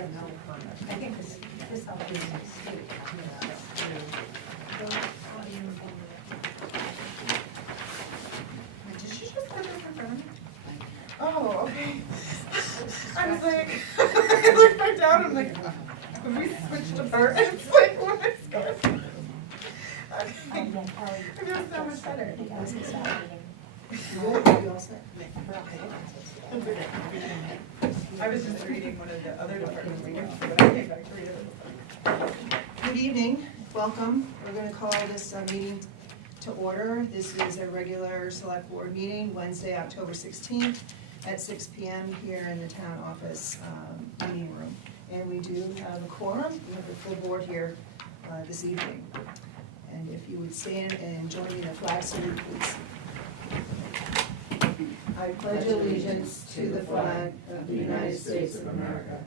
have no comment. I think this all business too. Did you just put this in front of me? Oh, okay. I was like, I looked back down, I'm like, have we switched apart? It's like, what is going on? Okay. I feel so much better. I was just reading one of the other department meetings, but I came back to read it. Good evening, welcome. We're going to call this meeting to order. This is a regular select board meeting, Wednesday, October 16th at 6 p.m. here in the town office meeting room. And we do have a quorum. We have a full board here this evening. And if you would stand and join me in a flag salute, please. I pledge allegiance to the flag of the United States of America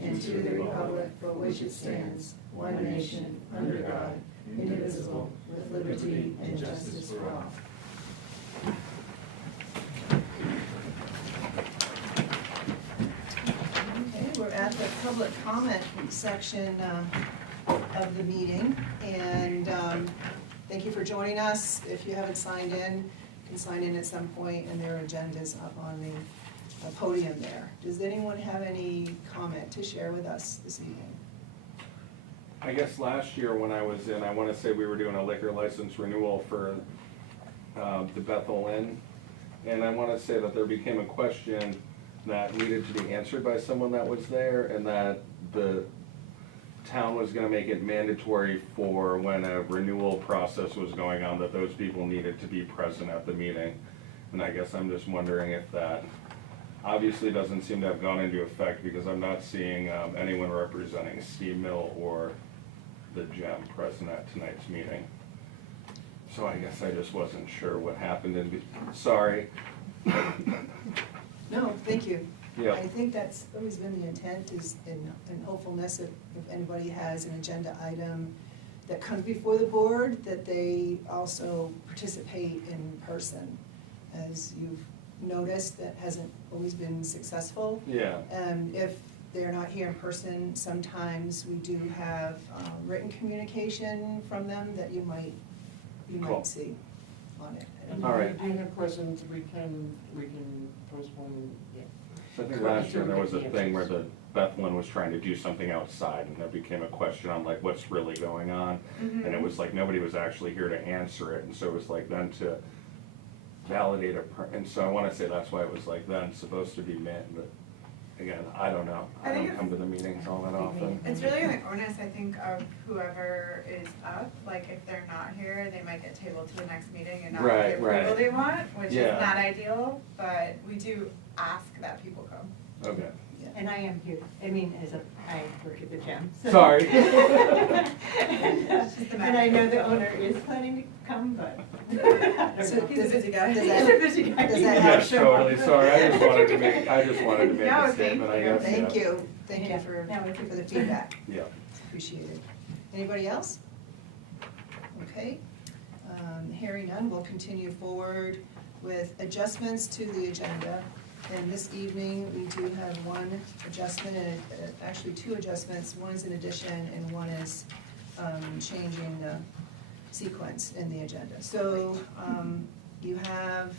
and to the republic for which it stands, one nation, under God, indivisible, with liberty and justice for all. Okay, we're at the public comment section of the meeting, and thank you for joining us. If you haven't signed in, you can sign in at some point, and there are agendas up on the podium there. Does anyone have any comment to share with us this evening? I guess last year when I was in, I want to say we were doing a liquor license renewal for the Bethel Inn, and I want to say that there became a question that needed to be answered by someone that was there, and that the town was going to make it mandatory for when a renewal process was going on that those people needed to be present at the meeting. And I guess I'm just wondering if that obviously doesn't seem to have gone into effect, because I'm not seeing anyone representing Steve Mill or the Gem present at tonight's meeting. So I guess I just wasn't sure what happened, and sorry. No, thank you. Yeah. I think that's always been the intent, is in hopefulness, if anybody has an agenda item that comes before the board, that they also participate in person. As you've noticed, that hasn't always been successful. Yeah. And if they're not here in person, sometimes we do have written communication from them that you might Cool. see on it. All right. If you have questions, we can postpone. Yeah. So I think last year there was a thing where the Bethlehem was trying to do something outside, and there became a question on like what's really going on, and it was like nobody was actually here to answer it, and so it was like then to validate and so I want to say that's why it was like then supposed to be meant, but again, I don't know. I don't come to the meetings all that often. It's really the onus, I think, of whoever is up. Like, if they're not here, they might get tabled to the next meeting and not Right, get the approval right. they want, which Yeah. is not ideal, but we do ask that people come. Okay. And I am here, I mean, I work at the gym. So. Sorry. And I know the owner is planning to come, but. So He's a busy guy. Does He's that- a busy guy. does that Yes, help? totally. Sorry, I just wanted to make No, a statement. I guess. Thank yeah. you. Thank you for the feedback. Yeah. Appreciate it. Anybody else? Okay. Hearing none, we'll continue forward with adjustments to the agenda. And this evening, we do have one adjustment, and actually two adjustments. One is an addition, and one is changing the sequence in the agenda. So you have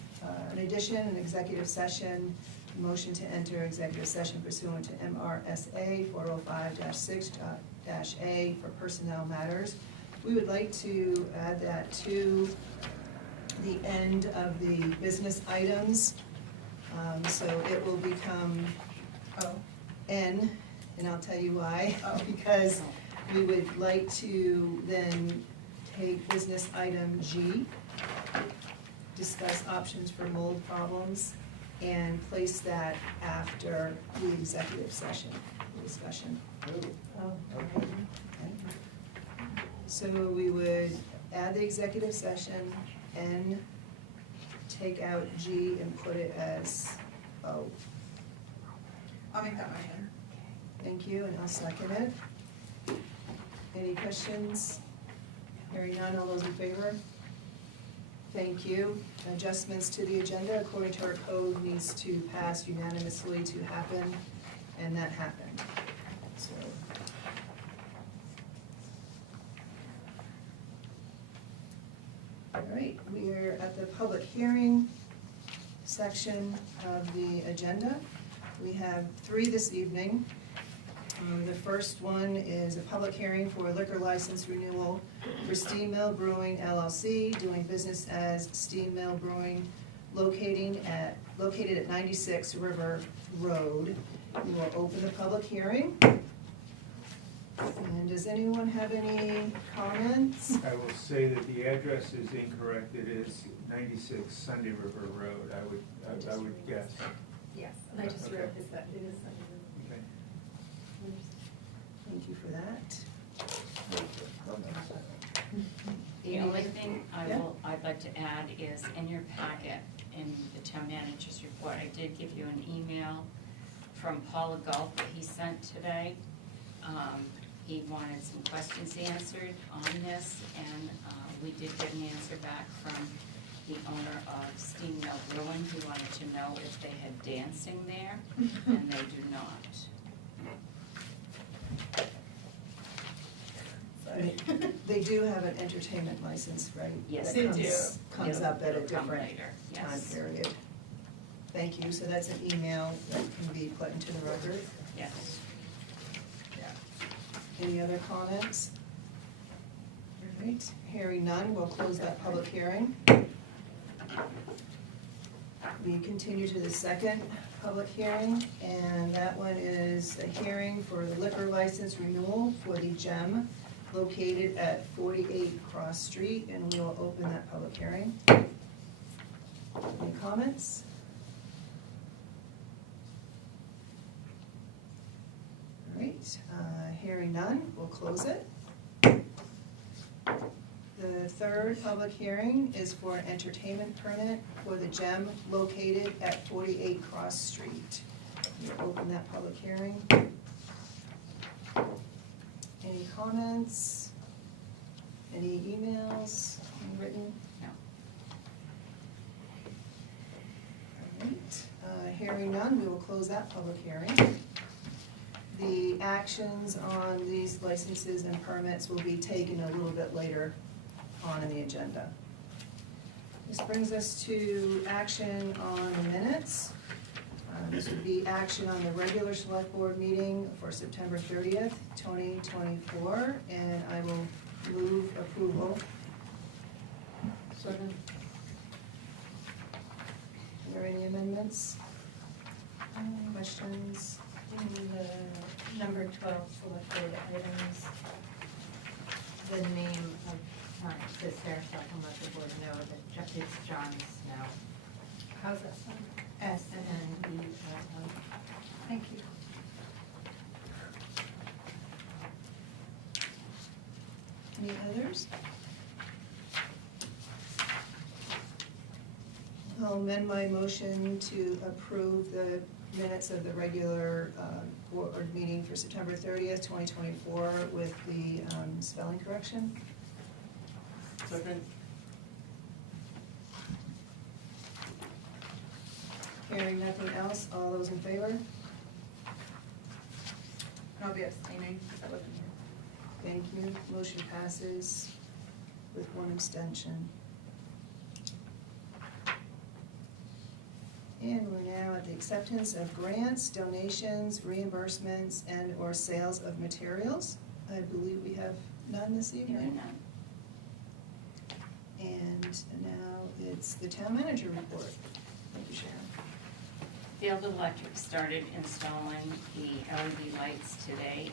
an addition, an executive session, motion to enter executive session pursuant to MRSA 405-6-A for personnel matters. We would like to add that to the end of the business items. So it will become N, and I'll tell you why. Because we would like to then take business item G, discuss options for mold problems, and place that after the executive session discussion. Okay. So we would add the executive session, N, take out G and put it as O. I'll make that motion. Thank you, and I'll second it. Any questions? Hearing none, all those in favor? Thank you. Adjustments to the agenda according to our code needs to pass unanimously to happen, and that happened. So. All right, we are at the public hearing section of the agenda. We have 3 this evening. The first one is a public hearing for liquor license renewal for Steam Mill Brewing LLC, doing business as Steam Mill Brewing, located at 96 River Road. We will open the public hearing. And does anyone have any comments? I will say that the address is incorrect. It is 96 Sunday River Road, I would guess. Yes, and I just Okay. realized that it is Sunday. Okay. Thank you for that. The only thing Yeah. I'd like to add is in your packet, in the town manager's report, I did give you an email from Paula Gulf that he sent today. He wanted some questions answered on this, and we did get an answer back from the owner of Steam Mill Brewing, who wanted to know if they had dancing there, and they do not. They do have an entertainment license, right? Yes, That they comes- do. Comes It'll- up at a it'll come different later, time yes. period. Thank you, so that's an email that can be put into the record. Yes. Any other comments? All right, hearing none, we'll close that public hearing. We continue to the second public hearing, and that one is a hearing for the liquor license renewal for the Gem located at 48 Cross Street, and we will open that public hearing. Any comments? All right, hearing none, we'll close it. The third public hearing is for an entertainment permit for the Gem located at 48 Cross Street. We'll open that public hearing. Any comments? Any emails, any written? No. All right, hearing none, we will close that public hearing. The actions on these licenses and permits will be taken a little bit later on in the agenda. This brings us to action on the minutes. This would be action on the regular select board meeting for September 30th, 2024, and I will move approval. Second? Are there any amendments? Questions? In the number 12 selected items, the name of client is there, so I can let the board know that it's John Snow. How's that sound? S-N-E-L-L. Thank you. Any others? I'll amend my motion to approve the minutes of the regular board meeting for September 30th, 2024 with the spelling correction. Second? Hearing nothing else, all those in favor? I'll be abstaining, because I wasn't here. Thank you. Motion passes with one abstention. And we're now at the acceptance of grants, donations, reimbursements, and/or sales of materials. I believe we have none this Hearing evening. none. And now it's the town manager report. Thank you, Sharon. Field Electric started installing the LED lights today,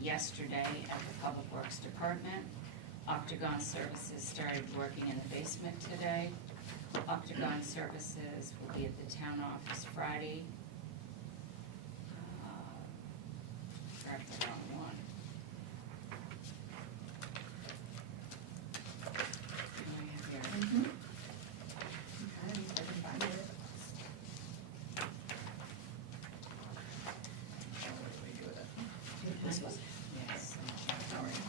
yesterday at the Public Works Department. Octagon Services started working in the basement today. Octagon Services will be at the town office Friday. Grabbed the wrong one. I have here. Okay, I can find it. What do we do with it? This one? Yes. All right.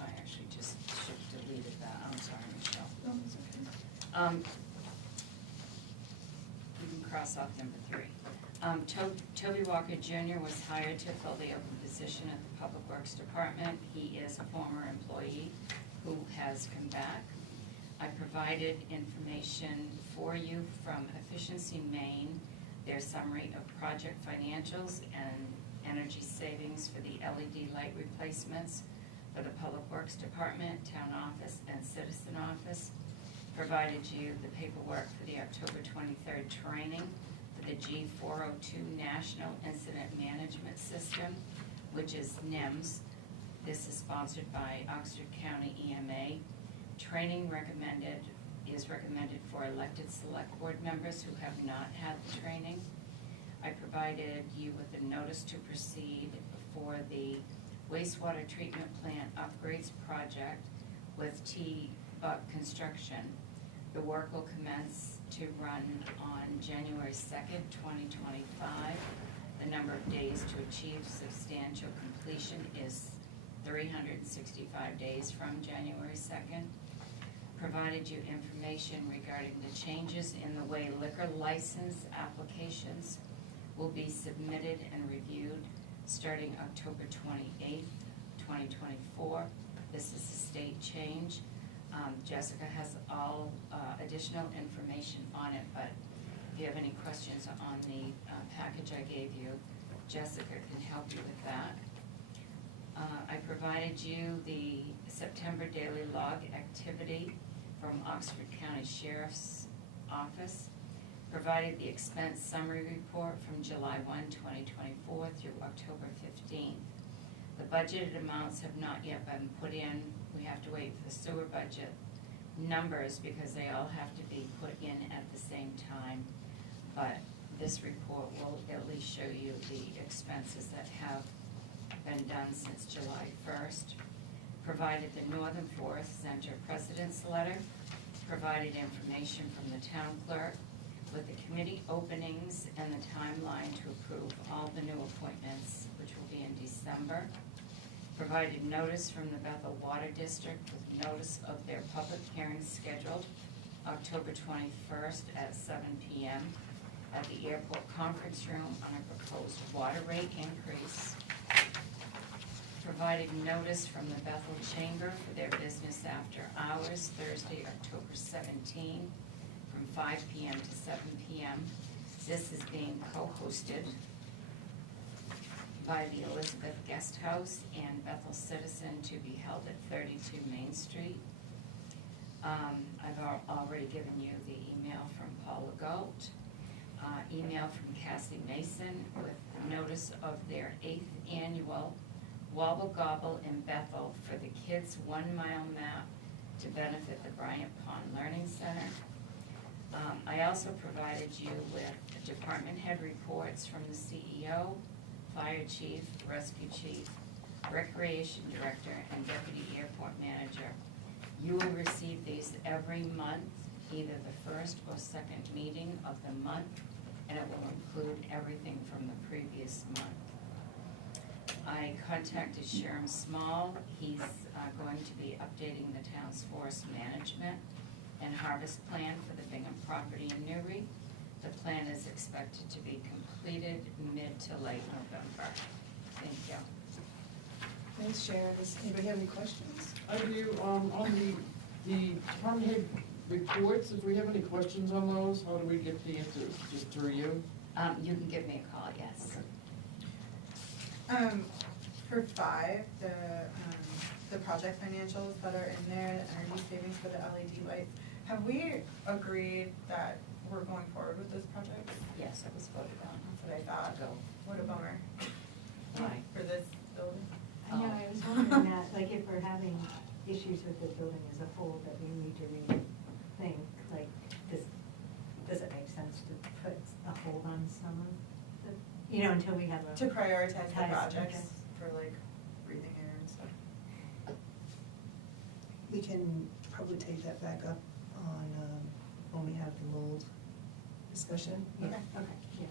I actually just should have deleted that, I'm sorry, Michelle. No, it's okay. cross off number 3. Toby Walker Jr. was hired to fill the open position at the Public Works Department. He is a former employee who has come back. I provided information for you from Efficiency Maine, their summary of project financials and energy savings for the LED light replacements for the Public Works Department, Town Office, and Citizen Office. Provided you the paperwork for the October 23rd training for the G402 National Incident Management System, which is NIMS. This is sponsored by Oxford County EMA. Training is recommended for elected select board members who have not had the training. I provided you with a notice to proceed for the wastewater treatment plant upgrades project with T-Buck Construction. The work will commence to run on January 2nd, 2025. The number of days to achieve substantial completion is 365 days from January 2nd. Provided you information regarding the changes in the way liquor license applications will be submitted and reviewed starting October 28th, 2024. This is a state change. Jessica has all additional information on it, but if you have any questions on the package I gave you, Jessica can help you with that. I provided you the September daily log activity from Oxford County Sheriff's Office. Provided the expense summary report from July 1, 2024 through October 15th. The budgeted amounts have not yet been put in. We have to wait for the sewer budget numbers because they all have to be put in at the same time. But this report will at least show you the expenses that have been done since July 1st. Provided the Northern Forest Center President's Letter. Provided information from the town clerk with the committee openings and the timeline to approve all the new appointments, which will be in December. Provided notice from the Bethel Water District with notice of their public hearing scheduled October 21st at 7 p.m. at the airport conference room on a proposed water rate increase. Provided notice from the Bethel Chamber for their business after hours, Thursday, October 17, from 5 p.m. to 7 p.m. This is being co-hosted by the Elizabeth Guest House and Bethel Citizen to be held at 32 Main Street. I've already given you the email from Paula Galt, email from Cassie Mason with notice of their 8th annual Wobble Gobble in Bethel for the Kids 1 Mile Map to benefit the Bryant Pond Learning Center. I also provided you with department head reports from the CEO, fire chief, rescue chief, recreation director, and deputy airport manager. You will receive these every month, either the first or second meeting of the month, and it will include everything from the previous month. I contacted Sherm Small. He's going to be updating the town's forest management and harvest plan for the Bingham property in Newry. The plan is expected to be completed mid to late November. Thank you. Thanks, Sharon. Does anybody have any questions? I do, on the department head reports, if we have any questions on those, how do we get the answers? Just through you? You can give me a call, yes. Okay. For 5, the project financials that are in there, the energy savings for the LED lights, have we agreed that we're going forward with those projects? Yes, it was voted on. That's what I thought. Go. What a bummer. Why? For this building. I know, I was wondering that, like, if we're having issues with the building as a whole, that we need to rethink, like, does it make sense to put a hold on some of the, until we have a. To prioritize the Ties, projects okay. for like breathing air and stuff. We can probably take that back up on, when we have the mold discussion. Yeah, Okay. okay, yeah.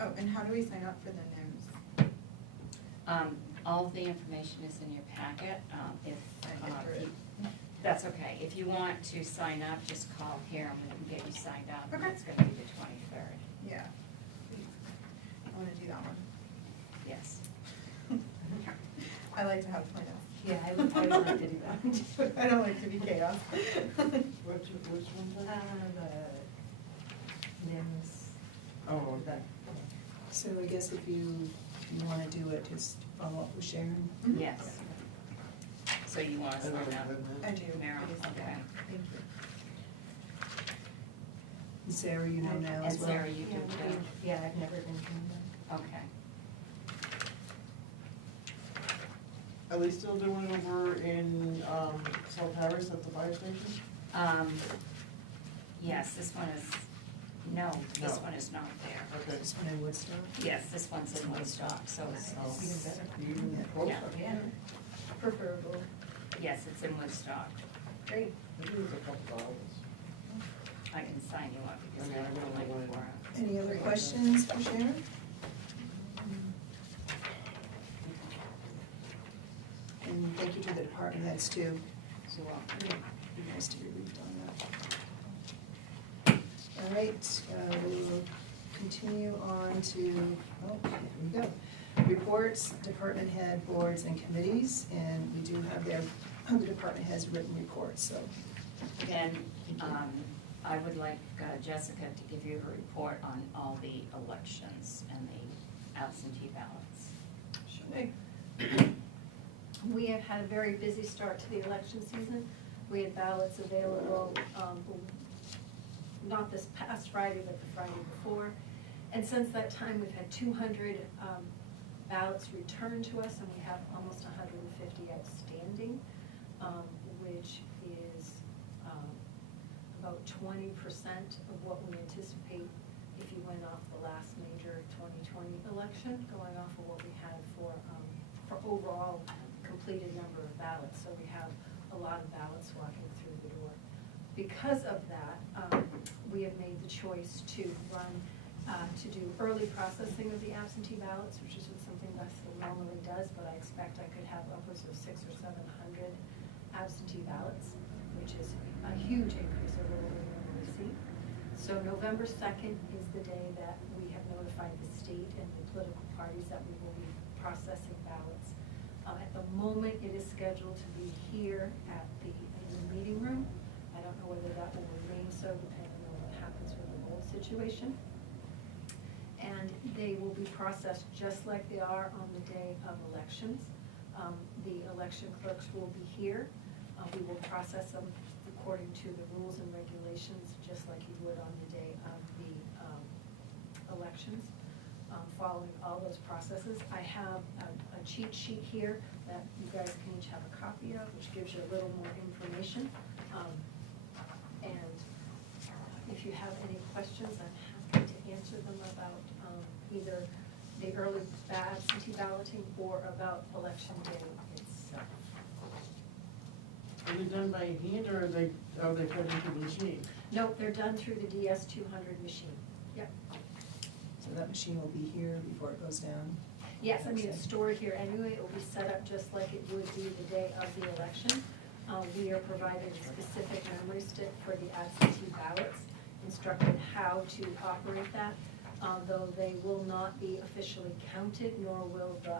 Oh, and how do we sign up for the NIMS? All of the information is in your packet. If I get through it. That's okay. If you want to sign up, just call here and we can get you signed up. Okay. It's gonna be the 23rd. Yeah. I wanna do that one. Yes. I like to have fun. Yeah, I would like to do that. I don't like to be chaos. Which one's that? The NIMS, Oh, that, So I guess if you wanna do it, just follow up with Sharon. Yes. So you want to sign up? I do. Meryl, okay. thank you. And Sarah, you know now as And well. Sarah, you do Yeah, too? yeah, I've never been to them. Okay. Are they still doing over in, South Harris at the fire station? Yes, this one is, no, this No. one is not there. Okay. This one in Woodstock. Yes, this one's in Woodstock, so it's, Oh, Even better. Even Yeah. closer. Yeah. Preferable. yes, it's in Woodstock. Great. Maybe it's a couple dollars. I can sign you up because Okay, I I'm have gonna a link go for in. it. Any other questions for Sharon? And thank you to the department heads too. So, Be nice to be briefed on that. All right, we will continue on to, oh, here we go. Reports, department head, boards, and committees, and we do have their, the department heads written reports, so. and, Thank you. I would like Jessica to give you a report on all the elections and the absentee ballots. Sure. We have had a very busy start to the election season. We had ballots available, not this past Friday, but the Friday before. And since that time, we've had 200 ballots returned to us, and we have almost 150 outstanding, which is about 20% of what we anticipate if you went off the last major 2020 election, going off of what we had for overall completed number of ballots. So we have a lot of ballots walking through the door. Because of that, we have made the choice to run, to do early processing of the absentee ballots, which is something Bethel normally does, but I expect I could have upwards of 600 or 700 absentee ballots, which is a huge increase over what we normally see. So November 2nd is the day that we have notified the state and the political parties that we will be processing ballots. At the moment, it is scheduled to be here in the meeting room. I don't know whether that will remain so, depending on what happens with the whole situation. And they will be processed just like they are on the day of elections. The election clerks will be here. We will process them according to the rules and regulations, just like you would on the day of the elections, following all those processes. I have a cheat sheet here that you guys can each have a copy of, which gives you a little more information. And if you have any questions, I'm happy to answer them about either the early absentee balloting or about election day itself. Are they done by hand or are they put into the machine? Nope, they're done through the DS200 machine. Yep. So that machine will be here before it goes down. Yes, I mean, it's stored here anyway. It will be set up just like it would be the day of the election. We are provided a specific memory stick for the absentee ballots, instructed how to operate that, though they will not be officially counted, nor will the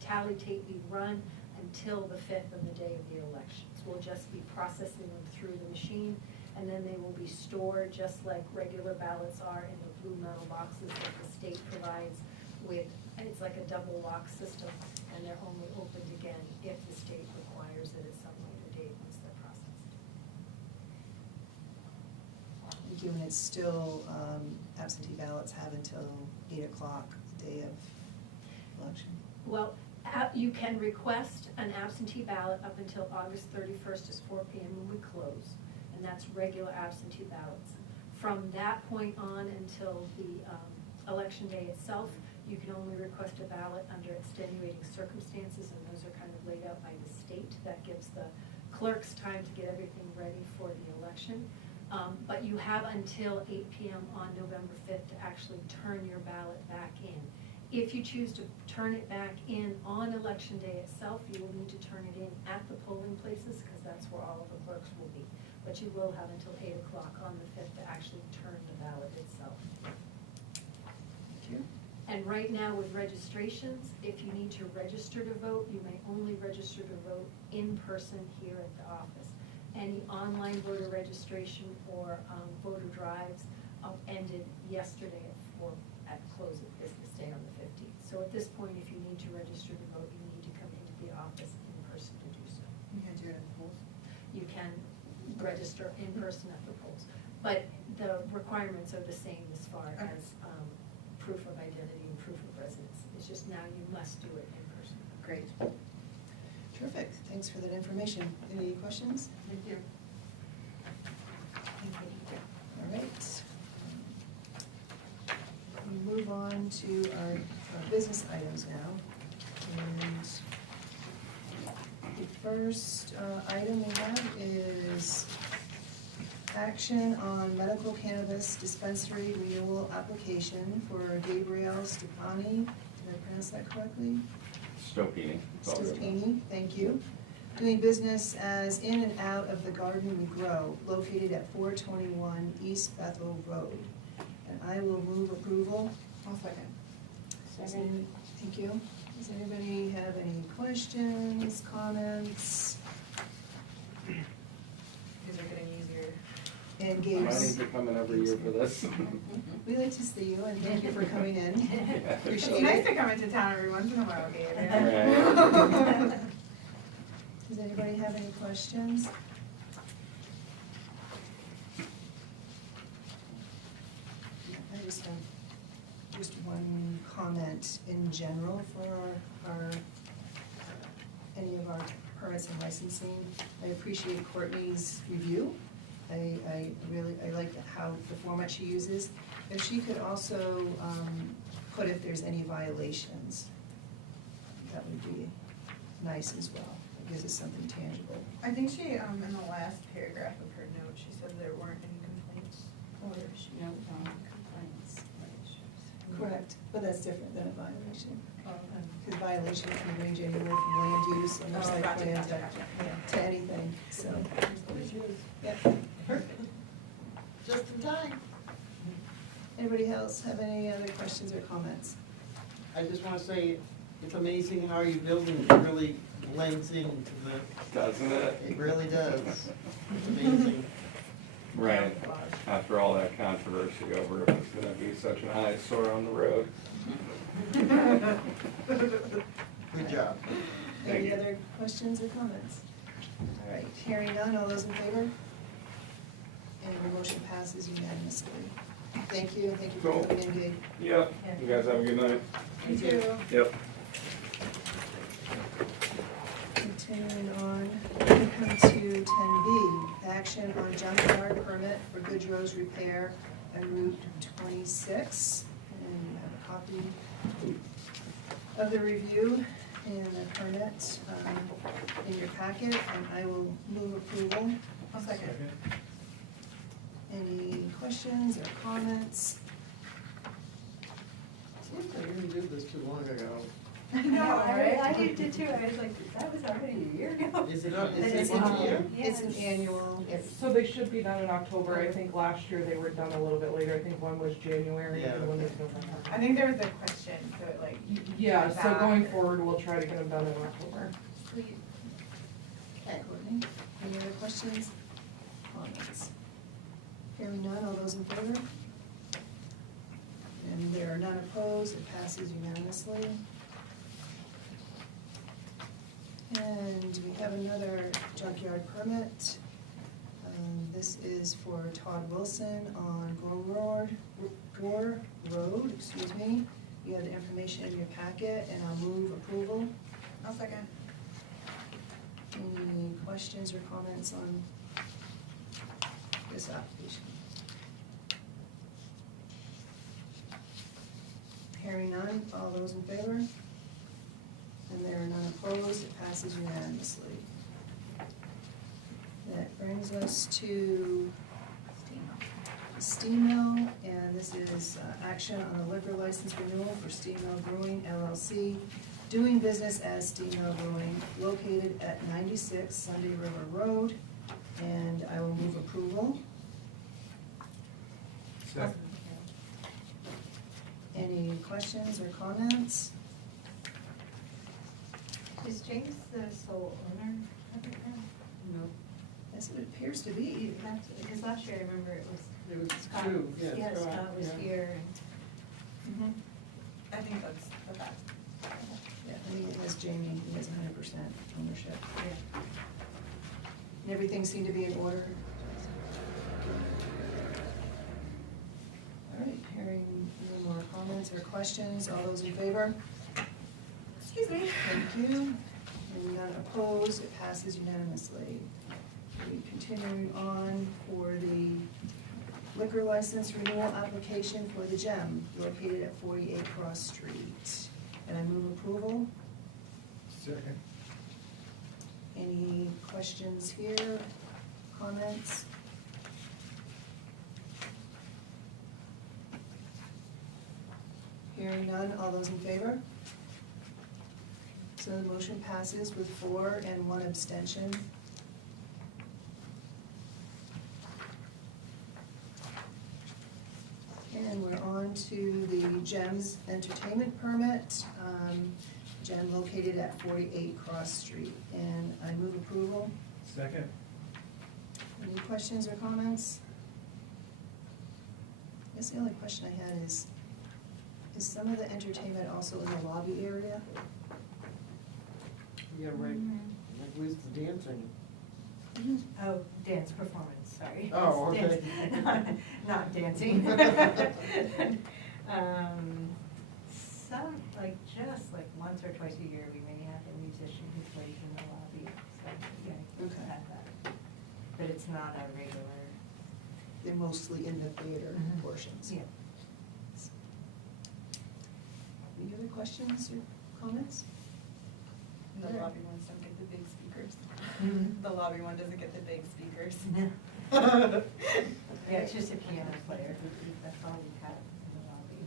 tally tape be run until the 5th of the day of the elections. We'll just be processing them through the machine, and then they will be stored just like regular ballots are in the blue metal boxes that the state provides with, it's like a double lock system, and they're only opened again if the state requires it at some later date once they're processed. Thank you, and it's still, absentee ballots have until 8 o'clock, the day of election. Well, you can request an absentee ballot up until August 31st is 4 p.m. when we close, and that's regular absentee ballots. From that point on until the election day itself, you can only request a ballot under extenuating circumstances, and those are kind of laid out by the state. That gives the clerks time to get everything ready for the election. But you have until 8 p.m. on November 5th to actually turn your ballot back in. If you choose to turn it back in on election day itself, you will need to turn it in at the polling places, because that's where all of the clerks will be. But you will have until 8 o'clock on the 5th to actually turn the ballot itself. Thank you. And right now with registrations, if you need to register to vote, you may only register to vote in person here at the office. Any online voter registration or voter drives ended yesterday at close of business day on the 15th. So at this point, if you need to register to vote, you need to come into the office in person to do so. You can do it at the polls. You can register in person at the polls, but the requirements are the same as far as proof of identity and proof of residence. It's just now you must do it in person. Great. Terrific, thanks for that information. Any questions? Thank you. All right. We move on to our business items now. And the first item we have is action on medical cannabis dispensary renewal application for Gabriel Stefani. Did I pronounce that correctly? Stopini. Stopini, thank you. Doing business as in and out of the garden we grow, located at 421 East Bethel Road. And I will move approval. I'll second. Second. Thank you. Does anybody have any questions, comments? These are getting easier. And I Gabe's, need to come in every year for this. we like to see you and thank you for coming in. Yeah. Appreciate It's nice it. to come into town every once in a while, Gabe. Right. Does anybody have any questions? I just have just one comment in general for our, any of our permits and licensing. I appreciate Courtney's review. I really, I like how the format she uses. If she could also put if there's any violations, that would be nice as well. It gives us something tangible. I think she, in the last paragraph of her note, she said there weren't any complaints. Or no complaints. Correct, but that's different than a violation. Because violation can range anywhere from land use and site Gotcha, plan gotcha, gotcha. to anything, so. Yeah, perfect. Just in time. Anybody else have any other questions or comments? I just wanna say, it's amazing how your building really blends into Doesn't it? it really does. It's amazing. Right, after all that controversy over if it's gonna be such an eyesore on the road. Good job. Thank Any you. other questions or comments? All right, hearing none, all those in favor? And the motion passes unanimously. Thank you, and thank you for Cool. coming in, Gabe. Yep, you guys have a good night. Me too. Yep. Continuing on, we come to 10B, action on junkyard permit for Goodrow's Repair on Route 26. And you have a copy of the review and the permit in your packet, and I will move approval. I'll second. Any questions or comments? Seems like we did this too long ago. I know, right? I did too, I was like, that was already a year ago. Is it, It's is it a year? It's an annual, So they should be done in October. I think last year they were done a little bit later. I think one was January and one was November. I think there was a question, so like. Yeah, go so back going or- forward, we'll try to get them done in October. okay, Courtney, any other questions? Comments? Hearing none, all those in favor? And there are none opposed, it passes unanimously. And we have another junkyard permit. This is for Todd Wilson on Gore Road, excuse me. You have the information in your packet, and I'll move approval. I'll second. Any questions or comments on this application? Hearing none, all those in favor? And there are none opposed, it passes unanimously. That brings us to steam mill, and this is action on the liquor license renewal for Steam Mill Brewing LLC, doing business as Steam Mill Brewing, located at 96 Sunday River Road, and I will move approval. Second. Any questions or comments? Is James the sole owner of it now? No. Yes, it appears to be. That's, because last year I remember it was It was Scott. two, yeah, Yeah, Scott, Scott was yeah. here and. Mhm. I think that's the best. Yeah, I think it has Jamie, he has 100% ownership. Yeah. And everything seemed to be in order. All right, hearing no more comments or questions, all those in favor? Excuse me. Thank you. And none opposed, it passes unanimously. We continue on for the liquor license renewal application for the Gem located at 48 Cross Street. And I move approval. Second. Any questions here, comments? Hearing none, all those in favor? So the motion passes with 4 and 1 abstention. And we're on to the GEM's entertainment permit, GEM located at 48 Cross Street. And I move approval. Second. Any questions or comments? I guess the only question I had is some of the entertainment also in the lobby area? Yeah, right, like where's the dancing? Oh, dance performance, sorry. Oh, okay. Dance- Not dancing. Some, like, just like once or twice a year, we may have a musician who plays in the lobby, so, yeah, we've Okay. had that. But it's not a regular, They're mostly in the theater Mhm. portions. yeah. Any other questions or comments? The lobby ones don't get the big speakers. Mhm. The lobby one doesn't get the big speakers. Yeah, it's just a piano player, that's all we have in the lobby.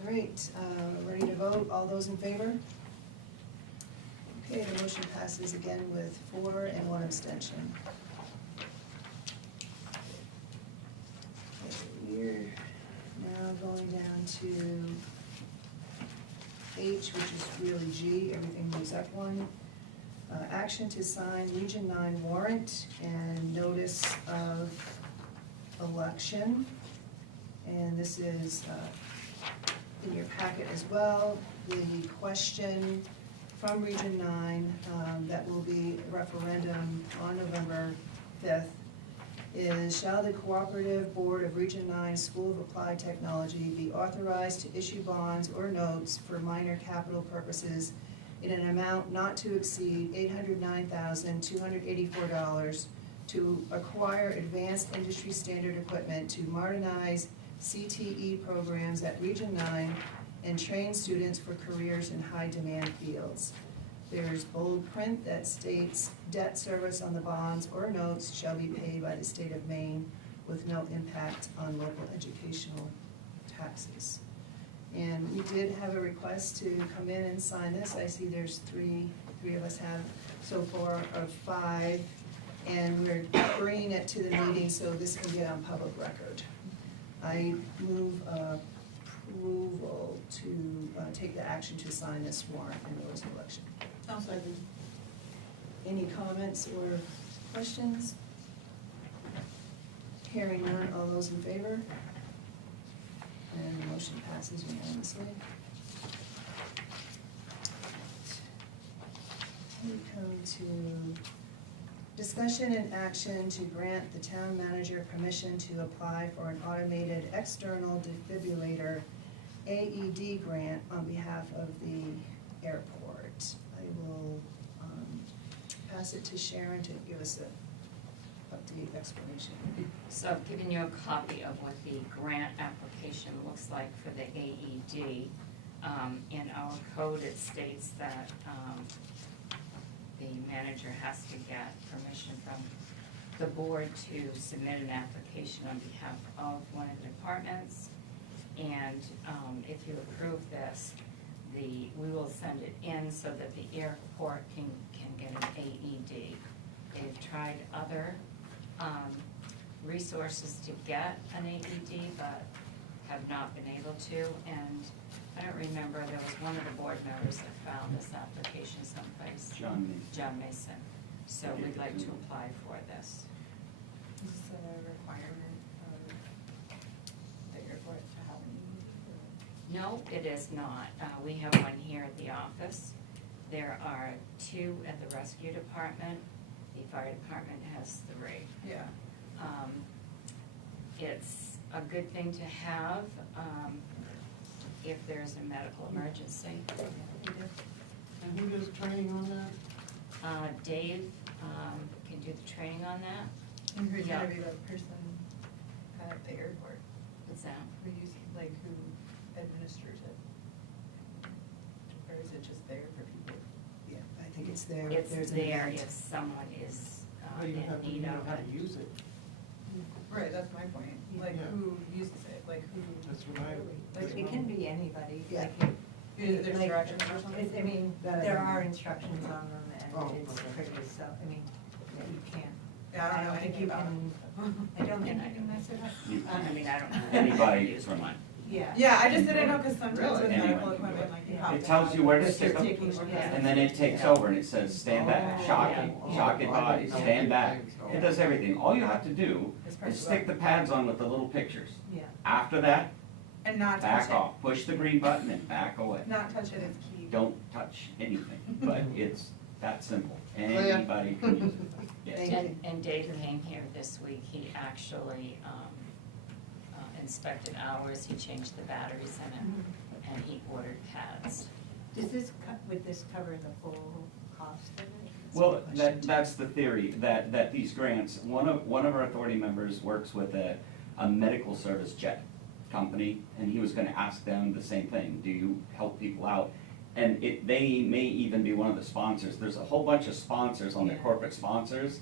All right, ready to vote, all those in favor? Okay, the motion passes again with 4 and 1 abstention. Okay, we're now going down to H, which is really G, everything moves up one. Action to sign Region 9 warrant and notice of election. And this is in your packet as well. The question from Region 9 that will be a referendum on November 5th is, shall the Cooperative Board of Region 9 School of Applied Technology be authorized to issue bonds or notes for minor capital purposes in an amount not to exceed $809,284 to acquire advanced industry standard equipment to modernize CTE programs at Region 9 and train students for careers in high-demand fields. There's bold print that states debt service on the bonds or notes shall be paid by the state of Maine with no impact on local educational taxes. And we did have a request to come in and sign this. I see there's three of us have so far of 5, and we're bringing it to the meeting so this can get on public record. I move approval to take the action to sign this warrant and notice of election. I'll second. Any comments or questions? Hearing none, all those in favor? And the motion passes unanimously. We come to discussion and action to grant the town manager permission to apply for an automated external defibrillator AED grant on behalf of the airport. I will pass it to Sharon to give us an update explanation. So I've given you a copy of what the grant application looks like for the AED. In our code, it states that the manager has to get permission from the board to submit an application on behalf of one of the departments. And if you approve this, we will send it in so that the airport can get an AED. They've tried other resources to get an AED, but have not been able to. And I don't remember, there was one of the board members that found this application someplace. John Mason. So we'd like to apply for this. Is this a requirement of the airport to have an No, it is not. We have one here at the office. There are 2 at the rescue department. The fire department has 3. Yeah. It's a good thing to have if there's a medical emergency. And who does training on that? Dave can do the training on that. And who's Yeah. gonna be the person at the airport? What's that? Who administers it? Or is it just there for people? Yeah, I think it's there. It's There's an there event. if someone is Well, you have in to need know of how it. to use it. Right, that's my point. Like, Yeah. who uses it? Like, who? That's what I. Like, it can be anybody. Yeah. Like, Is there like, directions or something? I mean, That I there don't are know. instructions on them, Oh, and it's okay. pretty, so, I mean, yeah, you can't. Yeah, I don't know think anything you about can. I don't think you can mess it up. I mean, I don't know. Anybody is remote. Yeah. Yeah, I just didn't know, cause sometimes Really? with Anyone medical can do equipment, it. like you Yeah. have It to tells have you where to If stick you're them, taking- yeah. and then it takes over and it says, stand back, shocking, shocking body, stand back. It does everything. All you have to do is stick the pads on with the little pictures. Yeah. After that, And not touch back it. off, push the green button and back away. Not touch it is key. Don't touch anything, but it's that simple. Clear. Anybody can use it. Yes. Thank you. And Dave came here this week. He actually inspected ours. He changed the batteries in it, and he ordered pads. Does this, would this cover the full cost of it? Well, that's the theory, that these grants, one of our authority members works with a medical service jet company, and he was gonna ask them the same thing, do you help people out? And they may even be one of the sponsors, there's a whole bunch of sponsors on their Yeah. corporate sponsors,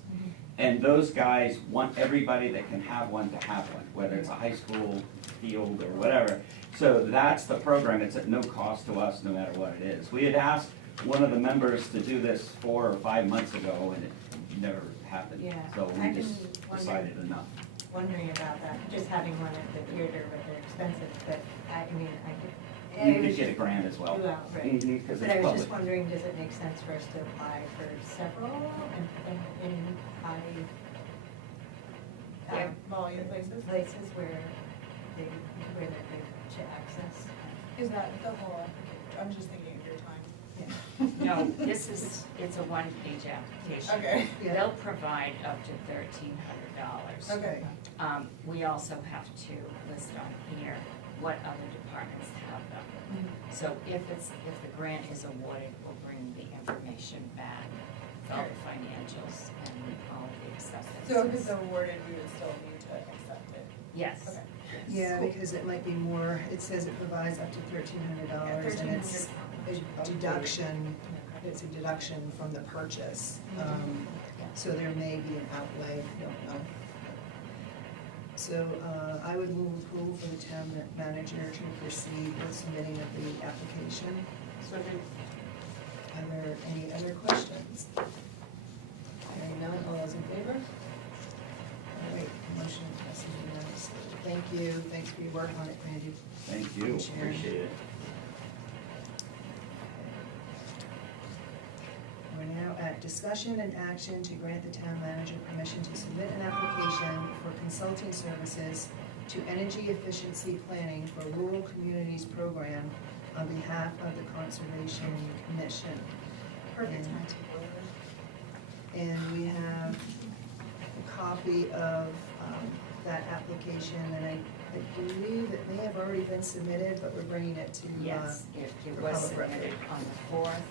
and those guys want everybody that can have one to have one, whether it's a high school, field, or whatever. So that's the program, it's at no cost to us, no matter what it is. We had asked one of the members to do this 4 or 5 months ago, and it never happened. Yeah, So we I've just been decided enough. wondering about that, just having one at the theater, but they're expensive, but I mean, I could. You could get a grant as well. Well, right. Because But I it's was just public. wondering, does it make sense for us to apply for several in high Yeah. Volume places. places where they're good to access? Is that the whole application? I'm just thinking of your time. Yeah. No, it's a one-page application. Okay. Yeah. They'll provide up to $1,300. Okay. We also have to list on here what other departments have them. So if the grant is awarded, we'll bring the information back, all the financials and all the acceptance. So if it's awarded, we would still need to accept it? Yes. Okay. Yeah, because it might be more, it says it provides up to $1,300, and it's a deduction, it's a deduction from the purchase. So there may be an outlay, don't know. So I would move approval for the town manager to proceed with submitting of the application. Second. Are there any other questions? Hearing none, all those in favor? All right, motion passes unanimously. Thank you, thanks for your work on it, Randy. Thank you, Sharon. appreciate it. We're now at discussion and action to grant the town manager permission to submit an application for consulting services to energy efficiency planning for rural communities program on behalf of the Conservation Commission. Perfect time to And we have a copy of that application, and I believe it may have already been submitted, but we're bringing it to. Yes, it for was public submitted record. on the 4th,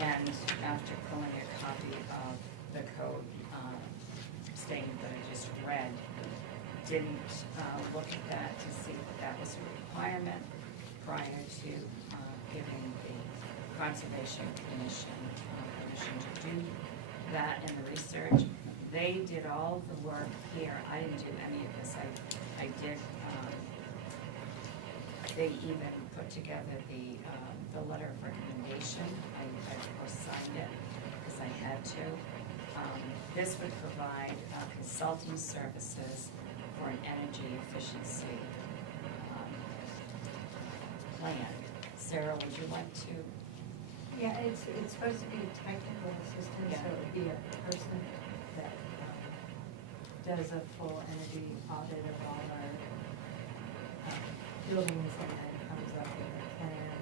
and after pulling a copy of the code statement that I just read, didn't look at that to see if that was a requirement prior to giving the Conservation Commission permission to do that in the research. they did all the work here, I didn't do any of this, I did, they even put together the letter of recommendation, I of course signed it, because I had to. This would provide consulting services for an energy efficiency plan. Sarah, would you like to? Yeah, it's supposed to be a technical assistant, Yeah. so it would be a person that does a full energy audit of all our buildings and then comes up with a plan.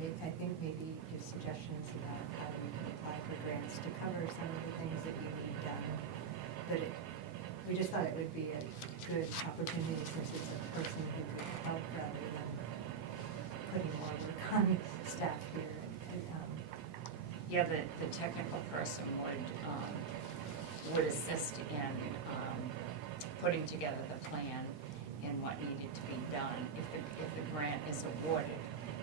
And I think maybe give suggestions about how we can apply for grants to cover some of the things that you need done. But we just thought it would be a good opportunity since it's a person who could help rather than putting more work on staff here. Yeah, the technical person would assist in putting together the plan and what needed to be done. If the grant is awarded,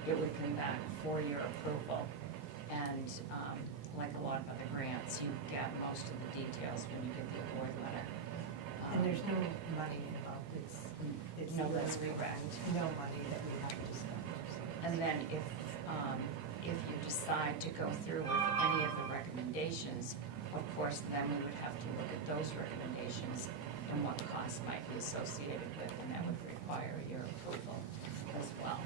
it would come back for your approval. And like a lot of other grants, you get most of the details when you get the award letter. And there's no money involved, it's No, that's correct. no money that we have to spend. And then if you decide to go through with any of the recommendations, of course, then we would have to look at those recommendations and what costs might be associated with, and that would require your approval as well.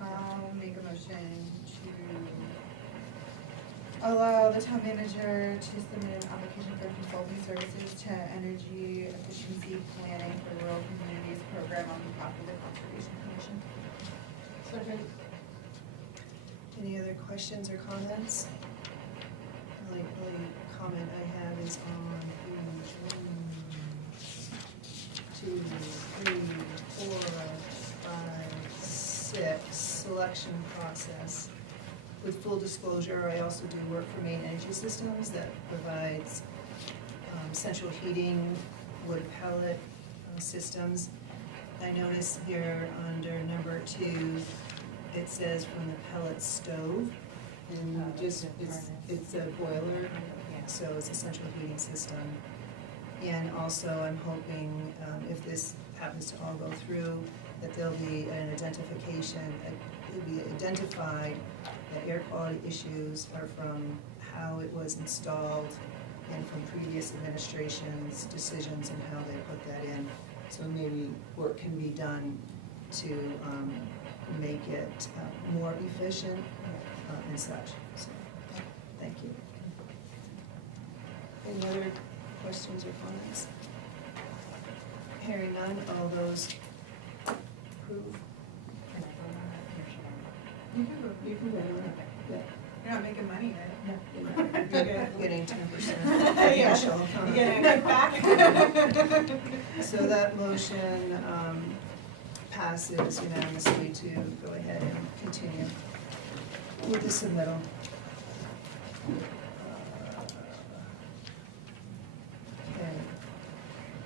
I'll make a motion to allow the town manager to submit an application for consulting services to energy efficiency planning for rural communities program on behalf of the Conservation Commission. Second. Any other questions or comments? The only comment I have is on page 1, 2, 3, 4, 5, 6, selection process. With full disclosure, I also do work for Maine Energy Systems that provides central heating, wood pellet systems. I notice here under number 2, it says from the pellet stove, and just, it's a boiler, so it's a central heating system. And also, I'm hoping, if this happens to all go through, that there'll be an identification, it'll be identified that air quality issues are from how it was installed and from previous administrations' decisions and how they put that in. So maybe work can be done to make it more efficient and such. So, thank you. Any other questions or comments? Hearing none, all those approve? Can I vote on that, or should I? You can go. You can vote on it. Yeah. You're not making money, right? No, you're getting 10%. Yeah. Initial. You getting a kickback? So that motion passes unanimously to go ahead and continue with the submittal. Okay.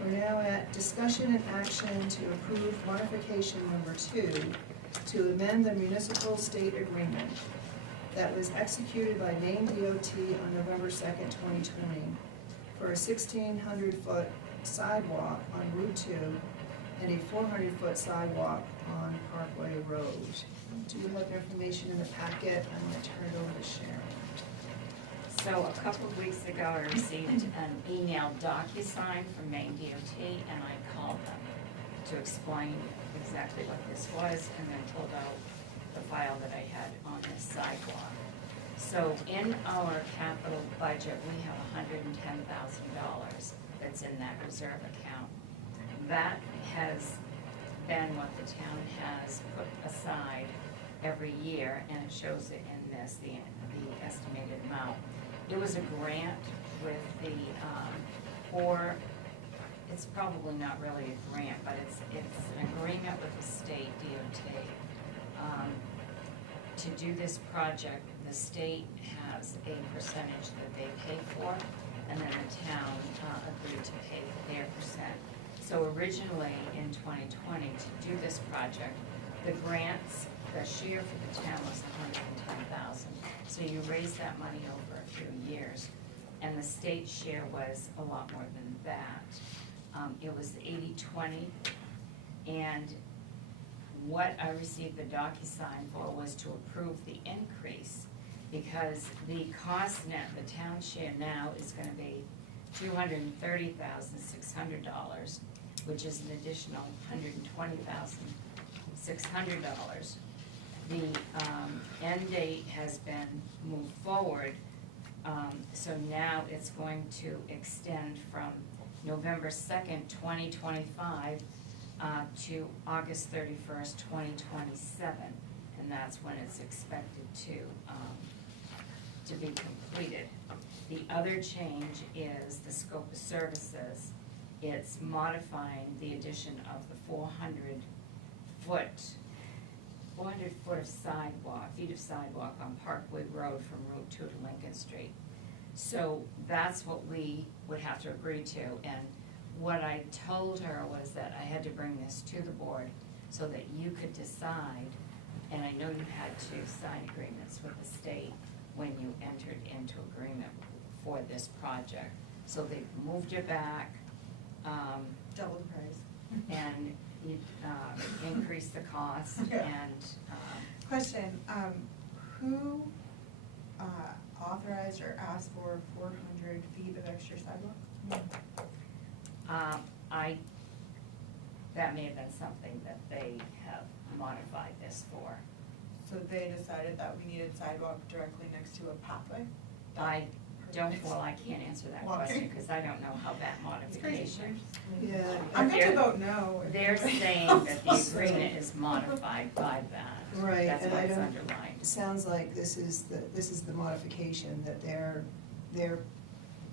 We're now at discussion and action to approve modification number 2 to amend the municipal state agreement that was executed by Maine DOT on November 2nd, 2020 for a 1,600-foot sidewalk on Route 2 and a 400-foot sidewalk on Parkway Road. Do you have information in the packet? I'm going to turn it over to Sharon. So a couple of weeks ago, I received an email DocuSign from Maine DOT, and I called them to explain exactly what this was, and then pulled out the file that I had on this sidewalk. So in our capital budget, we have $110,000 that's in that reserve account. That has been what the town has put aside every year, and it shows it in this, the estimated amount. It was a grant with the, or it's probably not really a grant, but it's an agreement with the state DOT. To do this project, the state has a percentage that they pay for, and then the town agreed to pay their percent. So originally in 2020, to do this project, the grants the share for the town was $110,000. So you raise that money over a few years, and the state share was a lot more than that. It was 80-20, and what I received the DocuSign for was to approve the increase, because the cost net, the town share now is gonna be $230,600, which is an additional $120,600. The end date has been moved forward, so now it's going to extend from November 2nd, 2025 to August 31st, 2027, and that's when it's expected to be completed. The other change is the scope of services. It's modifying the addition of the 400 foot of sidewalk on Parkway Road from Route 2 to Lincoln Street. So that's what we would have to agree to, and what I told her was that I had to bring this to the board so that you could decide, and I know you had to sign agreements with the state when you entered into agreement for this project. So they moved it back, Double the price. and you increased the cost, and, Question, who authorized or asked for 400 feet of extra sidewalk? that may have been something that they have modified this for. So they decided that we needed sidewalk directly next to a pathway? I can't answer that question, because I don't know how that modification. Yeah. I'm going to They're- vote no. They're saying that the agreement is modified by that. Right, That's and why I it's don't- underlined. It sounds like this is the modification, that they're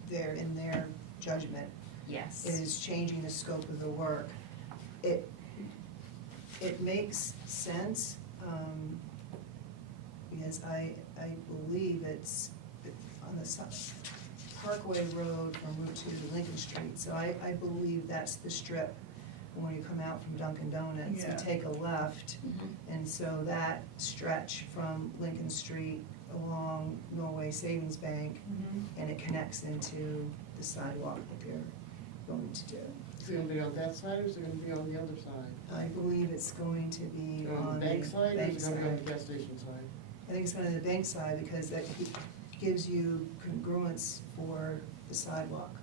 in their judgment Yes. is changing the scope of the work. It makes sense, because I believe it's on the Parkway Road from Route 2 to Lincoln Street, so I believe that's the strip when you come out from Dunkin' Donuts, you Yeah. take a left, Mhm. and so that stretch from Lincoln Street along Norway Savings Bank, and it connects into the sidewalk that they're going to do. Is it gonna be on that side, or is it gonna be on the other side? I believe it's going to be On the bank side, or bank is it gonna be on the side. gas station side? I think it's going to be the bank side, because that gives you congruence for the sidewalk.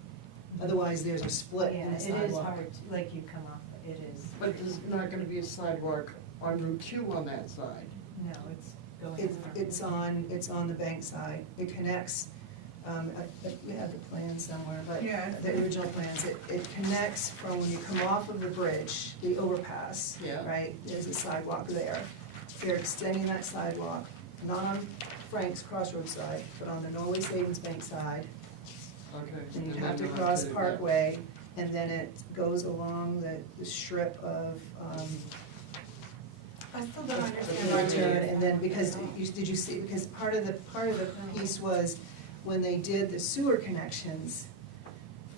Otherwise, there's a split in Yeah, the it is sidewalk. hard, like you come off, it is. But there's not gonna be a sidewalk on Route 2 on that side. No, it's going. It's on the bank side. It connects, we have the plan somewhere, but Yeah. the original plans, it connects from when you come off of the bridge, the overpass, Yeah. right? There's a sidewalk there. They're extending that sidewalk, not on Frank's Crossroads side, but on the Norway Savings Bank side. Okay. And you And have to then cross yeah. Parkway, and then it goes along the strip of, I still don't the understand why we turn, did and then because, did you see, because part of the piece was when they did the sewer connections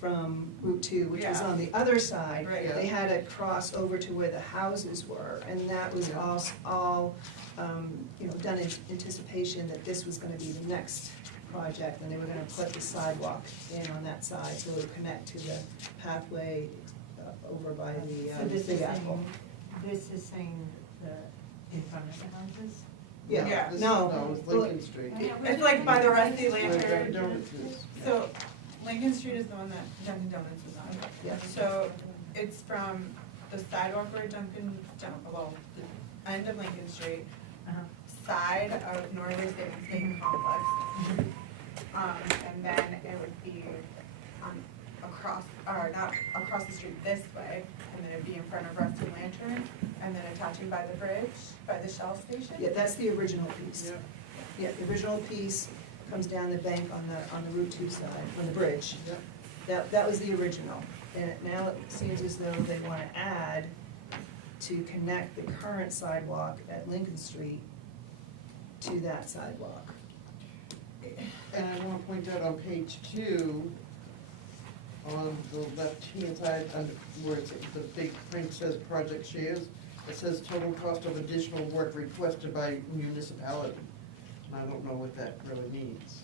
from Route 2, which was Yeah. on the other side, Right. they had to cross over to where the houses were, and that was all, done in anticipation that this was gonna be the next project, and they were gonna put the sidewalk in on that side, so it would connect to the pathway over by the So this is Big Apple. saying in front of the houses? Yeah. This- No. it's Lincoln Street. It's like by the Rusty Where Lantern. Dunkin' Donuts is. So Lincoln Street is the one that Dunkin' Donuts is on. Yeah. So it's from the sidewalk where well, the end of Lincoln Street, Uh-huh. side of Norway Savings Bank Complex. And then it would be across, or not across the street this way, and then it'd be in front of Rusty Lantern, and then attaching by the bridge, by the Shell station. Yeah, that's the original piece. Yeah. Yeah, the original piece comes down the bank on the Route 2 side, on the bridge. Yeah. That was the original. And now it seems as though they want to add to connect the current sidewalk at Lincoln Street to that sidewalk. And I wanna point out on page 2, on the left-hand side, under where it's, the big print says project shares, it says total cost of additional work requested by municipality. And I don't know what that really means.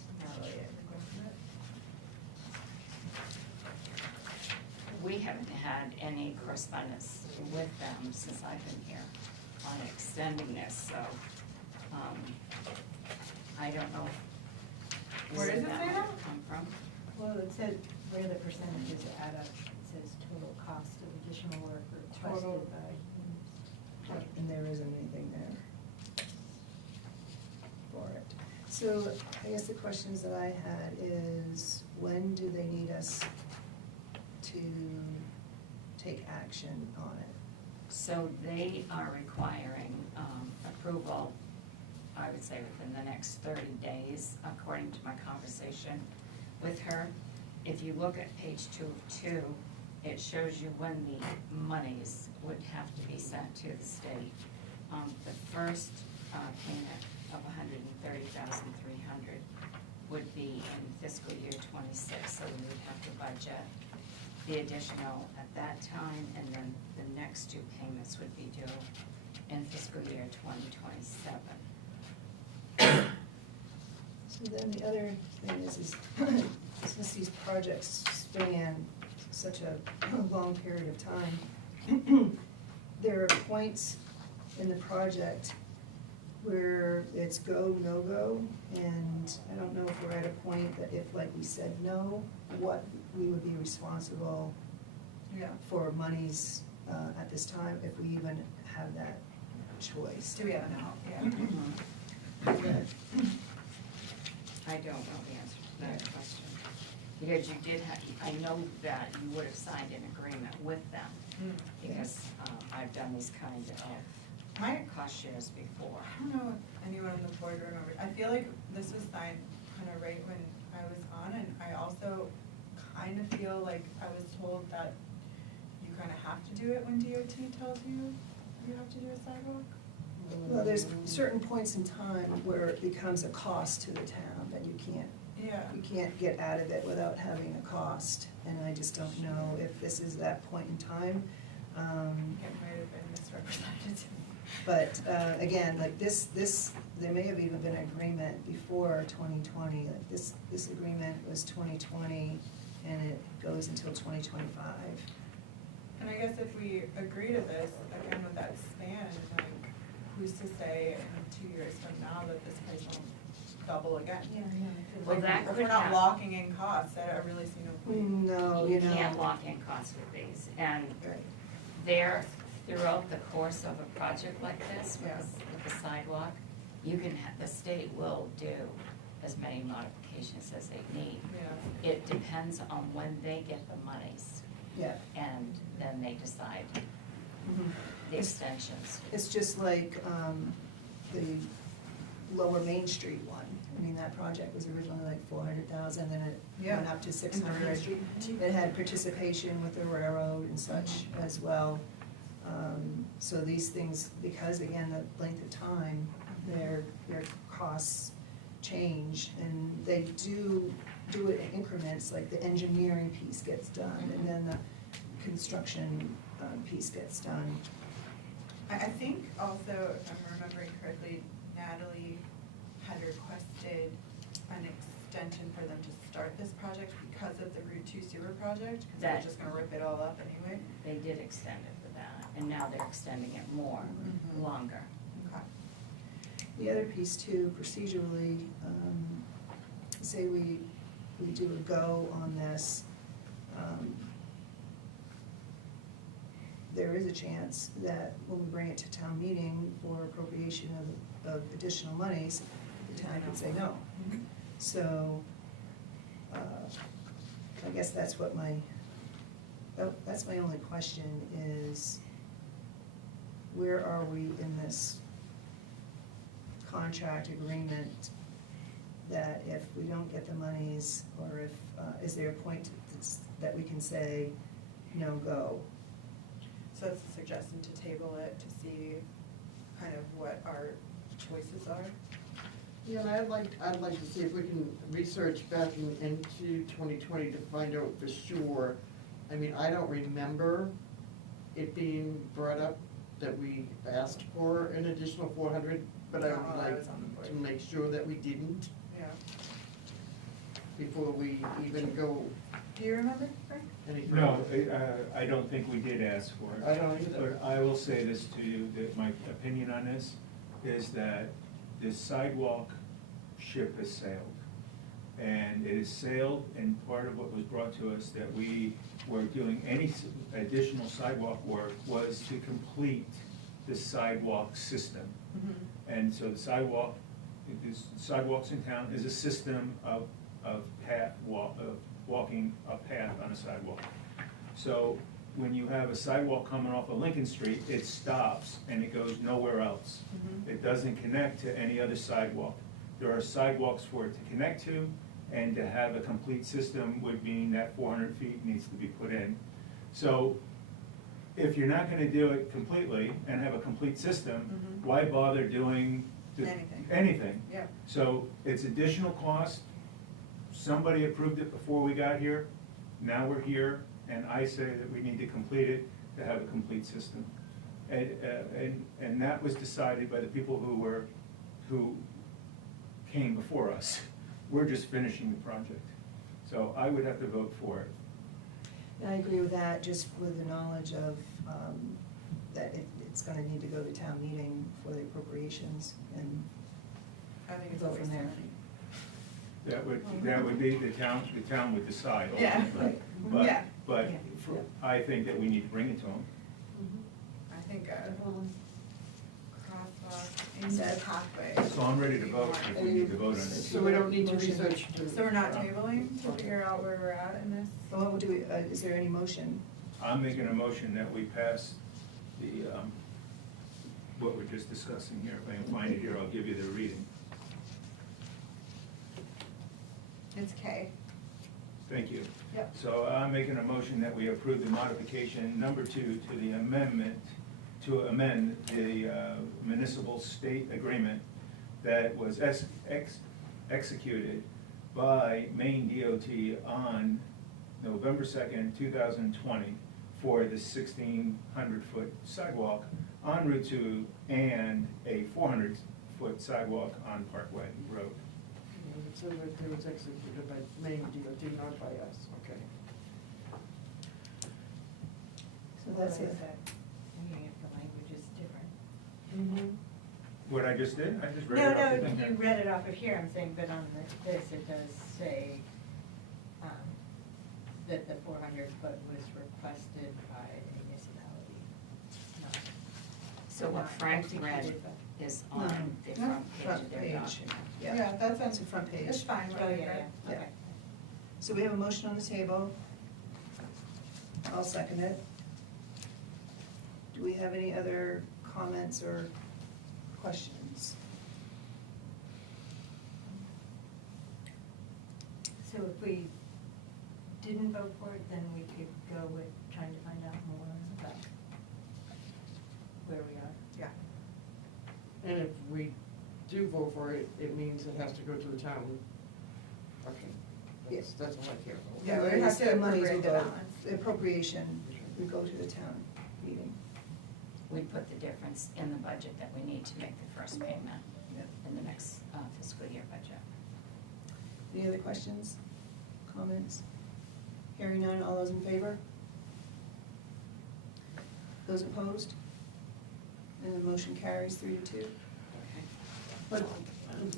We haven't had any correspondence with them since I've been here on extending this, so, I don't know. Where does it that say might that? come from. Well, it said where the percentages add up, it says total cost of additional work Total. requested by. And there isn't anything there for it. So I guess the questions that I had is, when do they need us to take action on it? So they are requiring approval, I would say within the next 30 days, according to my conversation with her. If you look at page 2 of 2, it shows you when the monies would have to be sent to the state. The first payment of $130,300 would be in fiscal year 26, so we would have to budget the additional at that time, and then the next 2 payments would be due in fiscal year 2027. So then the other thing is since these projects span such a long period of time, there are points in the project where it's go, no go, and I don't know if we're at a point that if, like, we said no, what we would be responsible Yeah. for monies at this time, if we even have that choice. Do we have an out? Yeah. Okay. I don't know the answer to that question. Because you did have, I know that you would have signed an agreement with them, because I've done these kind of cost shares before. I don't know if anyone on the board remembers. I feel like this was signed kind of right when I was on, and I also kind of feel like I was told that you kind of have to do it when DOT tells you you have to do a sidewalk. Well, there's certain points in time where it becomes a cost to the town, that you can't get out of it without having a cost, and I just don't know if this is that point in time. It might have been misrepresented to me. But, again, like this, there may have even been an agreement before 2020, like this agreement was 2020, and it goes until 2025. And I guess if we agree to this, again, with that span, like, who's to say in 2 years from now that this price won't double again? Yeah, Well, that If could we're not happen. locking in costs, I really see no point. No, You can't lock in costs with these, and there, throughout the course of a project like this, with the sidewalk, you can, the state will do as many modifications as they need. Yeah. It depends on when they get the monies, Yeah. and then they decide Mhm. the extensions. It's just like the Lower Main Street one. I mean, that project was originally like 400,000, then it went up to 600. It had participation with the railroad and such as well. So these things, because again, the length of time, their costs change, and they do it in increments, like the engineering piece gets done, and then the construction piece gets done. I think also, if I'm remembering correctly, Natalie had requested an extension for them to start this project because of the Route 2 sewer project, because they're That- just gonna rip it all up anyway. They did extend it for that, and now they're extending it more, Mhm. longer. Okay. The other piece too, procedurally, say we do a go on this, there is a chance that when we bring it to town meeting for appropriation of additional monies, the town could say no. So, I guess that's what that's my only question is, where are we in this contract agreement, that if we don't get the monies, or if, is there a point that we can say, no, go? So it's a suggestion to table it to see kind of what our choices are. Yeah, and I'd like to see if we can research back into 2020 to find out for sure. I mean, I don't remember it being brought up that we asked for an additional 400, but I Not would while I like was on the board. to make sure that we didn't Yeah. before we even go Do you remember, Frank? any further. No, I don't think we did ask for it. I don't either. But I will say this to you, that my opinion on this is that this sidewalk ship has sailed. And it has sailed, and part of what was brought to us that we were doing any additional sidewalk work was to complete the sidewalk system. And so the sidewalk, sidewalks in town is a system of walking a path on a sidewalk. So when you have a sidewalk coming off of Lincoln Street, it stops and it goes nowhere else. It doesn't connect to any other sidewalk. There are sidewalks for it to connect to, and to have a complete system would mean that 400 feet needs to be put in. So if you're not gonna do it completely and have a complete system, why bother doing anything? Yeah. So it's additional cost. Somebody approved it before we got here. Now we're here, and I say that we need to complete it to have a complete system. And that was decided by the people who came before us. We're just finishing the project. So I would have to vote for it. And I agree with that, just with the knowledge of, that it's gonna need to go to town meeting for the appropriations and I think it's go a from waste of there. money. That would be the town would decide. Yeah. ultimately. Yeah. But Yeah. I think that we need to bring it to them. I think a crosswalk in Set. the pathway. So I'm ready to vote if we need to vote on it. So we don't need to Motion. research. So we're not tabling to figure out where we're at in this? So what would do we, is there any motion? I'm making a motion that we pass the, what we're just discussing here. If I can find it here, I'll give you the reading. It's K. Thank you. Yep. So I'm making a motion that we approve the modification number 2 to the amendment, to amend the municipal state agreement that was executed by Maine DOT on November 2nd, 2020 for the 1,600-foot sidewalk on Route 2 and a 400-foot sidewalk on Parkway Road. It said right there it's executed by Maine DOT, not by us, okay. So that's it. Looking if the language is different. What I just did? I just read No, it off the no, thing you here. read it off of here, I'm saying, but on this, it does say, that the 400 foot was requested by a municipality. not- So what not Frank read executed, but- is on the front page Front of their page. document. Yeah, that that's the front page. It's fine, Oh, whatever. yeah, Yeah. okay. So we have a motion on the table. I'll second it. Do we have any other comments or questions? So if we didn't vote for it, then we could go with trying to find out more about where we are. Yeah. And if we do vote for it, it means it has to go to the town. Okay, that's all I care about. Yeah, we The have to monies will appropriate the go- balance. The appropriation would go to the town meeting. We put the difference in the budget that we need to make the first payment Yep. in the next fiscal year budget. Any other questions, comments? Hearing none, all those in favor? Those opposed? And the motion carries 3-2. But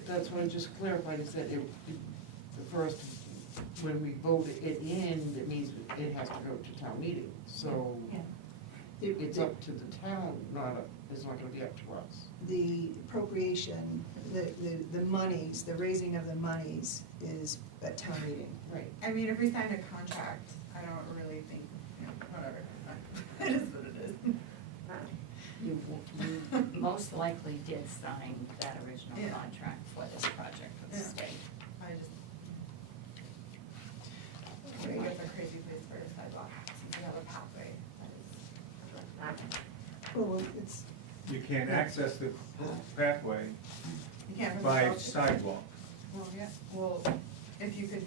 that's what I just clarified, is that the first, when we vote it in, it means it has to go to town meeting. So Yeah. it's up to the town, it's not gonna be up to us. The appropriation, the monies, the raising of the monies is at town meeting. Right. I mean, if we signed a contract, I don't really think, whatever. It is what it is. You most likely did sign that original Yeah. contract for this project with the Yeah. state. I just. I think it's a crazy place for a sidewalk, since we have a pathway that is. Well, it's, You can't access the pathway You can't. from by the- sidewalk. Well, yeah, well, if you could,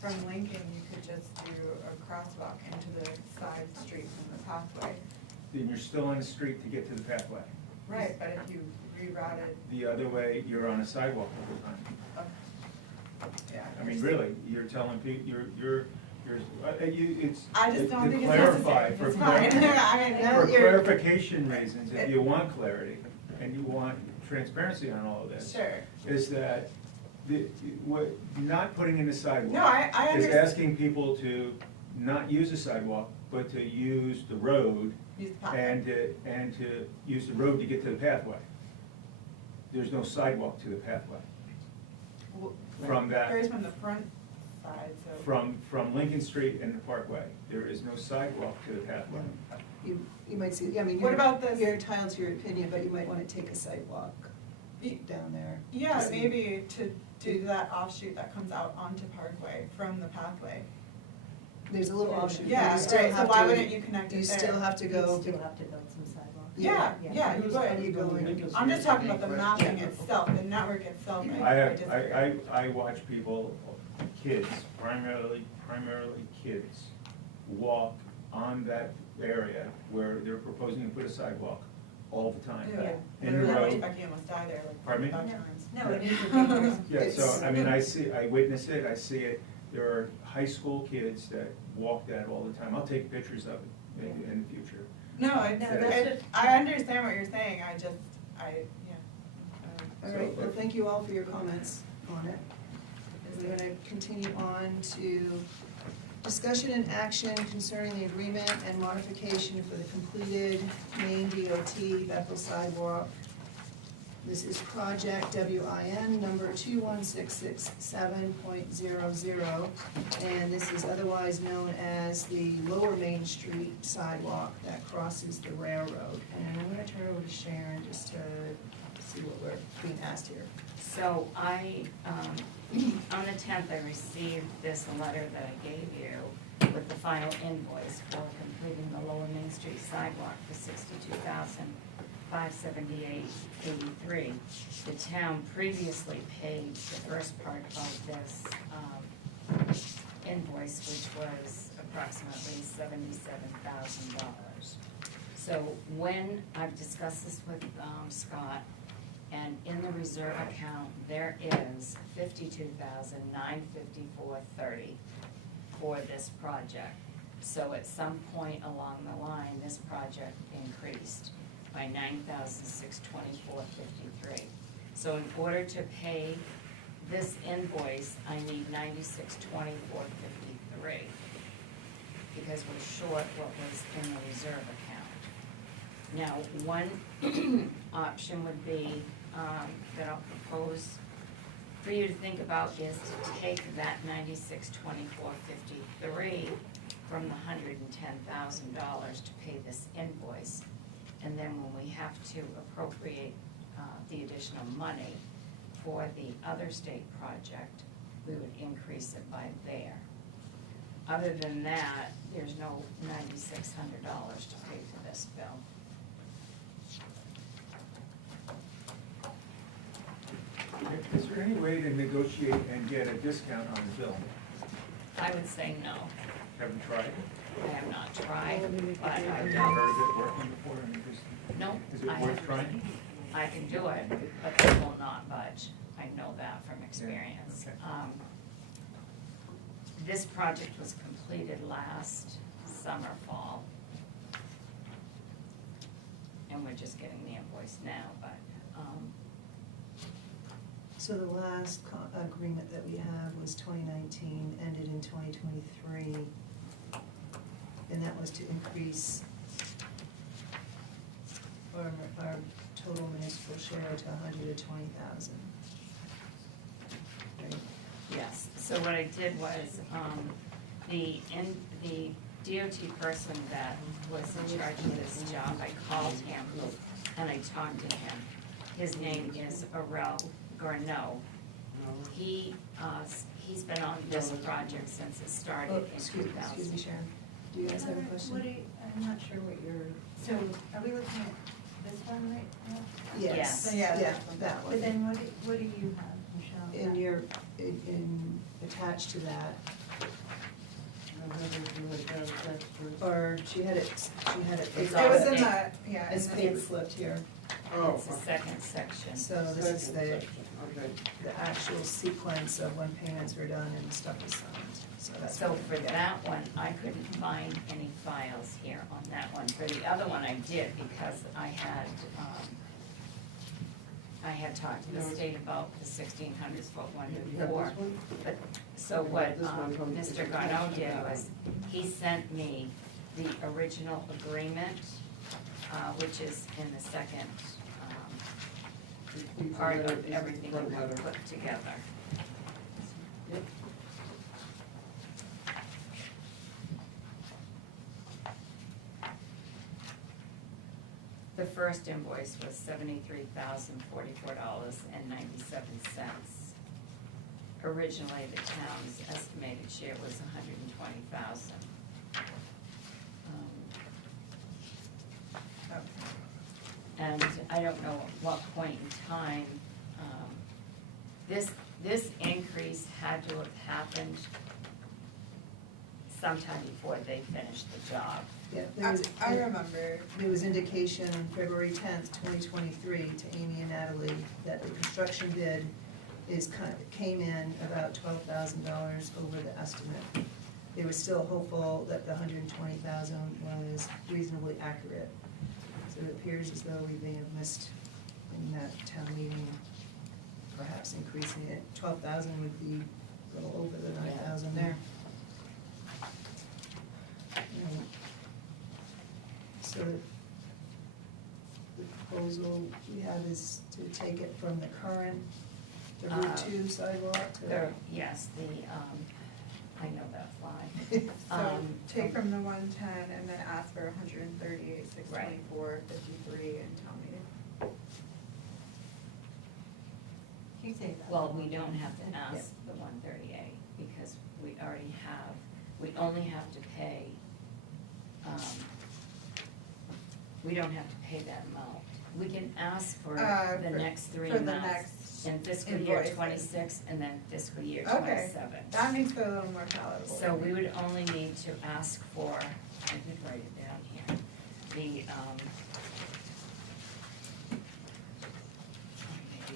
from Lincoln, you could just do a crosswalk into the side street from the pathway. then you're still on the street to get to the pathway. Right, but if you rerouted, The other way, you're on a sidewalk all the time. yeah. I mean, really, you're telling people, it's. I just don't to think it's clarify, necessary, for it's fine. I mean, For you're- clarification reasons, if you want clarity, and you want transparency on all of this. Sure. Is that, not putting in the sidewalk. No, I Is understand. asking people to not use the sidewalk, but to use the road, Use the pathway. and to use the road to get to the pathway. There's no sidewalk to the pathway. From that, Here's from the front side, so. from Lincoln Street and the Parkway, there is no sidewalk to the pathway. You might see, I mean, What about this? you're entitled to your opinion, but you might wanna take a sidewalk down there. Yeah, to see. maybe to do that offshoot that comes out onto Parkway from the pathway. There's a little offshoot. but Yeah, you still right, so have why to- wouldn't you connect it You there? still have to You go. still have to build some sidewalks. Yeah, yeah, you Who's- how do you would. go in? I'm just talking about the mapping itself, the network itself. I watch people, kids, primarily kids, walk on that area where they're proposing to put a sidewalk all the time. Yeah. In the Literally, road. Becky almost died there like Pardon me? 5 times. No, it is ridiculous. Yeah, so, It's- I mean, I witness it, I see it, there are high school kids that walk that all the time, I'll take pictures of it in the future. No, that's I understand what you're saying, yeah. All right, well, thank you all for your comments on it. We're gonna continue on to discussion and action concerning the agreement and modification for the completed Maine DOT Bethel sidewalk. This is project WIN number 21667.00, and this is otherwise known as the Lower Main Street sidewalk that crosses the railroad. And I'm gonna turn it over to Sharon just to see what we're being asked here. So I, on the 10th, I received this letter that I gave you with the final invoice for completing the Lower Main Street sidewalk for $62,578.83. The town previously paid the first part of this invoice, which was approximately $77,000. So when I've discussed this with Scott, and in the reserve account, there is $52,954.30 for this project. So at some point along the line, this project increased by $9,624.53. So in order to pay this invoice, I need $96,24.53 because we're short what was in the reserve account. Now, one option would be, that I'll propose for you to think about is to take that $96,24.53 from the $110,000 to pay this invoice. And then when we have to appropriate the additional money for the other state project, we would increase it by there. Other than that, there's no $9,600 to pay for this bill. Is there any way to negotiate and get a discount on the bill? I would say no. Haven't tried? I have not tried, but I Have you don't. heard of it working before? I mean, No, Is it I worth haven't. trying? I can do it, but they will not budge. I know that from experience. okay. This project was completed last summer, fall. And we're just getting the invoice now, but, So the last agreement that we had was 2019, ended in 2023, and that was to increase our total municipal share to 120,000. Right? yes. So what I did was, the DOT person that was in charge of this job, I called him and I talked to him. His name is Arel Garneau. He's been on this project since it started in Excuse me, 2000. Sharon. Do you guys have a question? I'm not sure what you're, so are we looking at this one right now? Yes, Yes. yeah, Yeah, that But one. then what do you have, Michelle? Attached to that, Or she had it. It's It all was in there. the, yeah. It's in the- paper clipped here, Oh. It's the second section. so this is Second section, okay. the actual sequence of when payments were done and stuff was signed, so that's. So what for we got. that one, I couldn't find any files here on that one. For the other one, I did because I had talked to the state about the 1600-foot one You have before. this one? But, so what This one from- Mr. Garneau did was, he sent me the original agreement, which is in the second part of everything Front we have letter. put together. Yep. The first invoice was $73,044.97. Originally, the town's estimated share was $120,000. And I don't know at what point in time, this increase had to have happened sometime before they finished the job. Yeah, there was, I remember. there was indication on February 10th, 2023 to Amy and Natalie that the construction bid came in about $12,000 over the estimate. They were still hopeful that the $120,000 was reasonably accurate. So it appears as though we may have missed in that town meeting, perhaps increasing it. 12,000 would be a little over the 9,000 there. So the proposal we have is to take it from the current, the Route 2 sidewalk to. Yes, I know that line. So take from the 110 and then ask for 138, 624, 53 in town meeting. Can you say that? Well, we don't have to ask the 138 because we only have to pay, we don't have to pay that amount. We can ask for the next three for the amounts next in fiscal year invoices. 26 and then fiscal year Okay. 27. That makes it a little more palatable. So we would only need to ask for, I did write it down here, maybe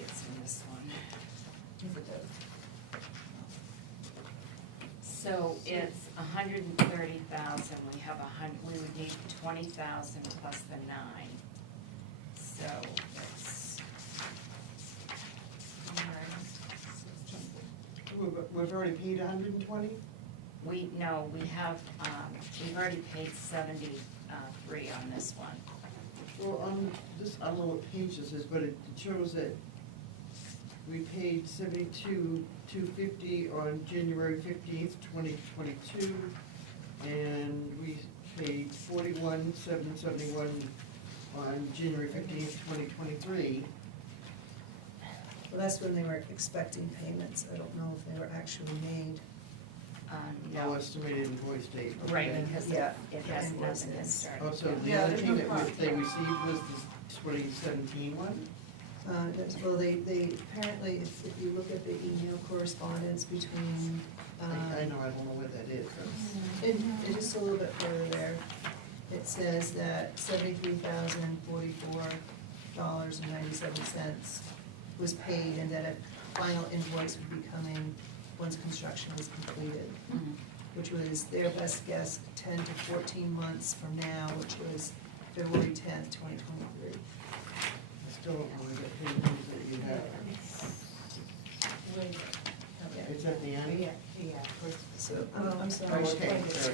it's in this one. So it's 130,000, we would need 20,000 plus the 9. So it's, We've already paid 120? we've already paid 73 on this one. Well, on this, I don't know what page this is, but it shows that we paid $72,250 on January 15th, 2022, and we paid $41,771 on January 15th, 2023. Well, that's when they were expecting payments. I don't know if they were actually made. No No, estimated invoice date. right, because Yeah. it has nothing been Invoices. started. Oh, so the Yeah, other there's thing no that cost. they received was the 2017 one? Well, they apparently, if you look at the email correspondence between, I know, I don't know what that is. it is a little bit further there. It says that $73,044.97 was paid and that a final invoice would be coming once construction was completed, Mhm. which was their best guess, 10 to 14 months from now, which was February 10th, 2023. I still don't know what pages that you have. It's at the end? So, I'm Oh, sorry. okay, there it is,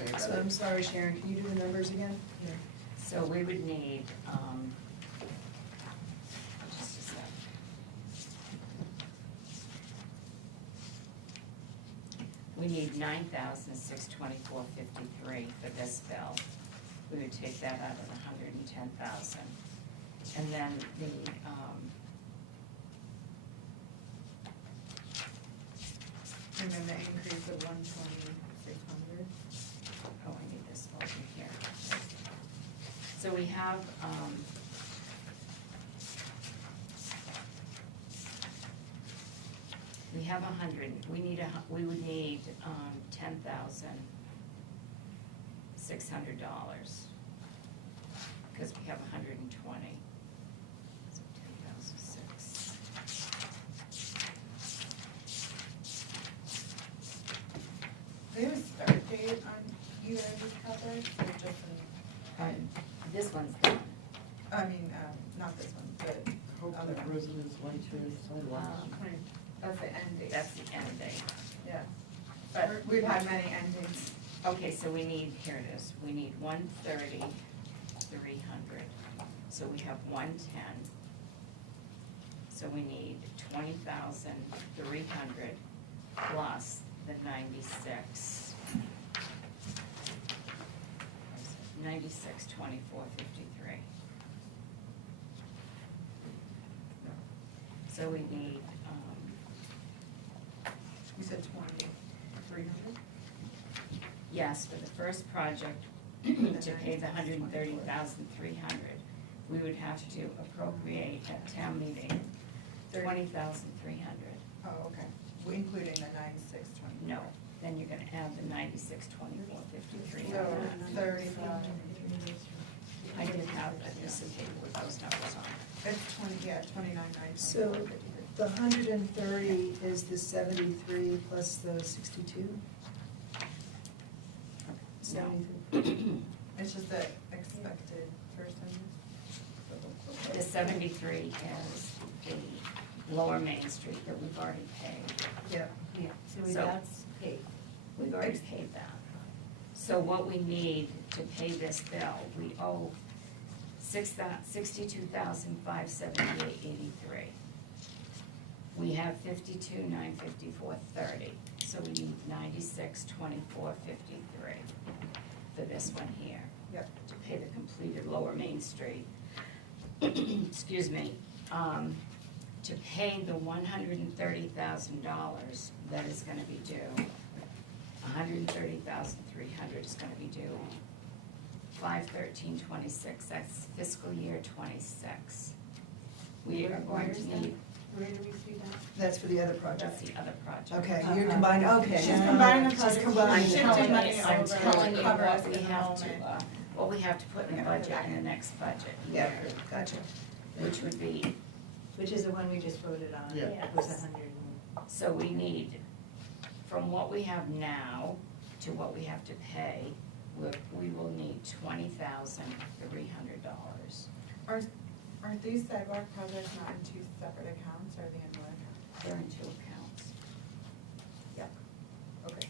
okay. So I'm sorry, Sharon, can you do the numbers again? So we would need, just a sec. We need 9,624.53 for this bill. We would take that out of the 110,000. And then And then the increase of 120,600. oh, I need this over here. So we have, we have 100, we would need 10,000 $600. Because we have 120. So 2006. Do you have a start date on either of these projects, or just This one's done. not this one, but Hope other that one? residents like to sidewalks. That's the end date. That's the end date. Yeah, but we've had many end dates. Okay, so we need, here it is, we need 130, 300. So we have 110. So we need 20,300 plus the 96. 96, 24, 53. So we need, We said 2,300? yes, for the first project, to pay the 130,300, we would have to appropriate at town meeting 20,300. Oh, okay, including the 9620. No, then you're gonna add the 96, 24, 53 So on that. 35. I didn't have a piece of paper with those numbers on it. It's 29,924. So the 130 is the 73 plus the 62? 73. It's just the expected person. The 73 is the Lower Main Street that we've already paid. Yeah. Yeah, so So- that's paid. We've already paid that. So what we need to pay this bill, we owe $62,578.83. We have 52,954.30, so we need 96,24.53 for this one here. Yep. To pay the completed Lower Main Street. Excuse me, to pay the $130,000 that is gonna be due, 130,300 is gonna be due 5/13/26, that's fiscal year 26. We are going to need, Where do we see that? That's for the other that's project. the other project. Okay, you're combining, okay. She's combining the She's projects. combining She's the shifting projects. money I'm over telling to you cover us what we in the have to, moment. what we have to put in the Yeah, budget okay. in the next budget Yeah, year, gotcha. which would be, Which is the one we just voted on. Yeah. It was 100 so we need, from what we have now to what we have to pay, we will need $20,300. Are these sidewalk projects not in two separate accounts, or are they in one account? They're in two accounts. Okay.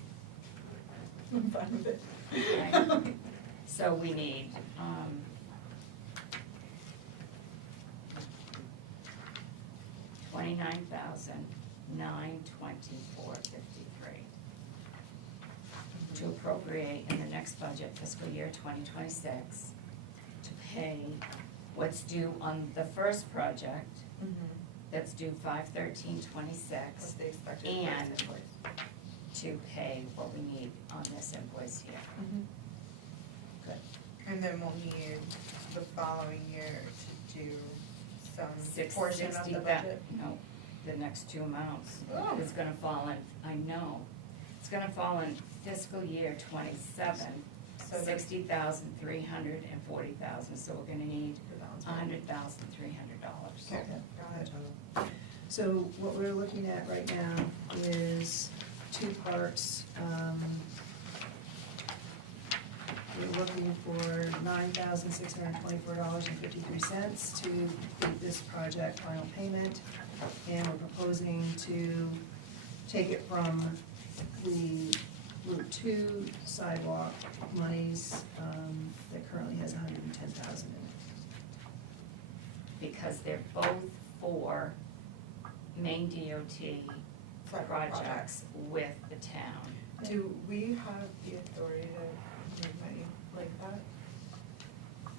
I'm fine with it. Okay. So we need, $29,924.53 to appropriate in the next budget fiscal year 2026 to pay what's due on the first project, that's due 5/13/26. What's the expected And price invoice? to pay what we need on this invoice here. Good. And then we'll need the following year to do some portion of the 60 budget. No, the next two amounts. Oh. It's gonna fall in, I know, it's gonna fall in fiscal year 27, So the- 60,300 and 40,000, so we're gonna need The balance. $100,300. Okay, got it. So what we're looking at right now is two parts. We're looking for $9,624.53 to complete this project final payment. And we're proposing to take it from the Route 2 sidewalk monies that currently has $110,000 in it. Because they're both for main DOT Sidewalk projects with the town. Do we have the authority to move money like that?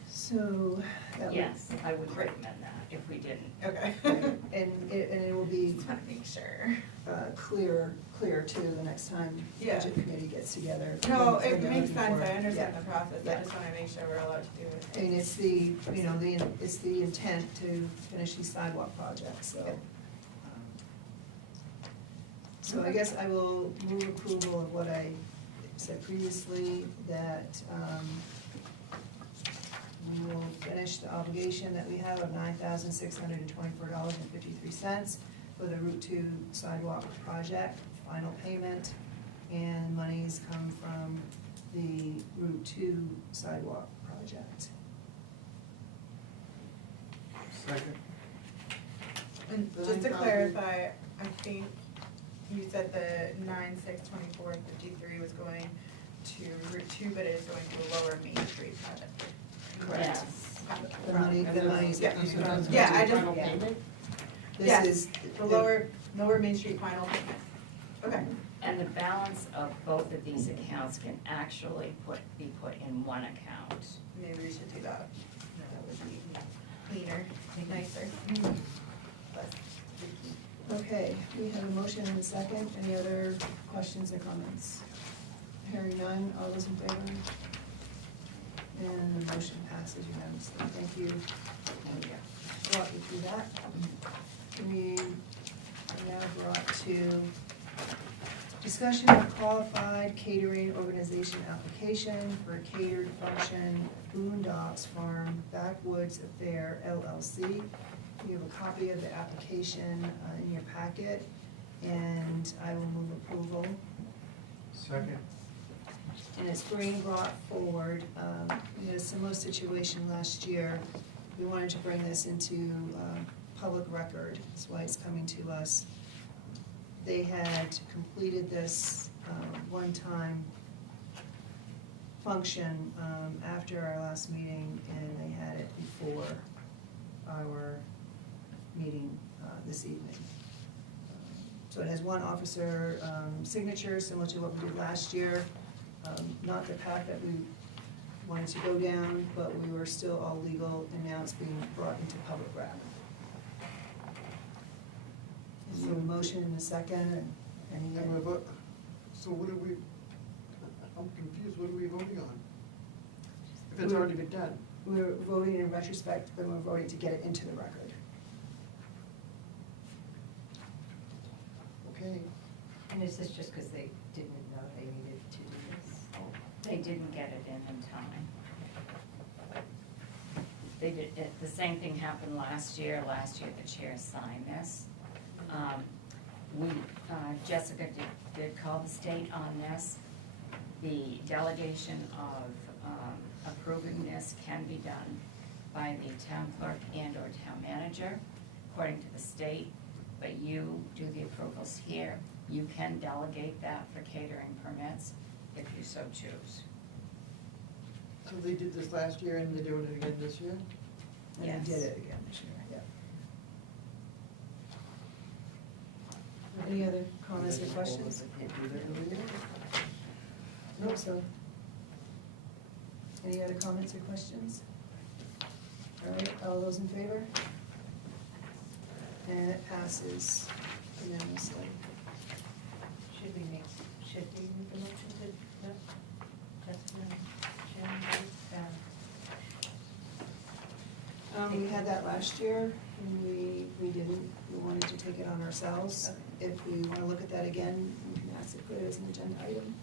So that would. Yes, I would recommend that if we didn't. Okay. And it will be Just wanna make sure. clear too the next time Yeah. budget committee gets together. No, when it they're makes looking sense, for- I understand yeah. the process, I Yeah. just wanna make sure we're allowed to do it. I mean, it's it's the intent to finish these sidewalk projects, so. So I guess I will move approval of what I said previously that we will finish the obligation that we have of $9,624.53 for the Route 2 sidewalk project, final payment, and monies come from the Route 2 sidewalk project. Second. And just to clarify, I think you said the 9/6/24/53 was going to Route 2, but it is going to a Lower Main Street project. Yes. The money, the money's Yeah. coming from. Yeah, I just- Final payment? Yes, This is. The Lower Main Street final payment. Okay. And the balance of both of these accounts can actually be put in one account. Maybe we should do that. That would be cleaner, nicer. Less leaky. Okay, we have a motion and a second. Any other questions or comments? Hearing none, all those in favor? And the motion passes unanimously. Thank you. Walk you through that. We are now brought to discussion of qualified catering organization application for a catered function, Boondocks Farm Backwoods Affair LLC. You have a copy of the application in your packet, and I will move approval. Second. And it's being brought forward, we had a similar situation last year. We wanted to bring this into public record, that's why it's coming to us. They had completed this one-time function after our last meeting, and they had it before our meeting this evening. So it has one officer signature, similar to what we did last year. Not the path that we wanted to go down, but we were still all legal, and now it's being brought into public record. Is there a motion in a second, and any? So what are we, I'm confused, what are we voting on? If it's already been done? We're voting in retrospect, then we're voting to get it into the record. Okay. And is this just because they didn't know they needed to do this? They didn't get it in time. They did, the same thing happened last year. Last year, the chair signed this. Jessica did call the state on this. The delegation of approving this can be done by the town clerk and or town manager, according to the state, but you do the approvals here. You can delegate that for catering permits if you so choose. So they did this last year and they're doing it again this year? And Yes. we did it again this year, yeah. Any other comments or questions? They can't do that every year? No, so. Any other comments or questions? All right, all those in favor? And it passes unanimously. Should we make the motion to, no? We had that last year, and we didn't, we wanted to take it on ourselves. If we want to look at that again, we can ask to put it as an agenda item.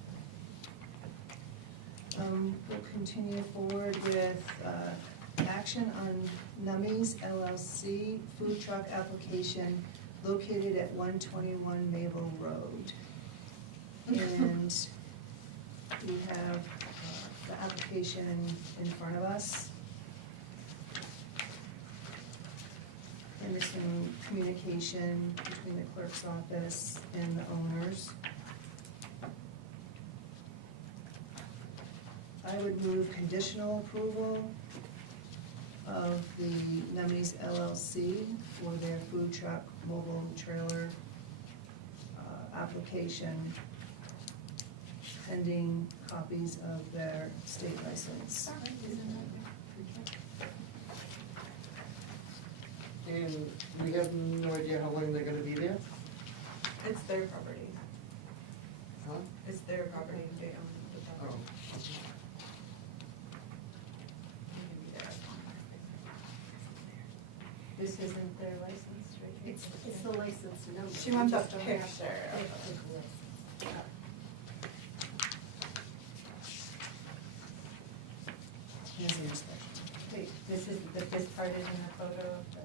We'll continue forward with action on Nummies LLC food truck application located at 121 Maple Road. And we have the application in front of us. And there's some communication between the clerk's office and the owners. I would move conditional approval of the Nummies LLC for their food truck mobile trailer application pending copies of their state license. And we have no idea how long they're gonna be there? It's their property. Huh? It's their property. They own the Oh. property. They can be there as long as This isn't their license, right? It's the license number. She wants a We just don't have picture of the license. This part is in the photo of the.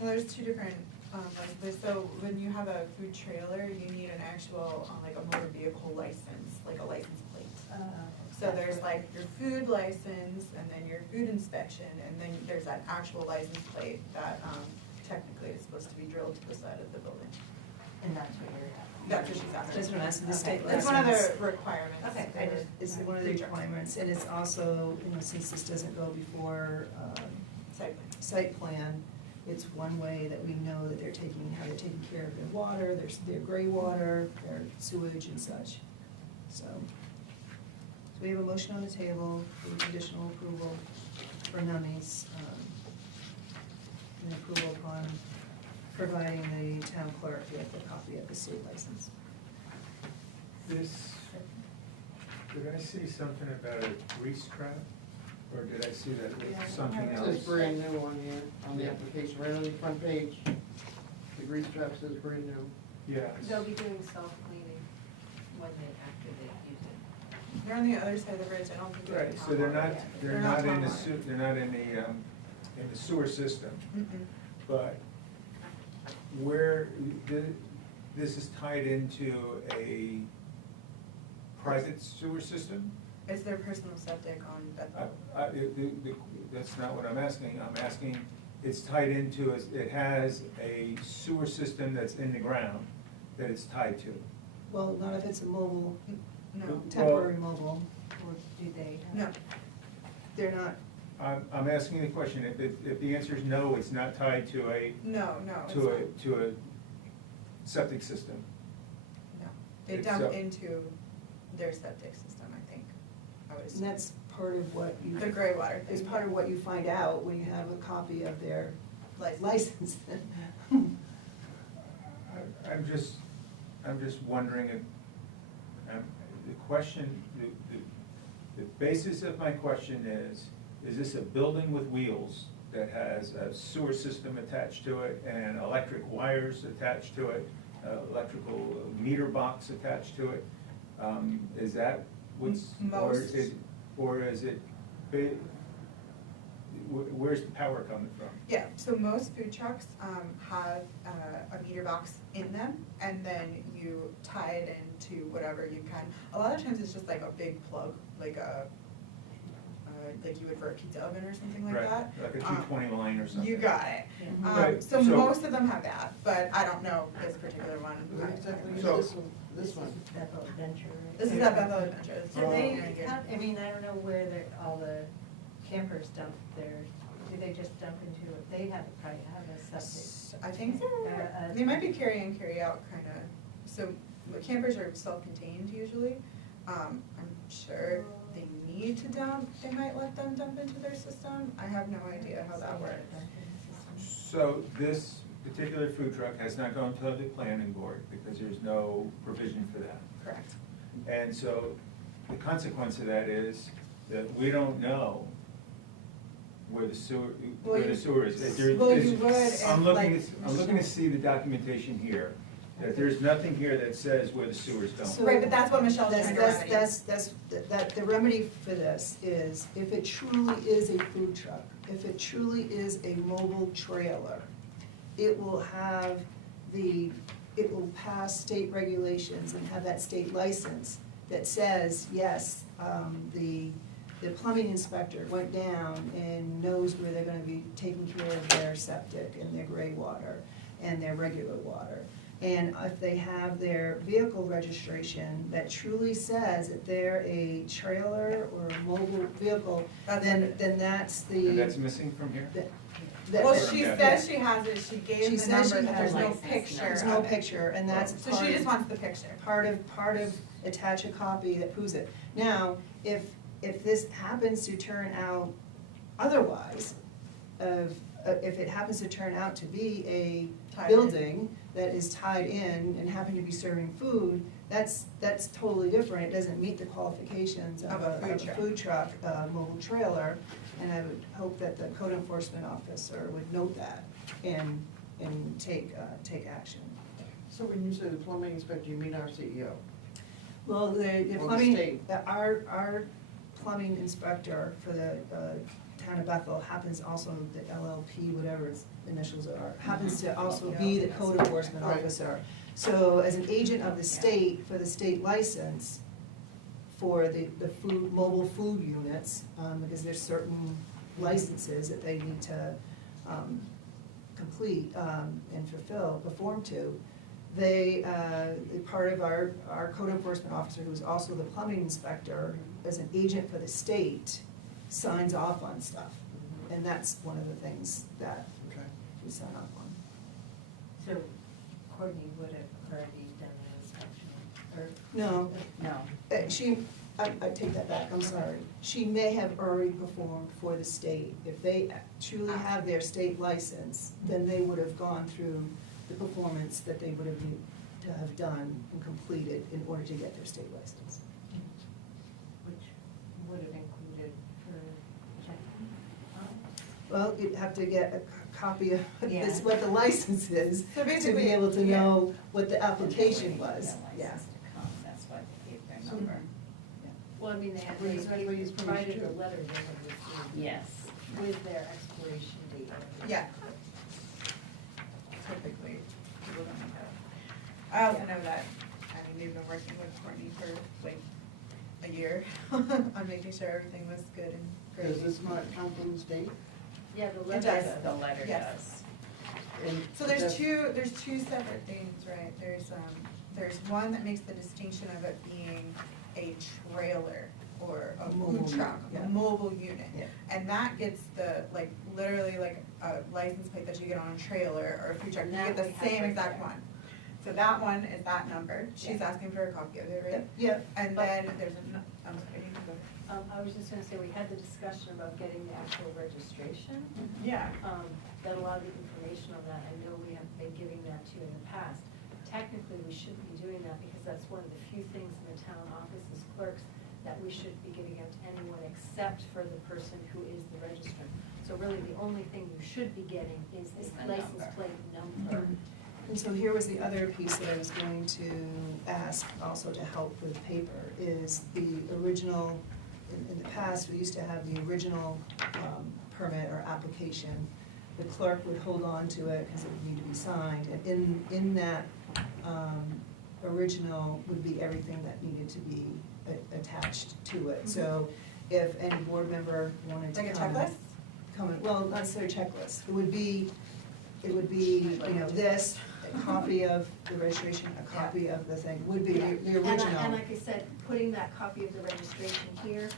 Well, there's two different, so when you have a food trailer, you need an actual, like a motor vehicle license, like a license plate. So there's like your food license, and then your food inspection, and then there's that actual license plate that, technically is supposed to be drilled to the side of the building. And that's what you're asking. That's what she's asking. That's what I'm asking, the state It's one of license. the requirements. Okay, for I just- It's one of the food trucks. requirements, and it's also, you know, since this doesn't go before, Site plan. site plan, it's one way that we know that they're taking, how they're taking care of their water, their gray water, their sewage and such, so. So we have a motion on the table for conditional approval for Nummies, and approval upon providing the town clerk with a copy of the state license. This, did I see something about a grease trap? Or did I see that with something It else? says brand new on here, on the application, right on the front page. The grease trap says brand new. Yes. They'll be doing self-cleaning after they use it. They're on the other side of the bridge, I don't think they're. Right, so they're not, They're not in the online. they're not in the sewer system, Mm-mm. but where, this is tied into a private sewer system? It's their personal septic on Bethel. That's not what I'm asking. I'm asking, it's tied into, it has a sewer system that's in the ground that it's tied to. Well, not if it's a mobile, No, temporary mobile, Or do they? no, they're not, I'm asking the question, if the answer is no, it's not tied to no, it's not. to a septic system. No. They It's dump so- into their septic system, I think. I would and assume. that's part of what you. The gray water thing. Is part of what you find out when you have a copy of their license. I'm just wondering if, the question, the basis of my question is this a building with wheels that has a sewer system attached to it and electric wires attached to it, electrical meter box attached to it? Is that what's, Most. or is it, where's the power coming from? Yeah, so most food trucks have a meter box in them, and then you tie it into whatever you can. A lot of times it's just like a big plug, like like you would for a pizza oven or something like Right, that. like a 220 line or something. You got it. Right, So so- most of them have that, but I don't know this particular one. What exactly is So- this one? This one. Bethel Adventure, right? This is at Bethel Adventure. Do they, I mean, I don't know where all the campers dump their, do they just dump into, they probably have a septic. I think they might be carry in, carry out kind of, so campers are self-contained usually. I'm sure they need to dump, they might let them dump into their system. I have no idea how that works. So this particular food truck has not gone to the planning board because there's no provision for that. Correct. And so the consequence of that is that we don't know where the sewer, Well, where the you- sewer is. well, you would if, I'm looking, like, I'm looking to see the documentation here, that there's nothing here that says where the sewer's So- going. Right, but that's what Michelle's trying to remedy. That's the remedy for this is, if it truly is a food truck, if it truly is a mobile trailer, it will have it will pass state regulations and have that state license that says, yes, the plumbing inspector went down and knows where they're gonna be taking care of their septic and their gray water and their regular water. And if they have their vehicle registration that truly says that they're a trailer or a mobile vehicle, then that's the. And that's missing from here? Well, That's- she Yeah. says she has it, she She gave the says number, she but has there's no license picture There's of no it. picture, and that's So part she just of, wants the picture. part of attach a copy that proves it. Now, if this happens to turn out otherwise, if it happens to turn out to be a Tied in. building that is tied in and happen to be serving food, that's totally different. It doesn't meet the qualifications of a food truck, mobile trailer. And I would hope that the code enforcement officer would note that and take action. So when you say the plumbing inspector, you mean our CEO? Well, the Or the plumbing, state. our plumbing inspector for the town of Bethel happens also, the LLP, whatever its initials are, happens to also be the code enforcement Right. officer. So as an agent of the state, for the state license, for the food, mobile food units, because there's certain licenses that they need to complete and fulfill, perform to, they, part of our code enforcement officer, who's also the plumbing inspector, as an agent for the state, signs off on stuff. And that's one of the things that Okay. we sign off on. So Courtney would have already done the inspection, or? No, No. I take that back, I'm sorry. She may have already performed for the state. If they truly have their state license, then they would have gone through the performance that they would have need to have done and completed in order to get their state license. Which would have included for checking? Well, you'd have to get a copy of Yeah. this, what the license is, So to basically, be able to yeah. know what the application was, Yeah. yeah. License to come, that's why they gave their number. Well, I mean, Well, exactly, it's provided pretty a true. letter they had received Yes. with their expiration date. Yeah. Typically, people don't know. I also know that, I mean, we've been working with Courtney for like a year on making sure everything was good and great. Does this not come from the state? Yeah, the It letter does. does. The letter Yes. does. And So there's that's- two separate things, right? There's one that makes the distinction of it being a trailer or a Mobile food truck, unit, a yeah. mobile unit. Yeah. And that gets the, like, literally like a license plate that you get on a trailer or a food truck, you That get the we have same right exact there. one. So that one is that number, she's asking for a copy of it, right? Yeah, And But- then there's I'm sorry, you can go ahead. I was just gonna say, we had the discussion about getting the actual registration. Yeah. That a lot of the information on that, I know we have been giving that to you in the past. Technically, we shouldn't be doing that because that's one of the few things in the town office as clerks that we should be giving out to anyone except for the person who is the registrant. So really, the only thing you should be getting is Is the the license number. plate number. and so here was the other piece that I was going to ask also to help with paper, is the original, in the past, we used to have the original permit or application. The clerk would hold on to it because it would need to be signed, and in that original would be everything that needed to be attached to it. So if any board member wanted to Like a come. checklist? Well, not necessarily a checklist, it would be, you know, this, a copy of the registration, a copy of the thing, would be the And original. like I said, putting that copy of the registration here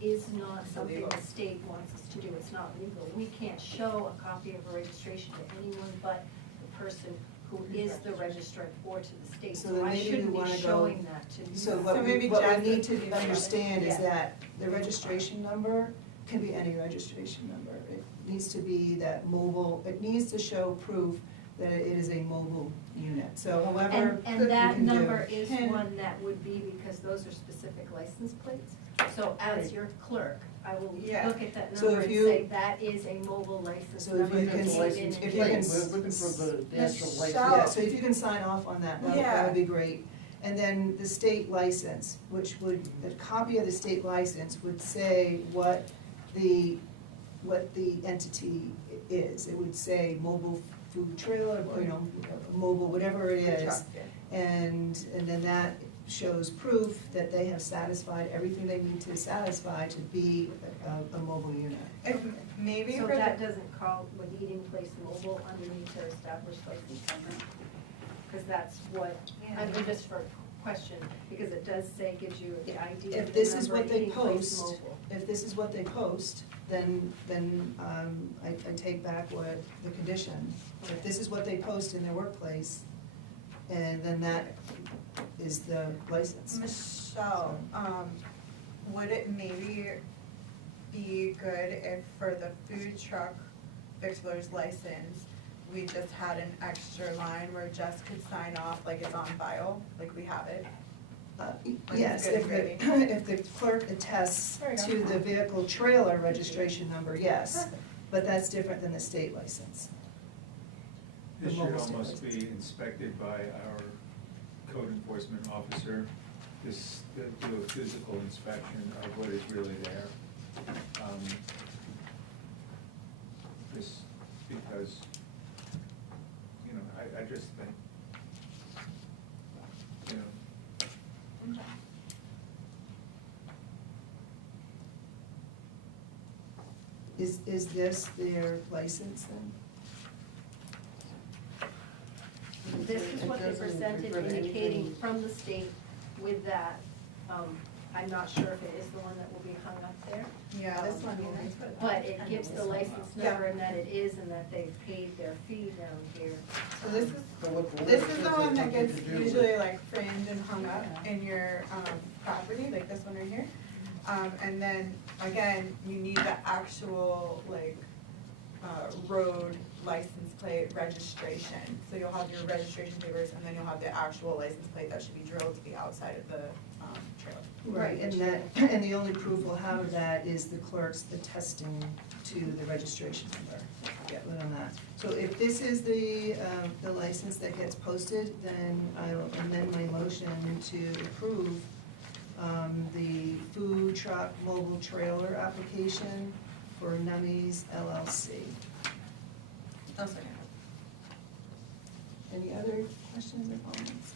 is not something Illegal. the state wants us to do, it's not legal. We can't show a copy of a registration to anyone but the person who is the registrant or to the state. So So then I maybe we shouldn't wanna be go- showing that to you. So So maybe what Jack we need would to be the- understand is Yeah. that the registration number can be any registration number. It needs to be that mobile, it needs to show proof that it is a mobile unit. So however. And we that can do- number is Can- one that would be, because those are specific license plates. So as your clerk, I will Yeah. look at that So number if and you- say, that is a mobile license So if number. you that can- came in License and if you plate, can- we're looking for the actual license. Yeah, so if you can sign off on that, that Yeah. would be great. And then the state license, which would, a copy of the state license would say what the entity is. It would say mobile food trailer, or, you know, mobile, whatever it Food is. truck, yeah. And then that shows proof that they have satisfied everything they need to satisfy to be a mobile unit. If maybe So for that the, doesn't call with eating place mobile underneath their established license number? Because that's what, I mean, just for question, because it does say, gives you the ID If of this the is number what they eating place post, mobile. if this is what they post, then I take back what the condition. If this is what they post in their workplace, and then that is the license. Michelle, would it maybe be good if for the food truck victualer's license, we just had an extra line where Jess could sign off like it's on file, like we have it? Yes, good if the, if the clerk attests There you go. to the vehicle trailer registration number, yes, but that's different than the state license. This The should mobile state almost license. be inspected by our code enforcement officer this, do a physical inspection of what is really there. Just because, you know, I just think, you know, Is this their license then? This is what they It doesn't presented refer to indicating anything. from the state with that. I'm not sure if it is the one that will be hung up there. Yeah, this one will be. But it gives the license Yeah. number and that it is and that they've paid their fee down here. So this is, So what the this license is the has one that nothing gets to do with- usually like framed and hung up in your, property, like this one right here. And then, again, you need the actual, like, road license plate registration. So you'll have your registration papers, and then you'll have the actual license plate that should be drilled to the outside of the, trailer. Right, and that, and the only proof we'll have of that is the clerk's attesting to the registration number. Get rid on that. So if this is the license that gets posted, then I will amend my motion to approve the food truck mobile trailer application for Nummies LLC. Oh, sorry. Any other questions or comments?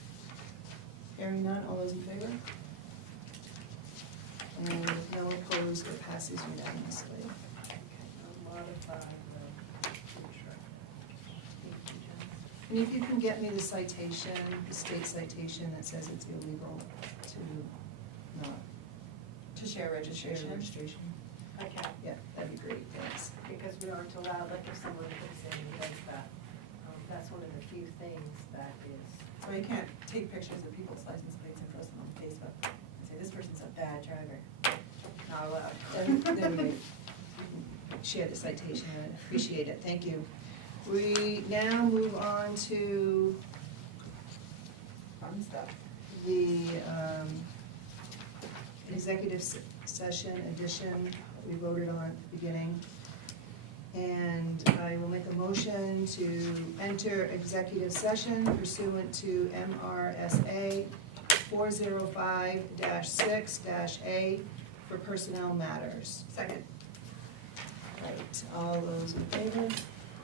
Hearing none, all those in favor? And with no opposed, it passes unanimously. I'll modify the food truck. Thank you, Jen. And if you can get me the citation, the state citation that says it's illegal to not To share share registration. registration. Okay, Yeah, that'd be great, thanks. because we aren't allowed, like if someone comes in and does that, that's one of the few things that is. Or you can't take pictures of people's license plates and post them on Facebook and say, this person's a bad driver. Not allowed. Then we share the citation, I appreciate it, thank you. We now move on to Fun stuff. the executive session edition that we voted on at the beginning. And I will make a motion to enter executive session pursuant to MRSA 405-6-A for personnel matters. Second. Right, all those in favor?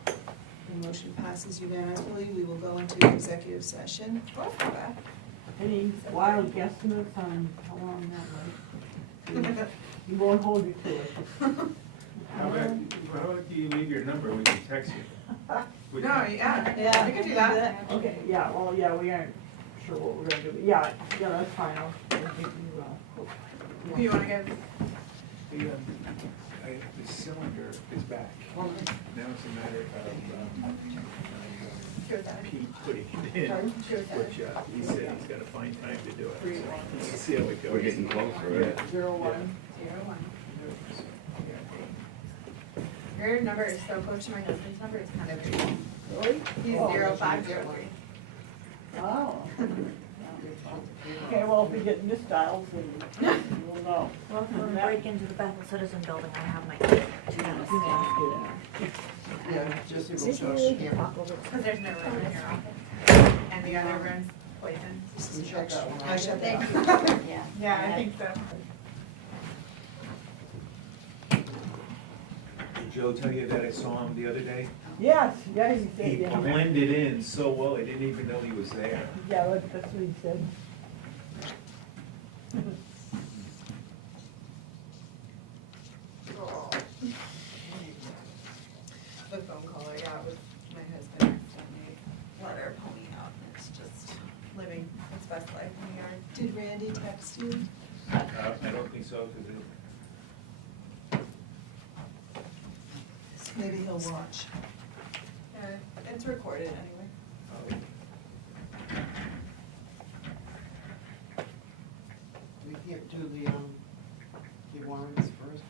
The motion passes unanimously. We will go into executive session. Oh, that's not bad. Any wild guesstimates on how long that might? You won't hold you to it. how about you leave your number, we can text you? We No, can- yeah, we could do that. Okay, yeah, well, yeah, we aren't sure what we're gonna do, but yeah, that's fine, I'll give you, Who you wanna give? The cylinder is back. Now it's a matter of, Sure, that. Pete putting it in, Pardon? which, he said he's gotta find time to do it. So, let's see how it goes. We're getting closer, right? 01. 01. Your number is so close to my husband's number, it's kind of creepy. Really? He's Oh. 0503. Oh. Okay, well, if we get misdials, then we'll know. Well, if we break into the Bethel Citizen Building, I have my Yeah, just it will Did show you stamp. talk over? Because there's no room in your office. And the other room's poison. We shut that one I off. shut that Thank off. you. Yeah. Yeah, I think so. Did Joe tell you that I saw him the other day? Yes, yeah, he He said, yeah. blended in so well, I didn't even know he was there. Yeah, that's what he said. The phone call I got with my husband accidentally let our pony out. It's just living its best life in the yard. Did Randy text you? I don't think so, because Maybe he'll watch. It's recorded anyway. We can't do the warrants first.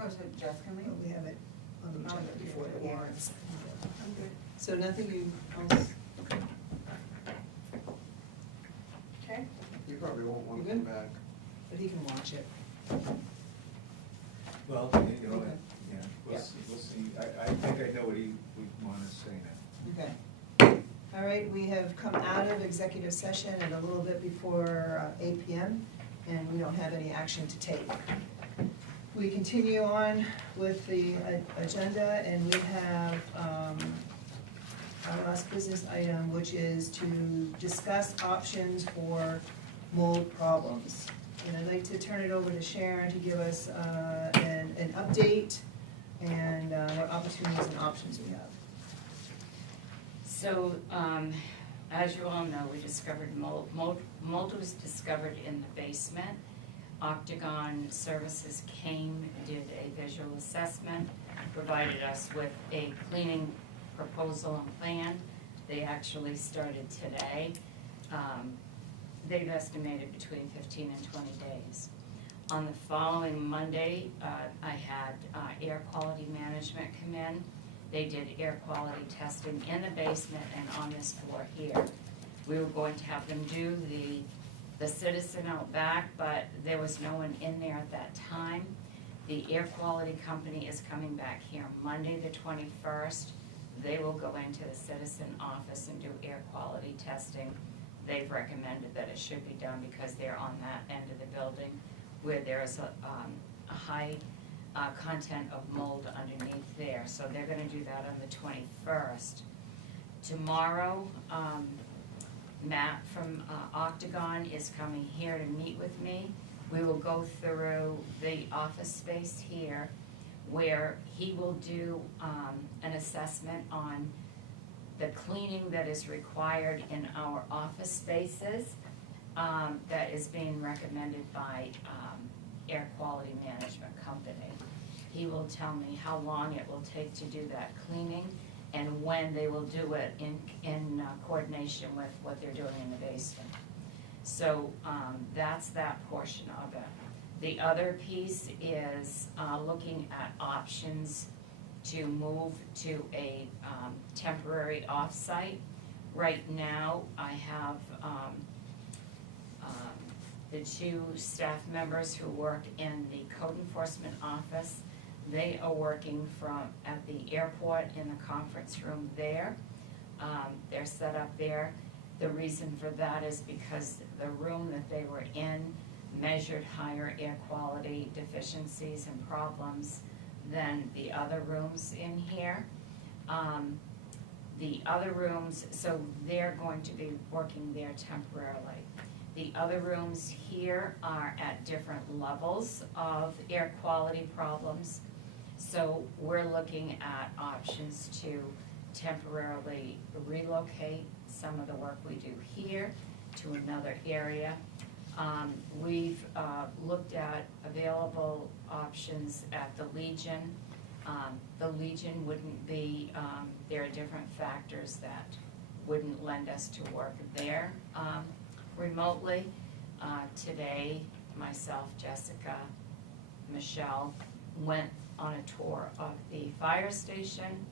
Oh, so Jess can Oh, leave? we have it on the agenda before the warrants. I'm good. So nothing you else? Okay. You probably won't want to You come good? back. But he can watch it. well, you know, Okay. yeah, Yeah. we'll see. I think I know what he would want to say now. Okay. All right, we have come out of executive session at a little bit before 8 PM, and we don't have any action to take. We continue on with the agenda, and we have our last business item, which is to discuss options for mold problems. And I'd like to turn it over to Sharon to give us an update and what opportunities and options we have. So, as you all know, we discovered mold. Mold was discovered in the basement. Octagon Services came, did a visual assessment, provided us with a cleaning proposal and plan. They actually started today. They've estimated between 15 and 20 days. On the following Monday, I had air quality management come in. They did air quality testing in the basement and on this floor here. We were going to have them do the citizen out back, but there was no one in there at that time. The air quality company is coming back here Monday the 21st. They will go into the citizen office and do air quality testing. They've recommended that it should be done because they're on that end of the building where there is a high content of mold underneath there. So they're gonna do that on the 21st. Tomorrow, Matt from Octagon is coming here to meet with me. We will go through the office space here where he will do an assessment on the cleaning that is required in our office spaces that is being recommended by Air Quality Management Company. He will tell me how long it will take to do that cleaning and when they will do it in coordination with what they're doing in the basement. So that's that portion of it. The other piece is looking at options to move to a temporary off-site. Right now, I have the two staff members who work in the code enforcement office. They are working at the airport in the conference room there. They're set up there. The reason for that is because the room that they were in measured higher air quality deficiencies and problems than the other rooms in here. The other rooms, so they're going to be working there temporarily. The other rooms here are at different levels of air quality problems. So we're looking at options to temporarily relocate some of the work we do here to another area. We've looked at available options at the Legion. The Legion wouldn't be, there are different factors that wouldn't lend us to work there remotely. Today, myself, Jessica, Michelle went on a tour of the fire station.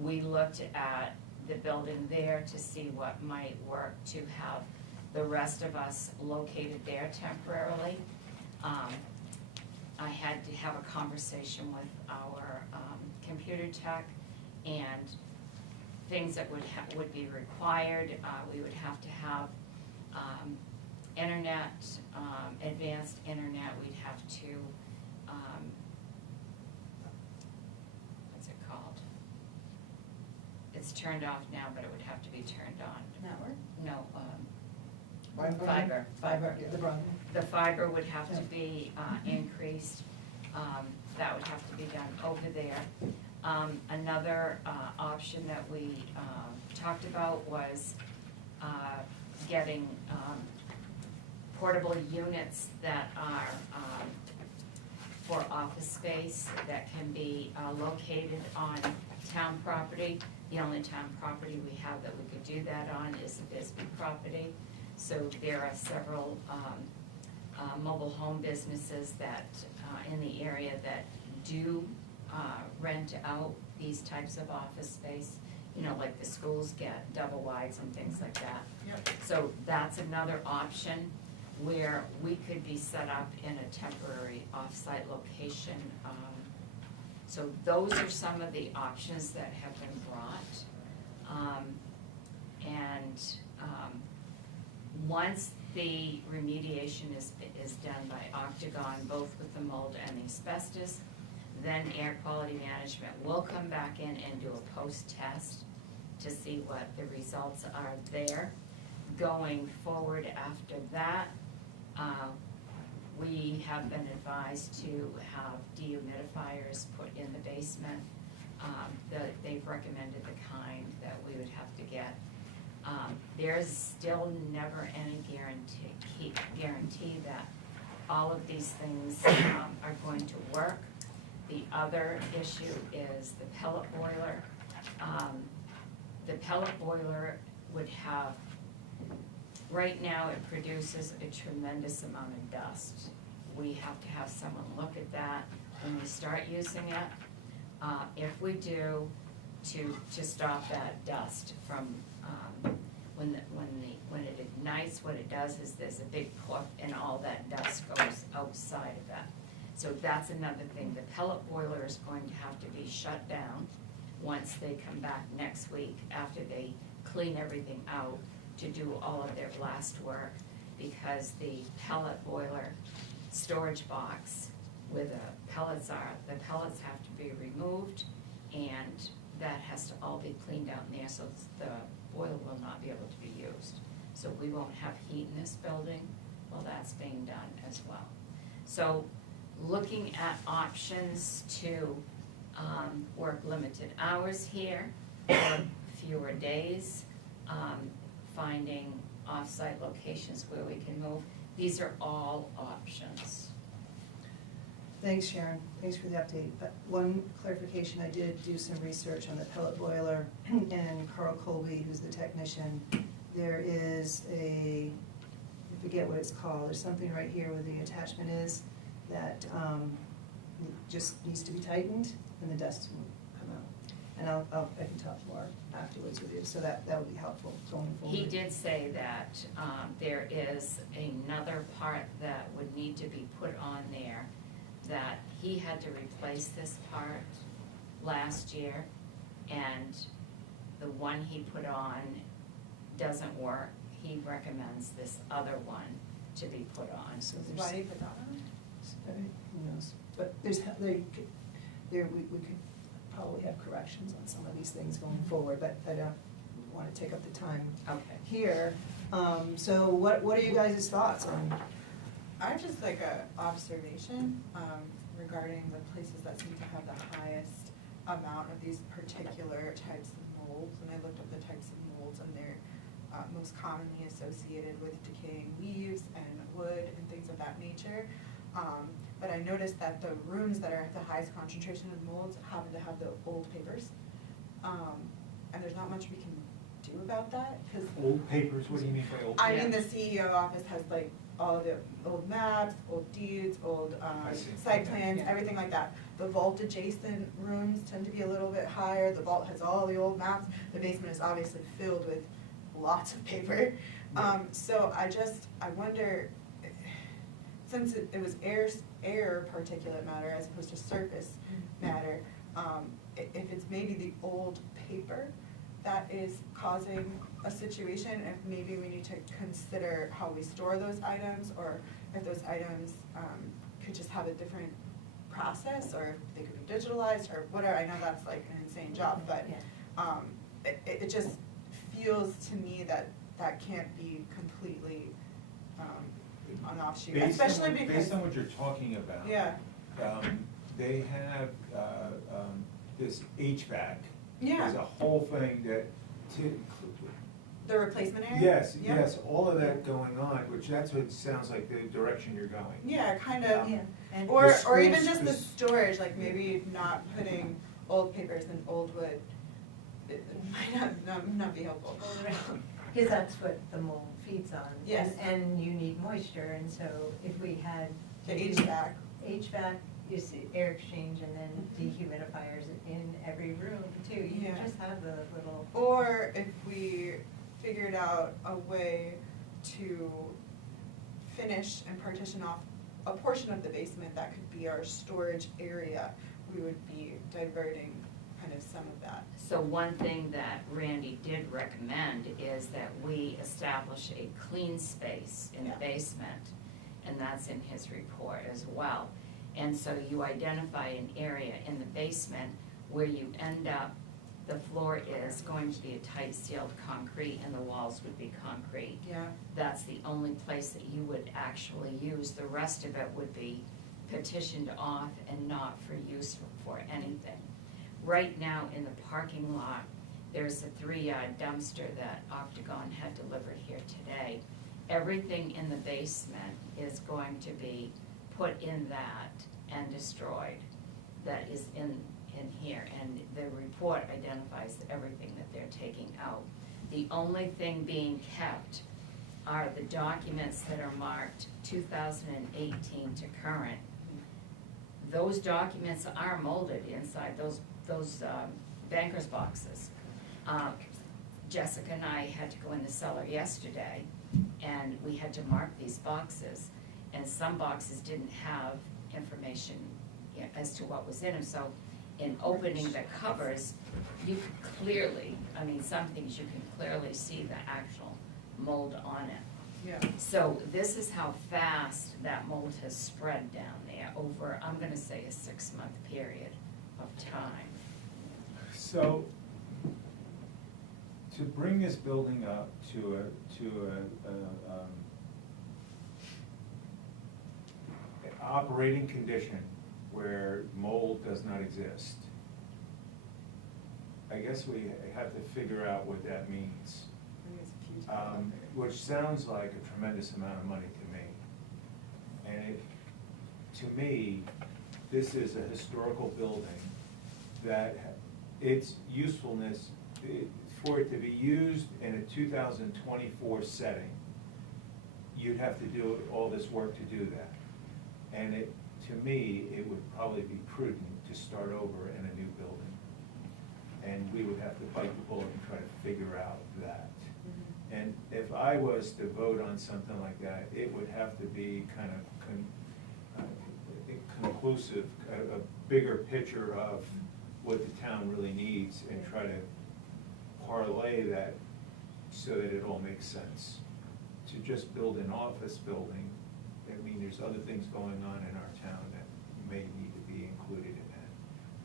We looked at the building there to see what might work to have the rest of us located there temporarily. I had to have a conversation with our computer tech and things that would be required. We would have to have internet, advanced internet. We'd have to, what's it called? It's turned off now, but it would have to be turned on. Network? No, Fiber. fiber. The broadband. The fiber would have to be increased. That would have to be done over there. Another option that we talked about was getting portable units that are for office space that can be located on town property. The only town property we have that we could do that on is the Bisbee property. So there are several mobile home businesses that in the area that do rent out these types of office space. You know, like the schools get double wides and things like that. Yep. So that's another option where we could be set up in a temporary off-site location. So those are some of the options that have been brought. And once the remediation is done by Octagon, both with the mold and the asbestos, then air quality management will come back in and do a post-test to see what the results are there. Going forward after that, we have been advised to have dehumidifiers put in the basement. They've recommended the kind that we would have to get. There's still never any guarantee that all of these things are going to work. The other issue is the pellet boiler. The pellet boiler would have, right now it produces a tremendous amount of dust. We have to have someone look at that when we start using it. If we do, to stop that dust from, when it ignites, what it does is there's a big puff and all that dust goes outside of that. So that's another thing. The pellet boiler is going to have to be shut down once they come back next week after they clean everything out to do all of their blast work, because the pellet boiler storage box where the pellets are, the pellets have to be removed, and that has to all be cleaned out in there, so the boiler will not be able to be used. So we won't have heat in this building while that's being done as well. So looking at options to work limited hours here, or fewer days, finding off-site locations where we can move. These are all options. Thanks, Sharon. Thanks for the update. But one clarification, I did do some research on the pellet boiler, and Carl Colby, who's the technician, there is I forget what it's called, there's something right here where the attachment is that just needs to be tightened, and the dust won't come out. And I can talk more afterwards with you, so that would be helpful going forward. He did say that there is another part that would need to be put on there, that he had to replace this part last year, and the one he put on doesn't work. He recommends this other one to be put on. So Why do you put that on? who knows? But we could probably have corrections on some of these things going forward, but I don't want to take up the time Okay. here. So what are you guys' thoughts on? I just like a observation regarding the places that seem to have the highest amount of these particular types of molds. And I looked up the types of molds, and they're most commonly associated with decaying leaves and wood and things of that nature. But I noticed that the rooms that are at the highest concentration of molds happen to have the old papers. And there's not much we can do about that, because Old papers, what do you mean by old? I mean, the CEO office has like all of the old maps, old deeds, old I see. site Okay. plans, everything like that. The vault adjacent rooms tend to be a little bit higher. The vault has all the old maps. The basement is obviously filled with lots of paper. So I wonder, since it was air particulate matter as opposed to surface matter, if it's maybe the old paper that is causing a situation, if maybe we need to consider how we store those items, or if those items could just have a different process, or if they could be digitalized, or whatever. I know that's like an insane job, but it just feels to me that that can't be completely an offshoot, especially because. Based on what you're talking about. Yeah. They have this HVAC. Yeah. There's a whole thing that, The replacement area? yes, Yeah. yes, all of that going on, which that's what sounds like the direction you're going. Yeah, kind of. Yeah, and Or The even schools- just the the- storage, like maybe not putting old papers in old wood. It might not be helpful. Because that's what the mold feeds on. Yes. And you need moisture, and so if we had. The HVAC. HVAC, you see air exchange, and then dehumidifiers in every room too. You Yeah. can just have the little. Or if we figured out a way to finish and partition off a portion of the basement that could be our storage area, we would be diverting kind of some of that. So one thing that Randy did recommend is that we establish a clean space in the Yeah. basement, and that's in his report as well. And so you identify an area in the basement where you end up, the floor is going to be a tight sealed concrete and the walls would be concrete. Yeah. That's the only place that you would actually use. The rest of it would be petitioned off and not for use for anything. Right now in the parking lot, there's a 3-yard dumpster that Octagon had delivered here today. Everything in the basement is going to be put in that and destroyed. That is in here, and the report identifies everything that they're taking out. The only thing being kept are the documents that are marked 2018 to current. Those documents are molded inside those banker's boxes. Jessica and I had to go in the cellar yesterday, and we had to mark these boxes, and some boxes didn't have information as to what was in them. So in opening the covers, you could clearly, I mean, some things you can clearly see the actual mold on it. Yeah. So this is how fast that mold has spread down there over, I'm gonna say, a 6-month period of time. So, to bring this building up to operating condition where mold does not exist, I guess we have to figure out what that means. Which sounds like a tremendous amount of money to me. And to me, this is a historical building that its usefulness, for it to be used in a 2024 setting, you'd have to do all this work to do that. And to me, it would probably be prudent to start over in a new building. And we would have to bite the bullet and try to figure out that. And if I was to vote on something like that, it would have to be kind of conclusive, a bigger picture of what the town really needs, and try to parlay that so that it all makes sense. To just build an office building, I mean, there's other things going on in our town that may need to be included in that,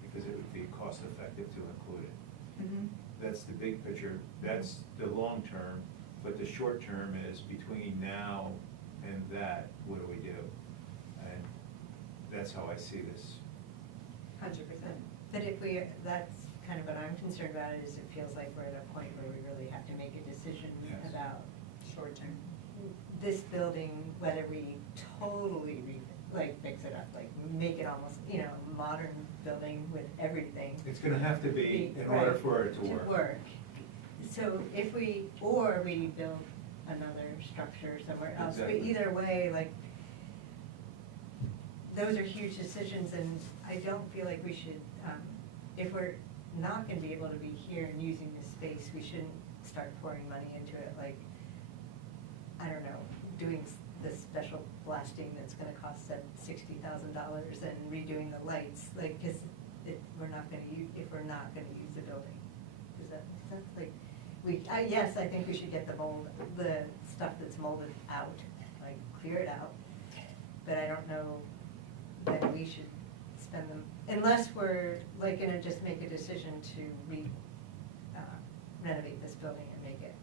because it would be cost effective to include it. Mm-hmm. That's the big picture, that's the long term, but the short term is between now and that, what do we do? And that's how I see this. 100%. But if we, that's kind of what I'm concerned about, is it feels like we're at a point where we really have to make a decision Yes. about short term. This building, whether we totally fix it up, like make it almost, a modern building with everything. It's gonna have to be in order for it to work. So if we build another structure somewhere else, but Exactly. either way, those are huge decisions, and I don't feel like we should, if we're not gonna be able to be here and using this space, we shouldn't start pouring money into it, I don't know, doing the special blasting that's gonna cost $60,000 and redoing the lights, cause we're not gonna use, if we're not gonna use the building. Does that make sense? Yes, I think we should get the stuff that's molded out, clear it out, but I don't know that we should spend them, unless we're gonna just make a decision to renovate this building and make it.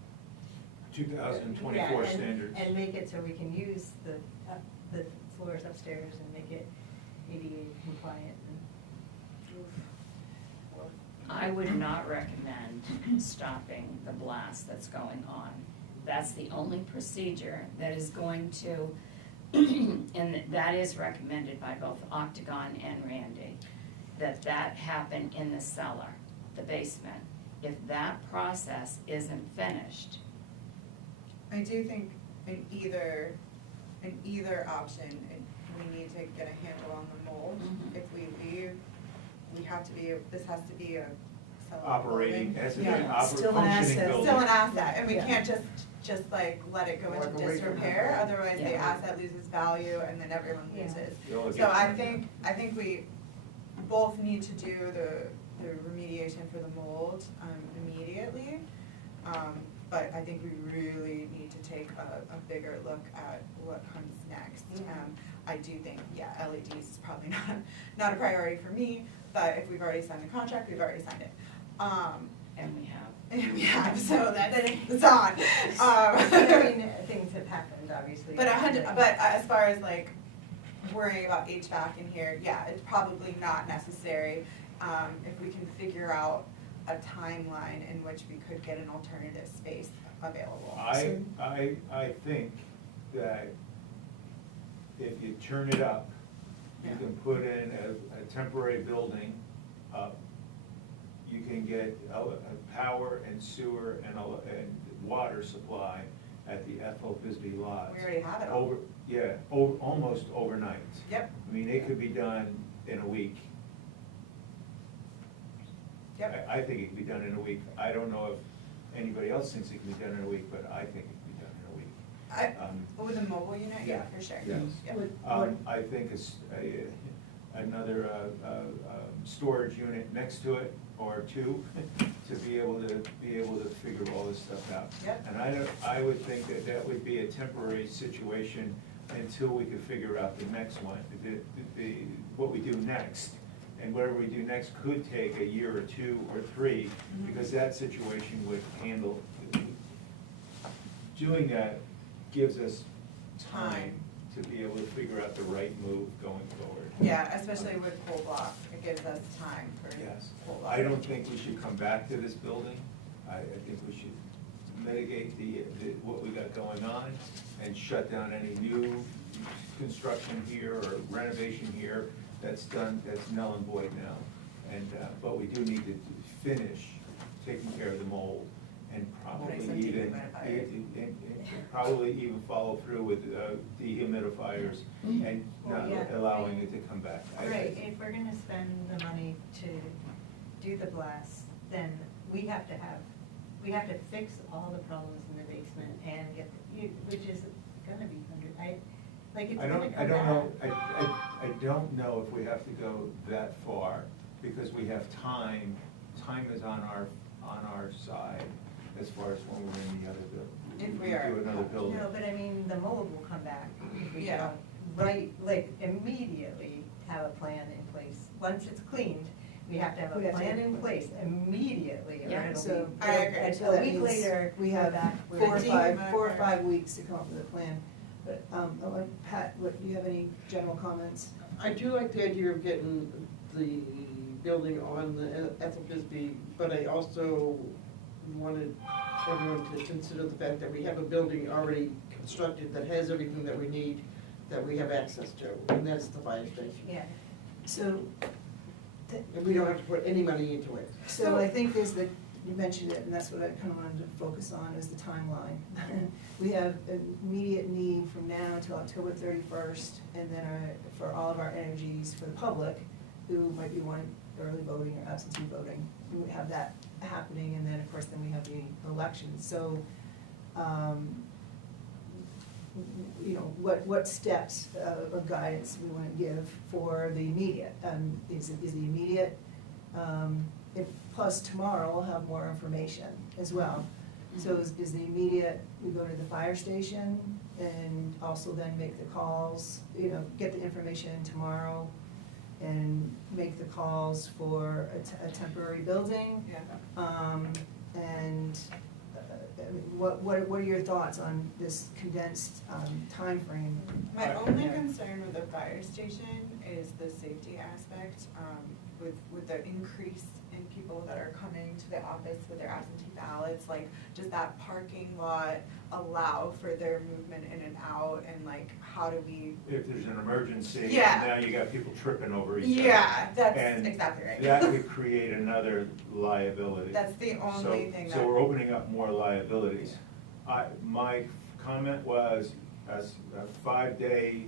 2024 Yeah, standards. And make it so we can use the floors upstairs and make it ADA compliant. I would not recommend stopping the blast that's going on. That's the only procedure that is going to, and that is recommended by both Octagon and Randy, that happen in the cellar, the basement. If that process isn't finished, I do think in either option, we need to get a handle on the mold. Mhm. If we leave, this has to be a Operating, building. as a Yeah. Still an functioning asset. building. Still an asset, and we Yeah. can't just let it go Walk into away from disrepair, it. otherwise the Yeah. asset loses value and then everyone Yeah. loses. You only So get- I think we both need to do the remediation for the mold, immediately. But I think we really need to take a bigger look at what comes next. I do think, yeah, LEDs is probably not a priority for me, but if we've already signed the contract, we've already signed it. And we have. And we have, so it's on. I mean, things have happened, obviously. But as far as like worrying about HVAC in here, yeah, it's probably not necessary. If we can figure out a timeline in which we could get an alternative space available. I think that if you turn it up, you can put in a temporary building up. You can get a power and sewer and water supply at the Ethel Bisbee lot. We already have it all. Almost overnight. Yep. I mean, it could be done in a week. Yep. I think it could be done in a week. I don't know if anybody else thinks it can be done in a week, but I think it can be done in a week. With a mobile unit, yeah, for sure. Yes. Yep. I think it's another storage unit next to it, or two, to be able to figure all this stuff out. Yep. And I would think that would be a temporary situation until we could figure out the next one, what we do next. And whatever we do next could take a year or two or three, because that situation would handle, doing that gives us time to be able to figure out the right move going forward. Yeah, especially with pole block, it gives us time for Yes. pole block. I don't think we should come back to this building. I think we should mitigate what we got going on and shut down any new construction here or renovation here that's done, that's null and void now. And, but we do need to finish taking care of the mold and Putting some dehumidifiers. probably even follow through with dehumidifiers and not allowing it to come back. Right, if we're gonna spend the money to do the blast, then we have to fix all the problems in the basement and get, which is gonna be it's I gonna don't come know, back. I don't know if we have to go that far, because we have time is on our side as far as when we're in the other building. If we are. Do another building. No, but I mean, the mold will come back if we Yeah. don't, immediately have a plan in place. Once it's cleaned, we have to have We a have to plan have a in plan. place immediately, or Yeah. it'll So, be, I agree. a So that week means later, we we're have back where 4 or it's- 5 weeks to come up with a plan. But, Pat, do you have any general comments? I do like the idea of getting the building on the Ethel Bisbee, but I also wanted everyone to consider the fact that we have a building already constructed that has everything that we need, that we have access to, and that's the fire station. Yeah. So, And we don't have to put any money into it. so I think you mentioned it, and that's what I kind of wanted to focus on, is the timeline. We have an immediate need from now until October 31st, and then for all of our energies for the public, who might be wanting early voting or absentee voting. We have that happening, and then, of course, then we have the election. So, what steps or guidance we want to give for the immediate? Is the immediate, plus tomorrow we'll have more information as well. So is the immediate, we go to the fire station and also then make the calls, get the information tomorrow and make the calls for a temporary building? Yeah. And what are your thoughts on this condensed timeframe? My only concern with the fire station is the safety aspect, with the increase in people that are coming to the office with their absentee ballots. Like, does that parking lot allow for their movement in and out, and how do we? If there's an emergency, Yeah. now you got people tripping over each other. Yeah, that's And exactly right. that would create another liability. That's the only thing that. So we're opening up more liabilities. My comment was a 5-day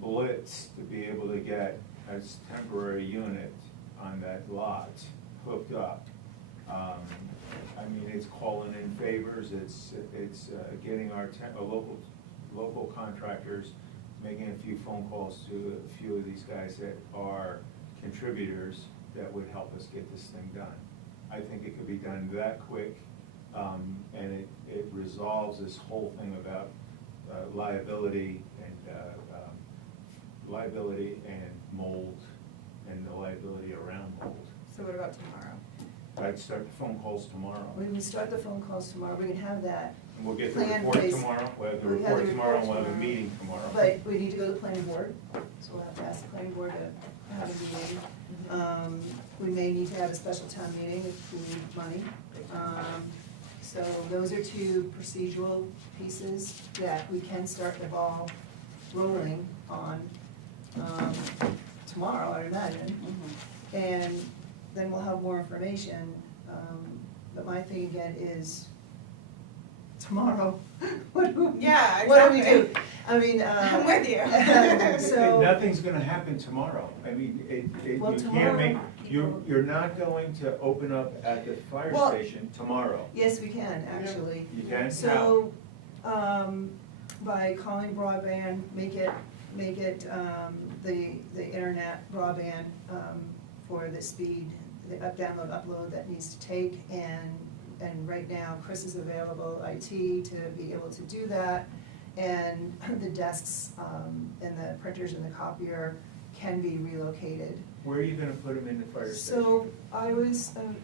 blitz to be able to get a temporary unit on that lot hooked up. I mean, it's calling in favors, it's getting our local contractors, making a few phone calls to a few of these guys that are contributors that would help us get this thing done. I think it could be done that quick, and it resolves this whole thing about liability and mold, and the liability around mold. So what about tomorrow? I'd start the phone calls tomorrow. We can start the phone calls tomorrow, we can have that, And we'll get the Plan report based- tomorrow, we'll have the we have report the tomorrow, report and we'll have a tomorrow. meeting tomorrow. but we need to go to the planning board, so we'll have to ask the planning board to have a meeting. We may need to have a special town meeting if we need money. So those are two procedural pieces that we can start the ball rolling on tomorrow, I imagine. And then we'll have more information. But my thing again is, tomorrow, what do we, Yeah, what do we do? exactly. I mean, I'm with you. So. Nothing's gonna happen tomorrow. I mean, Well, you tomorrow, can't make, you're not going to open up at the fire Well- station tomorrow. Yes, we can, actually. You can? How? So, by calling broadband, make it, the internet broadband, for the speed, the download, upload that needs to take, and right now, Chris is available, IT, to be able to do that, and the desks, and the printers and the copier can be relocated. Where are you gonna put them in the fire station? So, I was, and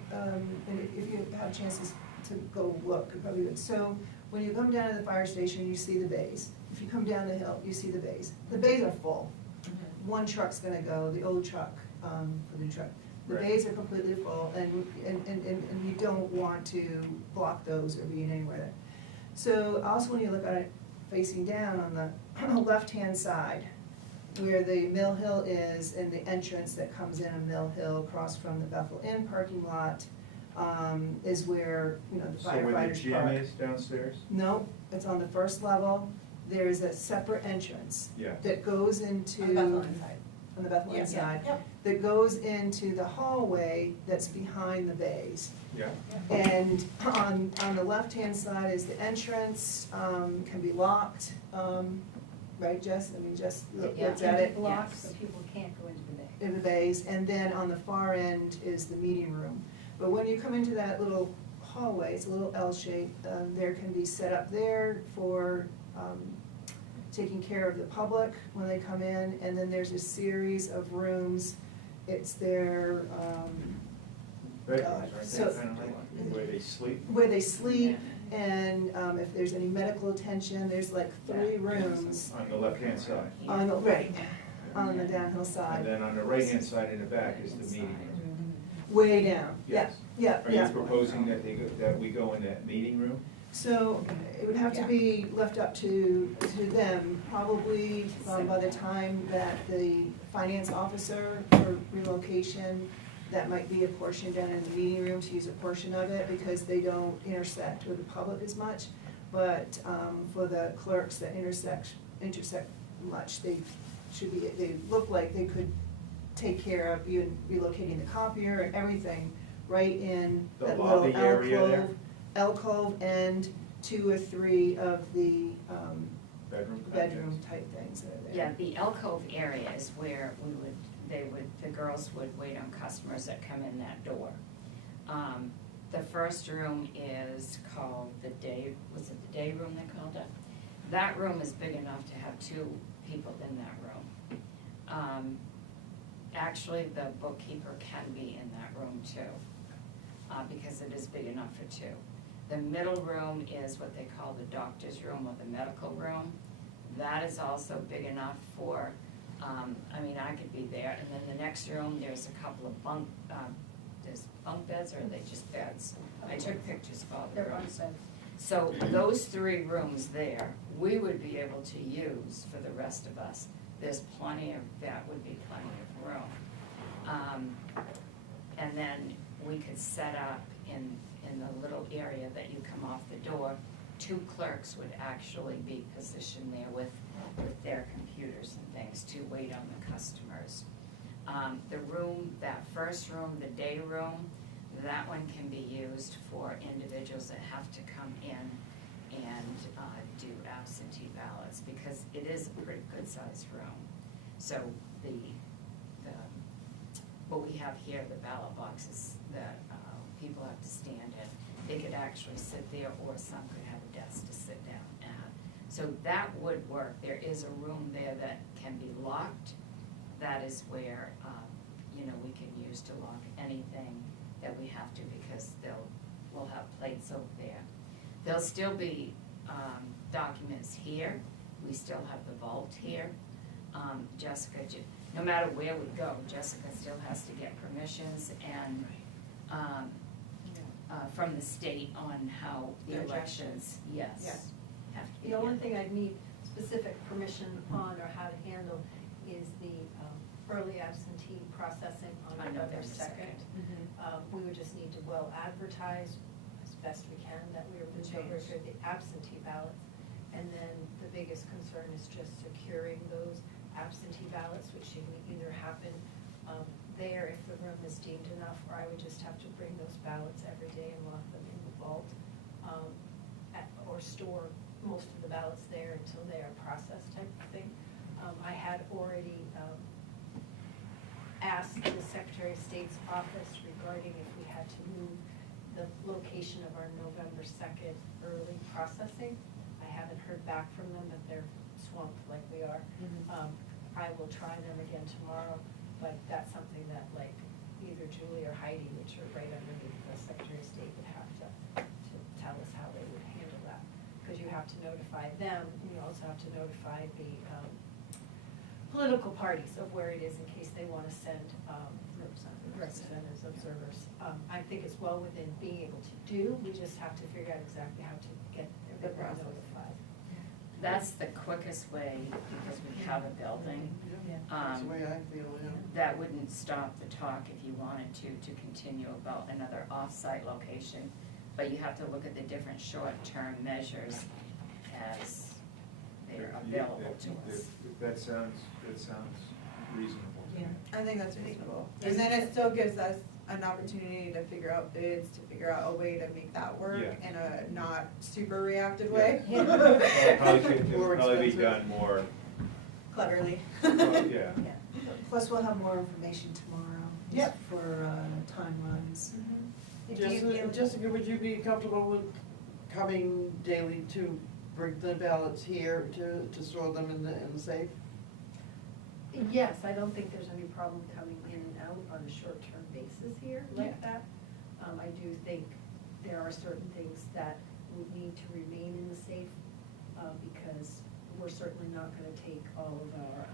if you have chances to go look, you probably would. So, when you come down to the fire station, you see the bays. If you come down the hill, you see the bays. The bays are full. One truck's gonna go, the old truck, the new truck. The Right. bays are completely full, and you don't want to block those or be in anywhere. So, also when you look at it facing down on the left-hand side, where the Mill Hill is, and the entrance that comes in on Mill Hill across from the Bethel Inn parking lot, is where, you know, the So where the firefighters gym park. is downstairs? No, it's on the first level. There's a separate entrance Yeah. that goes into. On the Bethel Inn side. On the Bethel Inn Yeah. side. Yep. That goes into the hallway that's behind the bays. Yeah. And on the left-hand side is the entrance, can be locked, right, Jess? I mean, Jess looked at it. Blocked, Yes. so people can't go into the bay. In the bays, and then on the far end is the meeting room. But when you come into that little hallway, it's a little L shape, there can be set up there for, taking care of the public when they come in, and then there's a series of rooms. It's their, Bedrooms, aren't So- they kind of like where they sleep? where they sleep, and, if there's any medical attention, there's like 3 rooms On the left-hand side. on the, right, on the downhill And side, then on the right-hand side in the back is the meeting room. way down, yeah, Yes. yeah, Are you yeah. proposing that that we go in that meeting room? So it would have to be left up to them, probably by the time that the finance officer for relocation, that might be a portion down in the meeting room to use a portion of it, because they don't intersect with the public as much. But for the clerks that intersect much, they look like they could take care of even relocating the copier and everything right in The that little lobby area there? alcove and 2 or 3 of the Bedroom? type things that are there. Yeah, the alcove area is where the girls would wait on customers that come in that door. The first room is called the day room they called it? That room is big enough to have 2 people in that room. Actually, the bookkeeper can be in that room too, because it is big enough for 2. The middle room is what they call the doctor's room or the medical room. That is also big enough for, I could be there. And then the next room, there's a couple of there's bunk beds, or are they just beds? I took pictures of all the They're rooms. unsaid. So those 3 rooms there, we would be able to use for the rest of us. There's that would be plenty of room. And then we could set up in the little area that you come off the door, 2 clerks would actually be positioned there with their computers and things to wait on the customers. The room, that first room, the day room, that one can be used for individuals that have to come in and do absentee ballots, because it is a pretty good sized room. So the what we have here, the ballot boxes that people have to stand in. They could actually sit there, or some could have a desk to sit down at. So that would work. There is a room there that can be locked. That is where, we can use to lock anything that we have to, because we'll have plates over there. There'll still be documents here. We still have the vault here. Jessica, no matter where we go, Jessica still has to get permissions and from the state on how the Their elections, yes, Yes. have to be The only handled. thing I'd need specific permission on or how to handle is the early absentee processing on On November November 2nd. 2nd. We would just need to well advertise as best we can that we are moving over to the absentee ballots. And then the biggest concern is just securing those absentee ballots, which can either happen there if the room is deemed enough, or I would just have to bring those ballots every day and lock them in the vault, or store most of the ballots there until they are processed type of thing. I had already asked the Secretary of State's office regarding if we had to move the location of our November 2nd early processing. I haven't heard back from them, but they're swamped like we are. I will try them again tomorrow, but that's something that either Julie or Heidi, which are right underneath the Secretary of State, would have to tell us how they would handle that. Because you have to notify them, and you also have to notify the political parties of where it is in case they want to send representatives, observers. I think it's well within being able to do, we just have to figure out exactly how to get everyone notified. That's the quickest way, because we have a building. That's the way I feel, yeah. That wouldn't stop the talk if you wanted to continue about another off-site location. But you have to look at the different short-term measures as they're available to us. That sounds reasonable. Yeah, I think that's reasonable. And then it still gives us an opportunity to figure out bids, to figure out a way to make that work Yeah. in a not super reactive way. Well, it'll More probably be expensive. done more, Cleverly. yeah. Plus, we'll have more information tomorrow. Yep. For timelines. Jessica, would you be comfortable with coming daily to bring the ballots here to store them in the safe? Yes, I don't think there's any problem coming in and out on a short-term basis here like that. I do think there are certain things that would need to remain in the safe, because we're certainly not gonna take all of our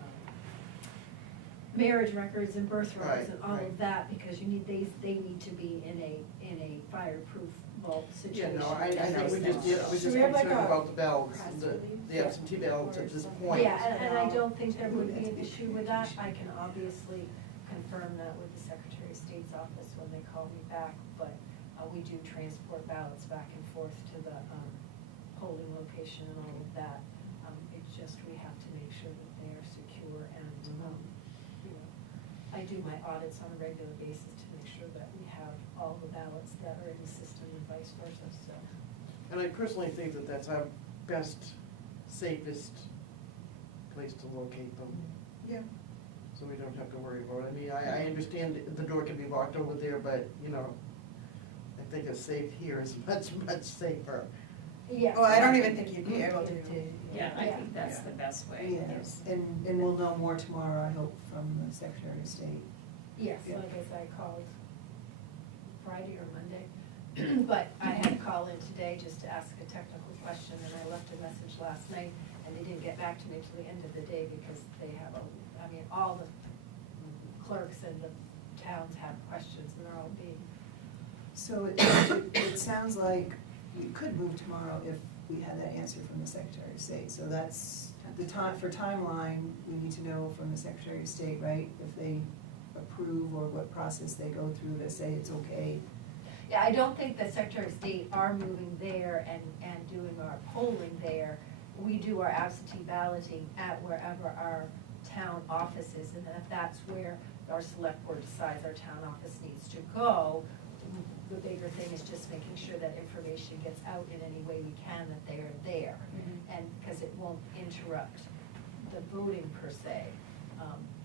marriage records and birth records and all of that, because they need to be in a fireproof vault Yeah, situation. no, I think we're just So we have like concerned a about the ballots, press the release? absentee ballots at this point. Yeah, and I don't think there would be an issue with that. I can obviously confirm that with the Secretary of State's office when they call me back, but we do transport ballots back and forth to the polling location and all of that. It's just we have to make sure that they are secure and, I do my audits on a regular basis to make sure that we have all the ballots that are in the system and vice versa, so. And I personally think that that's our best, safest place to locate them. Yeah. So we don't have to worry about it. I mean, I understand the door can be locked over there, but, I think a safe here is much, much safer. Yes. Oh, I don't even think you'd be able to. Yeah, I think that's the best way. Yes, and we'll know more tomorrow, I hope, from the Secretary of State. Yes, Yeah. like I said, I called Friday or Monday, but I had to call in today just to ask a technical question, and I left a message last night, and they didn't get back to me till the end of the day because they have, all the clerks and the towns have questions, and they're all being. So it sounds like we could move tomorrow if we had that answer from the Secretary of State. So that's the time, for timeline, we need to know from the Secretary of State, right? If they approve or what process they go through to say it's okay. Yeah, I don't think the Secretary of State are moving there and doing our polling there. We do our absentee balloting at wherever our town office is, and if that's where our select board decides our town office needs to go, the bigger thing is just making sure that information gets out in any way we can, that they are there. And, because it won't interrupt the voting per se.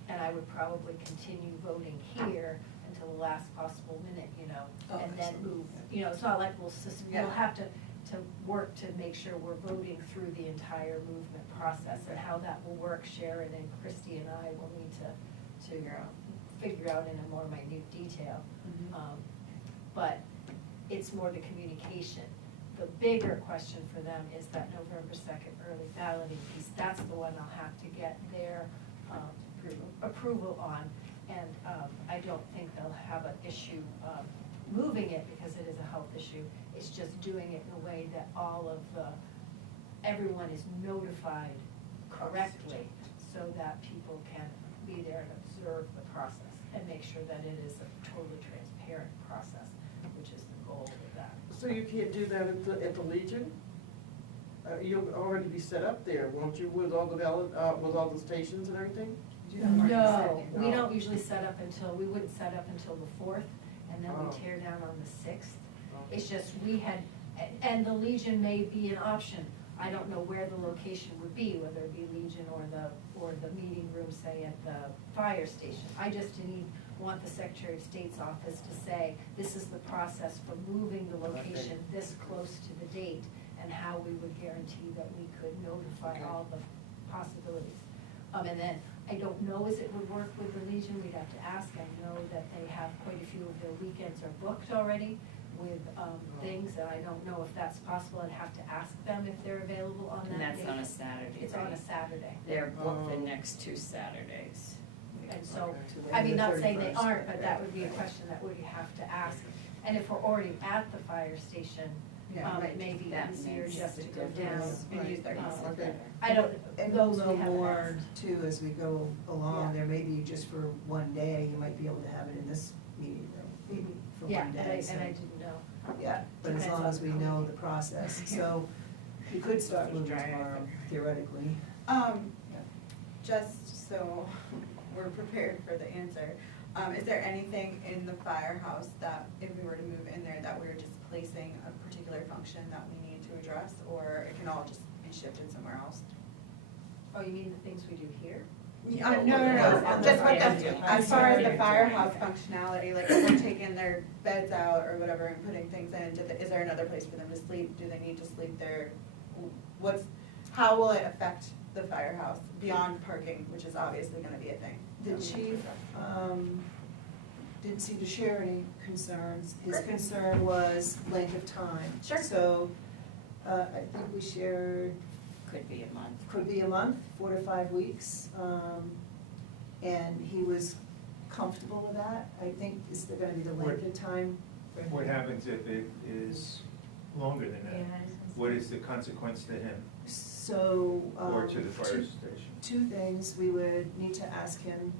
And I would probably continue voting here until the last possible minute, you know, Oh, and then excellent. move. You know, it's not like we'll Yeah. have to work to make sure we're voting through the entire movement process. And how that will work, Sharon and Christie and I will need to figure out in a more minute detail. But it's more the communication. The bigger question for them is that November 2nd early balloting piece. That's the one I'll have to get their approval on. And I don't think they'll have an issue moving it because it is a health issue. It's just doing it in a way that everyone is notified correctly so that people can be there and observe the process and make sure that it is a totally transparent process, which is the goal of that. So you can't do that at the Legion? You'll already be set up there, won't you, with all the with all the stations and everything? No, we don't usually set up until, we wouldn't set up until the 4th, and then we Oh. tear down on the 6th. It's just, and the Legion may be an option. I don't know where the location would be, whether it be Legion or the meeting room, say, at the fire station. I just want the Secretary of State's office to say, this is the process for moving the location this close to the date, and how we would guarantee that we could notify all the possibilities. And then, I don't know as it would work with the Legion, we'd have to ask. I know that they have quite a few of their weekends are booked already with things, and I don't know if that's possible. I'd have to ask them if they're available on that And date. that's on a Saturday, It's on a right? Saturday. They're booked the Oh. next 2 Saturdays. And so, Okay. I mean, not The saying they 31st. aren't, but that would be a question that we have to ask. And if we're already at the fire station, it may be That easier makes just a to go down. difference. And use their Um, easement okay. better. I don't, And we'll those know we haven't more asked. too as we go Yeah. along. There may be just for one day, you might be able to have it in this meeting room, maybe for Yeah, one and day. I so- didn't know. Yeah, but as Depends long on as we how know many. the process, so we could start moving tomorrow theoretically. Just so we're prepared for the answer, is there anything in the firehouse that if we were to move in there, that we're displacing a particular function that we need to address, or it can all just be shifted somewhere else? Oh, you mean the things we do here? No, no. just with Yeah. the, as far as the firehouse functionality, like if we're taking their beds out or whatever and putting things in, is there another place for them to sleep? Do they need to sleep there? How will it affect the firehouse beyond parking, which is obviously gonna be a thing? The chief didn't seem to share any concerns. His concern was length of time. Sure. So I think we shared, Could be a month. could be a month, 4 to 5 weeks. And he was comfortable with that. I think is there gonna be the length of time for him? What happens if it is longer than that? What is the consequence to him So. or to the fire two- station? Two things, we would need to ask him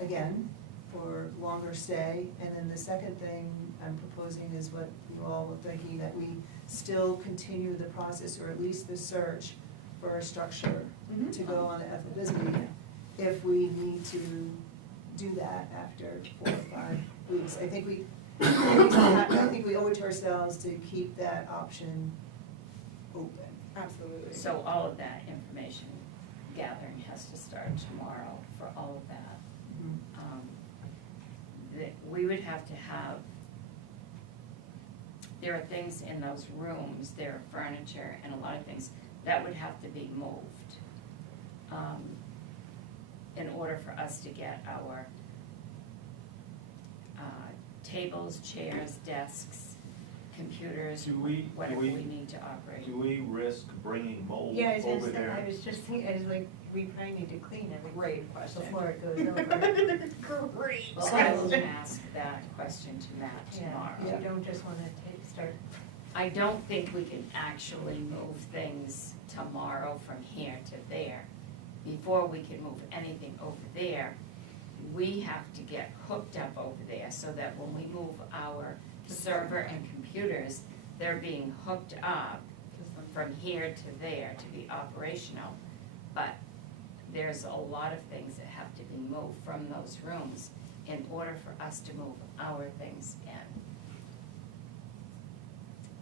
again for longer stay. And then the second thing I'm proposing is what you all were thinking, that we still continue the process, or at least the search for a structure Mhm. to go on the Ethel Bisbee, if we need to do that after 4 or 5 weeks. I think we owe it to ourselves to keep that option open. Absolutely. So all of that information gathering has to start tomorrow for all of that. We would have to have, there are things in those rooms, there are furniture and a lot of things that would have to be moved in order for us to get our tables, chairs, desks, computers, Do we- whatever we need to operate. Do we risk bringing mold Yeah, I was over gonna say, there? I was just thinking, I was like, we probably need to clean everything. Great question. Before it goes over. Great. Well, I will ask that question to Matt tomorrow. Yeah, you don't just wanna start. I don't think we can actually move things tomorrow from here to there. Before we can move anything over there, we have to get hooked up over there so that when we move our server and computers, they're being hooked up from here to there to be operational. But there's a lot of things that have to be moved from those rooms in order for us to move our things in.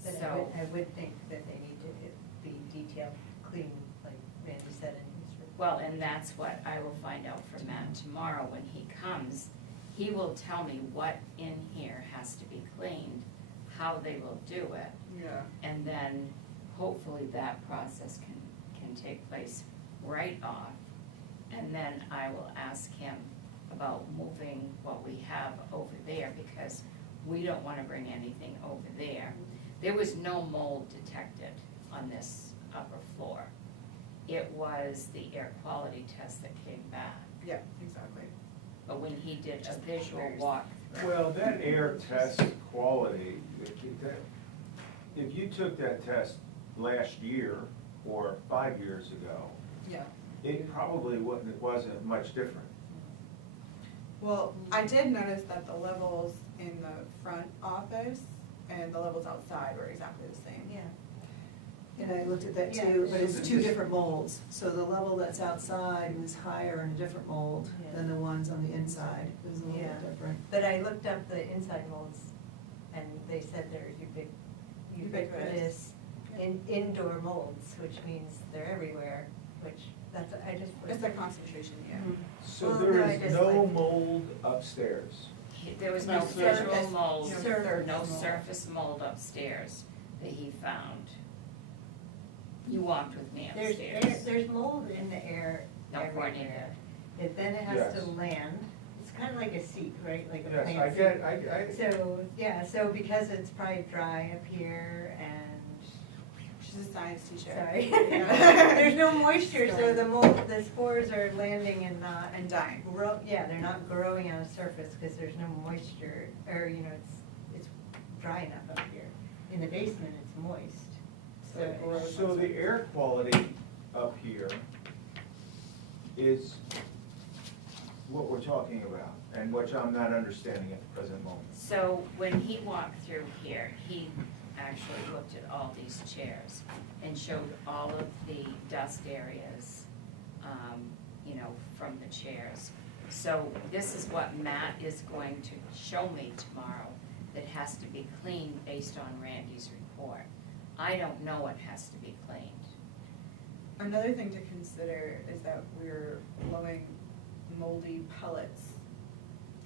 But So, I would think that they need to be detailed, clean, like Randy said in his report. Well, and that's what I will find out from Matt tomorrow when he comes. He will tell me what in here has to be cleaned, how they will do it, Yeah. and then hopefully that process can take place right off. And then I will ask him about moving what we have over there, because we don't wanna bring anything over there. There was no mold detected on this upper floor. It was the air quality test that came back. Yeah, exactly. But when he did a visual walkthrough. Well, that air test quality, if you took that test last year or 5 years ago, Yeah. it probably wasn't much different. Well, I did notice that the levels in the front office and the levels outside were exactly the same. Yeah. And I looked at that too, but it's two different molds. So the level that's outside was higher in a different mold than the ones on the inside. It was a little Yeah. bit different. But I looked up the inside molds, and they said they're ubiquitous indoor molds, which means they're everywhere, which, that's, I just. It's a concentration, yeah. So Well, there no, I is just no like- mold upstairs? There was no No visual surface- mold, no surface no mold. surface mold upstairs that he found. You walked with me upstairs. There's mold in the air No, Courtney everywhere. did. Then it has to Yes. land. It's kind of like a seat, right, like a Yes, plant I seat. get, I, So, yeah, so because it's probably dry up here and, She's a science teacher. sorry. Yeah. There's no moisture, so the mold, the spores are landing and not. And dying. Yeah, they're not growing on a surface because there's no moisture, or, you know, it's dry enough up here. In the basement, it's moist. So it grows. So the air quality up here is what we're talking about, and which I'm not understanding at the present moment. So when he walked through here, he actually looked at all these chairs and showed all of the dust areas, you know, from the chairs. So this is what Matt is going to show me tomorrow that has to be cleaned based on Randy's report. I don't know what has to be cleaned. Another thing to consider is that we're blowing moldy pellets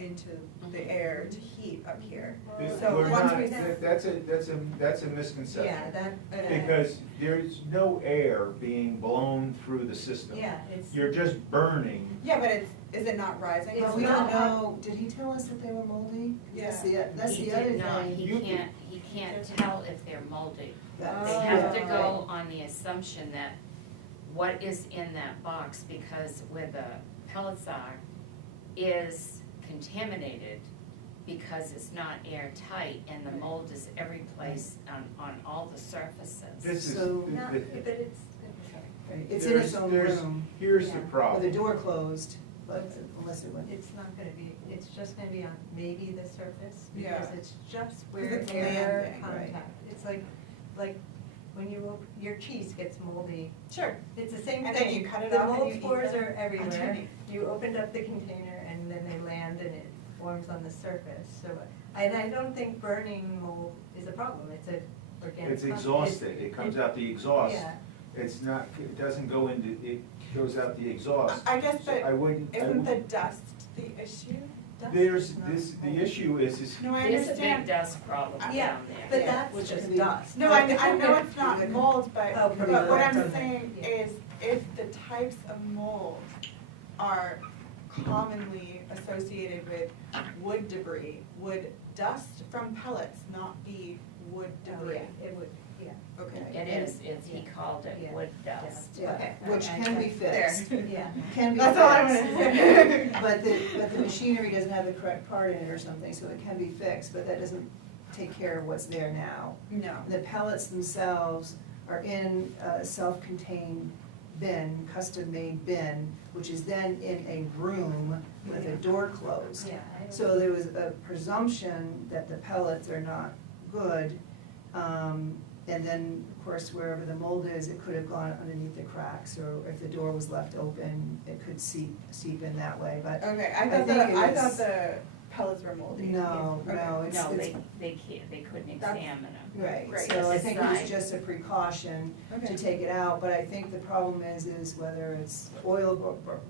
into the air to heat up here. So We're once not- we. That's a misconception. Yeah, that. Because there's no air being blown through the system. Yeah, it's. You're just burning. Yeah, but is it not rising? It's But we not- don't know, did he tell us that they were moldy? That's He the other did not, thing. he can't tell if they're moldy. That's- They have to Oh. go on the assumption that what is in that box, because where the pellets are, is contaminated because it's not airtight and the mold is every place on all the surfaces. This is, So- No, but it's, Right, it's in its there's- own there's- room, Here's the Yeah. with the problem. door closed, but unless it went. it's not gonna be, it's just gonna be on maybe the surface, Yeah. because it's just where it's air landing, right. contact. It's like when your cheese gets moldy, Sure. it's the same thing. And then you cut it The off and mold you eat spores them are everywhere. underneath. You opened up the container and then they land and it forms on the surface, so, and I don't think burning mold is a problem, it's a organic. It's compound. exhausted, it comes out the exhaust. Yeah. It's not, it doesn't go into, it goes out the exhaust. I guess, So but I wouldn't, isn't the dust the issue? Dust there's, is not this, the mold. issue is No, I There's a big understand. dust problem Yeah, down there. but Yeah, that's which just can be- dust. No, I know it's not mold, but Oh, what pretty I'm good. saying Yeah. is if the types of mold are commonly associated with wood debris, would dust from pellets not be wood Oh, debris? yeah, it would, yeah. Okay. It is, he called it Yeah. wood dust. Yeah, Okay. which I- can be There. fixed. Yeah. Can be That's all I fixed. wanted to say. But the machinery doesn't have the correct part in it or something, so it can be fixed, but that doesn't take care of what's there now. No. The pellets themselves are in a self-contained bin, custom-made bin, which is then in a room with a door closed. Yeah. I don't- So there was a presumption that the pellets are not good. And then, of course, wherever the mold is, it could have gone underneath the cracks, or if the door was left open, it could seep in that way, but Okay, I I think it thought was- the pellets were moldy. No, Okay. no, it's, No, it's, they can't, they couldn't That's- examine them. right, Right. so I It's think it was dry. just a precaution to Okay. take it out, but I think the problem is whether it's oil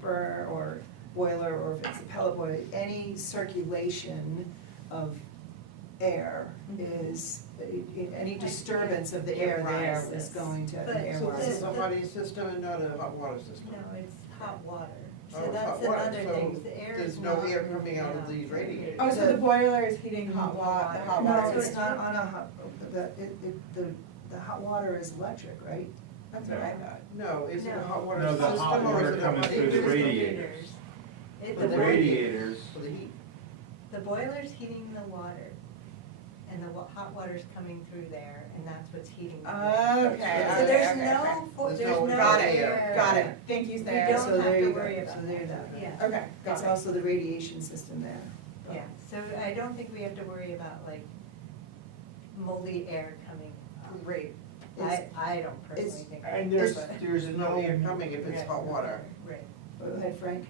burner or boiler, or if it's a pellet boiler, any circulation of air is, any disturbance of the air there is rises. going to, But- air So this is rise. a heating system and not a hot water system? No, it's hot water. Oh, So it's that's hot water, another so thing, the air there's is no not air coming out of moving these radiators. Oh, so the boiler is heating hot water, the hot No, water. it's not on a hot, the hot water is electric, right? That's what I thought. No, is it a No. hot water No, system the hot or water is it a coming hot through the heating system? radiators. It- The the radiators, For the heat. The boiler's heating the water, and the hot water's coming through there, and that's what's heating. the water. Okay, So okay, there's okay, no, okay. there's There's no no Got air. it, got it. Thank you, We Sarah. don't So have there to you go. worry about So there's that. that. Yeah, Okay, It's got it. also the radiation system there. yeah, so I don't think we have to worry about like moldy air coming up. Great. I don't personally it's- think. And that, there's, but- there's no air coming if it's Right. hot water. Right. Go ahead, Frank.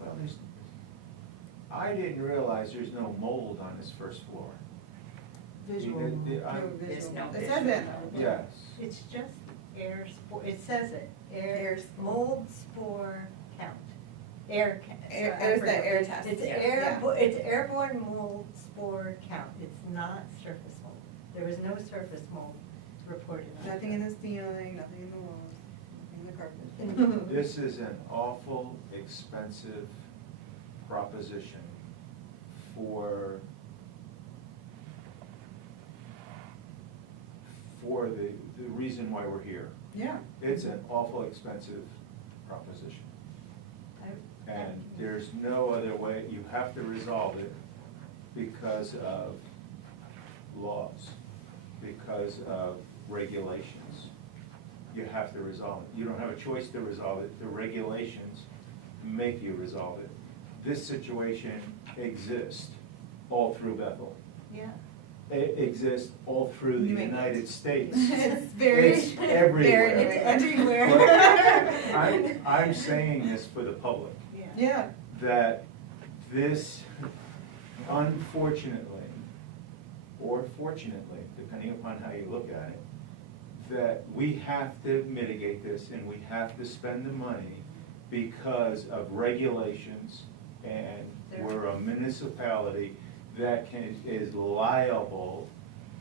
well, I didn't realize there's no mold on this first floor. Visual. There's no. It says it. Yes. It's just air spore, it says it, air, mold spore count, air count. Air- it was the air test. It's Yeah. it's airborne mold spore count, it's not surface mold. There was no surface mold reported on. Nothing in it. the ceiling, nothing in the walls, nothing in the carpet. This is an awful expensive proposition for the reason why we're here. Yeah. It's an awful expensive proposition. I- And there's no other way, you have to resolve it because of laws, because of regulations. You have to resolve it. You don't have a choice to resolve it. The regulations make you resolve it. This situation exists all through Bethel. Yeah. It exists all through the New England. United States. It's very, It's everywhere. very, It's everywhere. I'm saying this for the public, Yeah. Yeah. that this, unfortunately, or fortunately, depending upon how you look at it, that we have to mitigate this and we have to spend the money because of regulations, and we're a municipality that is liable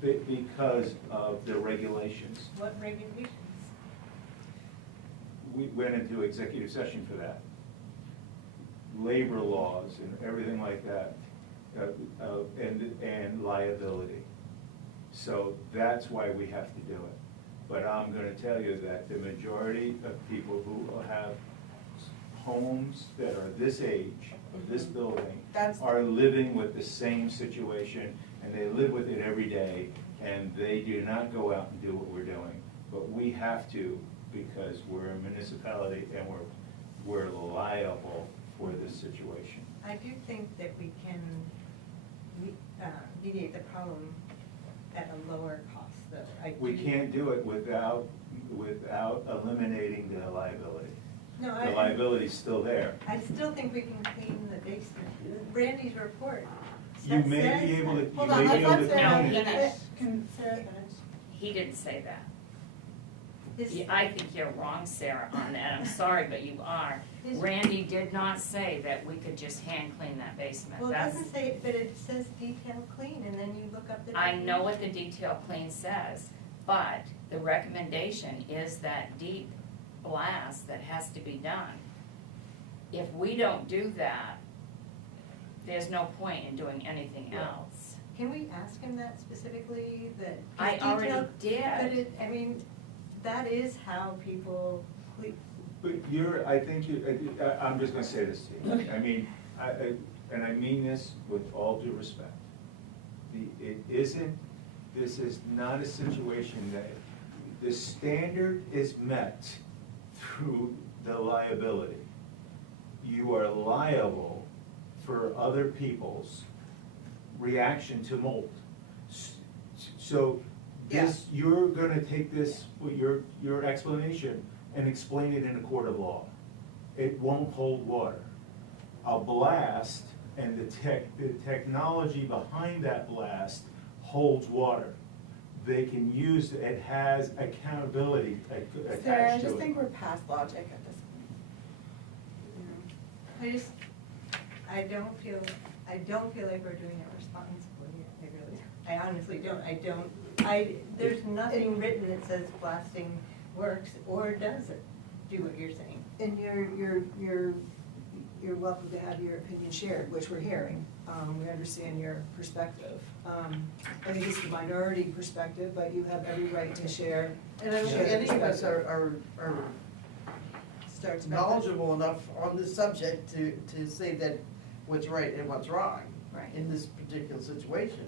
because of the regulations. What regulations? We went into executive session for that. Labor laws and everything like that, and liability. So that's why we have to do it. But I'm gonna tell you that the majority of people who have homes that are this age, of this building, That's- are living with the same situation, and they live with it every day, and they do not go out and do what we're doing. But we have to, because we're a municipality and we're liable for this situation. I do think that we can mediate the problem at a lower cost, though. We can't do it without eliminating the liability. No, The liability's still there. I still think we can clean the basement. Brandy's report. You may says be able to, that. you Hold on, may be able to let's let Sarah clean it. finish. Can Sarah finish? He didn't say that. His- Yeah, I think you're wrong, Sarah, on that. I'm sorry, but you are. Randy did not say that we could just hand clean that basement. Well, it That's, doesn't say, but it says detail clean, and then you look up the. I know what the detail clean says, but the recommendation is that deep blast that has to be done. If we don't do that, there's no point in doing anything else. Can we ask him that specifically, that? I his already detail- did. But it, I mean, that is how people clean. But I'm just gonna say this to you. I mean, and I mean this with all due respect. This is not a situation that, the standard is met through the liability. You are liable for other people's reaction to mold. So this, you're gonna take this, your explanation and explain it in a court of law. It won't hold water. A blast and the technology behind that blast holds water. They can use, it has accountability attached to it. Sarah, I just think we're past logic at this point. I don't feel like we're doing it responsibly. I really, I honestly don't. There's nothing written that says blasting works or doesn't do what you're saying. And you're welcome to have your opinion shared, which we're hearing. We understand your perspective. I think it's the minority perspective, but you have every right to share. And I don't think any of us are Starts knowledgeable enough on this subject to say that what's right and what's wrong Right. in this particular situation.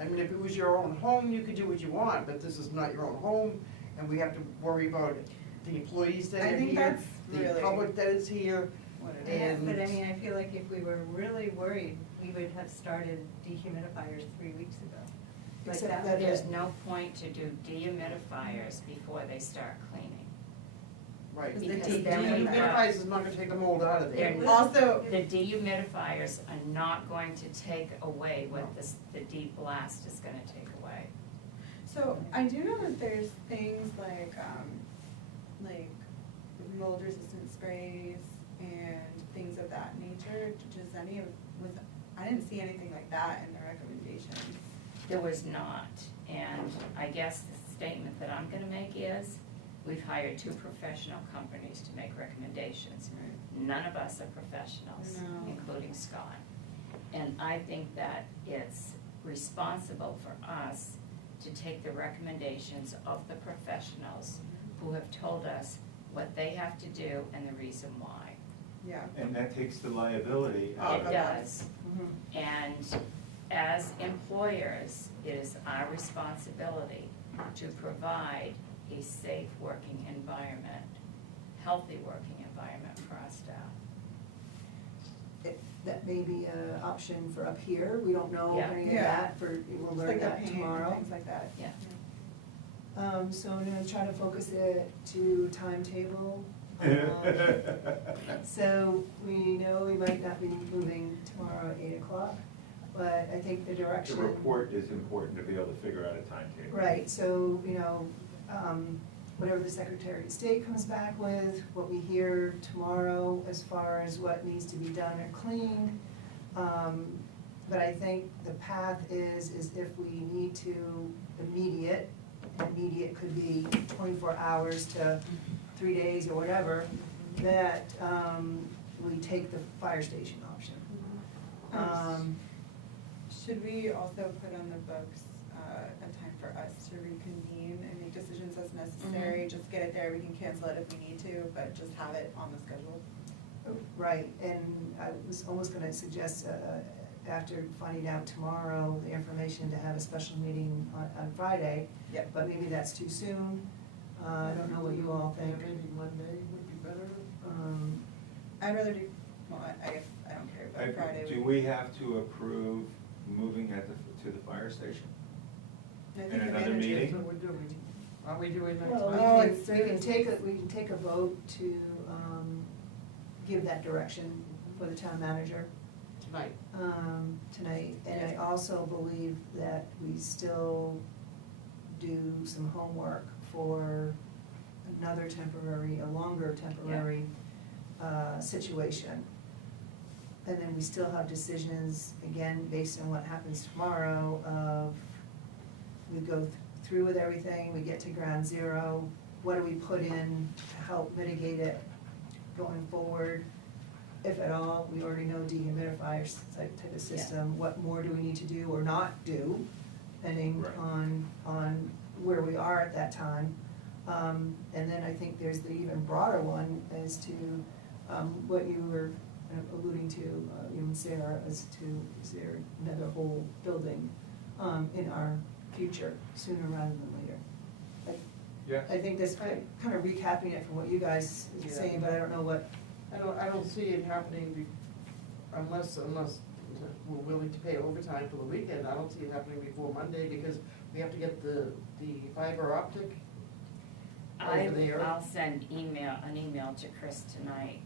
I mean, if it was your own home, you could do what you want, but this is not your own home, and we have to worry about the employees that I are think here, that's the really public that is here, what it is. and. But I mean, I feel like if we were really worried, we would have started dehumidifiers 3 weeks ago. Like Except that. that- There's no point to do dehumidifiers before they start cleaning. Right, Because because the the dehumidifier- dehumidifiers is not gonna take the mold out of there. They're- Also, The dehumidifiers are not going to take away what the deep blast is gonna take away. so I do know that there's things like mold resistant sprays and things of that nature. I didn't see anything like that in the recommendations. There was not, and I guess the statement that I'm gonna make is, we've hired 2 professional companies to make recommendations. None of us are professionals, No. including Scott. And I think that it's responsible for us to take the recommendations of the professionals who have told us what they have to do and the reason why. Yeah. And that takes the liability out It of it. does. Mhm. And as employers, it is our responsibility to provide a safe working environment, healthy working environment for our staff. That may be an option for up here. We don't know Yeah. any of Yeah. that. We'll Just learn like the that paint and tomorrow. things like that. Yeah. So I'm gonna try to focus it to timetable. So we know we might not be moving tomorrow at 8 o'clock, but I think the The direction. report is important to be able to figure out a timetable. Right, so, whatever the Secretary of State comes back with, what we hear tomorrow as far as what needs to be done or cleaned. But I think the path is if we need to immediate could be 24 hours to 3 days or whatever, that we take the fire station option. Should we also put on the books a time for us to reconvene and make decisions as necessary? Just get it there, we can cancel it if we need to, but just have it on the schedule. Right, and I was almost gonna suggest, after finding out tomorrow the information, to have a special meeting on Friday. Yep. But maybe that's too soon. I don't know what you all think. Maybe Monday would be better. I'd rather do, well, I guess, I don't care, but Friday would. Do we have to approve moving to the fire station? I think in the another manager- meeting? That's what we're doing. Are we doing that Well, tonight? we can take a vote to give that direction for the town manager Tonight. tonight. And I also believe that we still do some homework for a longer temporary situation. And then we still have decisions, again, based on what happens tomorrow, of, we go through with everything, we get to ground zero, what do we put in to help mitigate it going forward? If at all, we already know dehumidifiers type of system, what more do we need to do or not do, depending Right. on where we are at that time. And then I think there's the even broader one as to what you were alluding to, you and Sarah, as to, is there another whole building in our future, sooner rather than later? Yes. I think this kind of recapping it from what you guys are saying, but I don't know what. I don't see it happening unless we're willing to pay overtime for the weekend. I don't see it happening before Monday because we have to get the fiber optic over there. I'll send an email to Chris tonight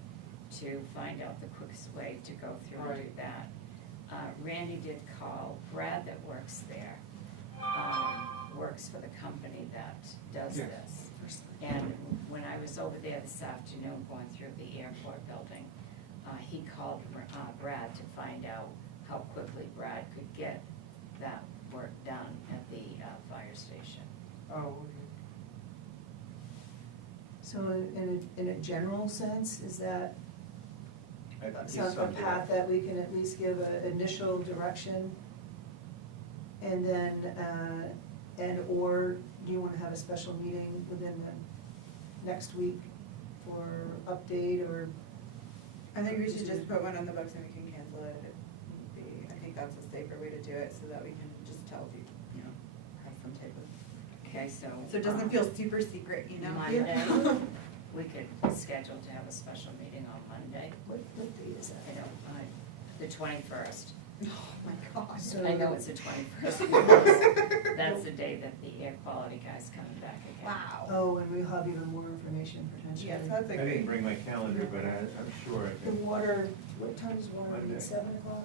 to find out the quickest way to go through and do Right. that. Randy did call Brad that works there, works for the company that does Yes. this. And when I was over there this afternoon going through the airport building, he called Brad to find out how quickly Brad could get that work done at the fire station. Oh, okay. So in a general sense, is that I think he's sounds a summed it path up. that we can at least give an initial direction? And then, or do you wanna have a special meeting within the next week for update or? I think we should just put one on the books and we can cancel it if need be. I think that's a safer way to do it so that we can just tell people, you know, have some type of. Okay, so. So it doesn't feel super secret, you know? Monday, we could schedule to have a special meeting on Monday. What date is I that? don't, the 21st. Oh, my God. So- I know it's the 21st, because that's the day that the air quality guy's coming back again. Wow. Oh, and we'll have even more information potentially. Yes, that's a I great. didn't bring my calendar, but I'm sure I The can. water, what time is water Monday. meet, 7:00?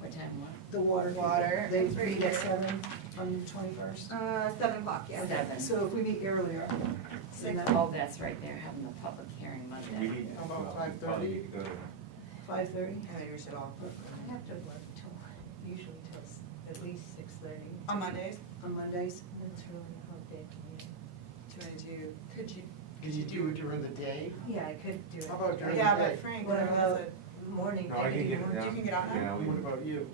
What time, what? The water. Water, They it's right meet at here. 7 on the 21st? 7:00, yeah. 7. So if we meet earlier, then that, Oh, that's right, they're having the public hearing We Monday. need, How about well, we 5:30? probably need to go to 5:30? I think we should all. I have to work usually till at least 6:30. On Mondays? On Mondays? That's really a hard day for me. Do you want to do? Could you do it during the day? Yeah, I could do it. How about during Yeah, the day? but Frank, What has about- a Morning. No, I can get it You now. can get on now? Yeah, we What can- about you?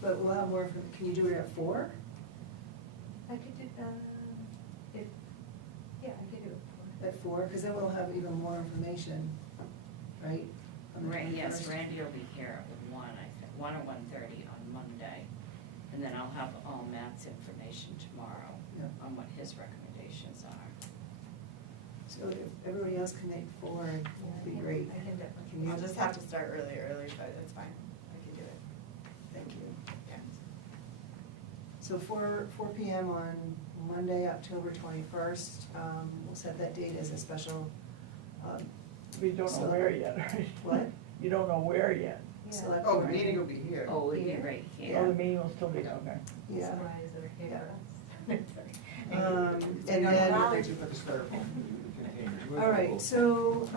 But we'll have more, can you do it at 4? I could do, yeah, I could do it for. At 4, because then we'll have even more information, right? On the Yes, 21st? Randy will be here at 1, I think, 1 or 1:30 on Monday. And then I'll have all Matt's information tomorrow Yeah. on what his recommendations are. So if everybody else can make 4, it'd be great. I can definitely. Can you- I'll just have to start early, but it's fine. I can do it. Thank you. Yeah. So 4 PM on Monday, October 21st. We'll set that date as a special, We don't know where yet, right? What? You don't know where yet. select Oh, board. the meeting will be here. Oh, we'll be Here? right Oh, here. the meeting will still be, okay. Yeah. Supplies are here for us. And don't then, allow They took the styrofoam containers. all right, so,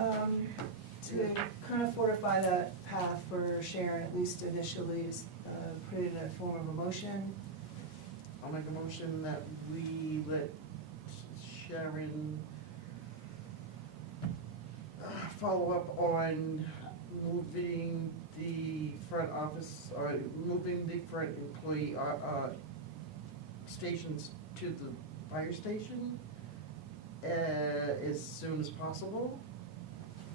to kind of fortify that path for Sharon, at least initially, is put it in a form of a motion. I'll make a motion that we let Sharon follow up on moving the front office, or moving the front employee, stations to the fire station, as soon as possible.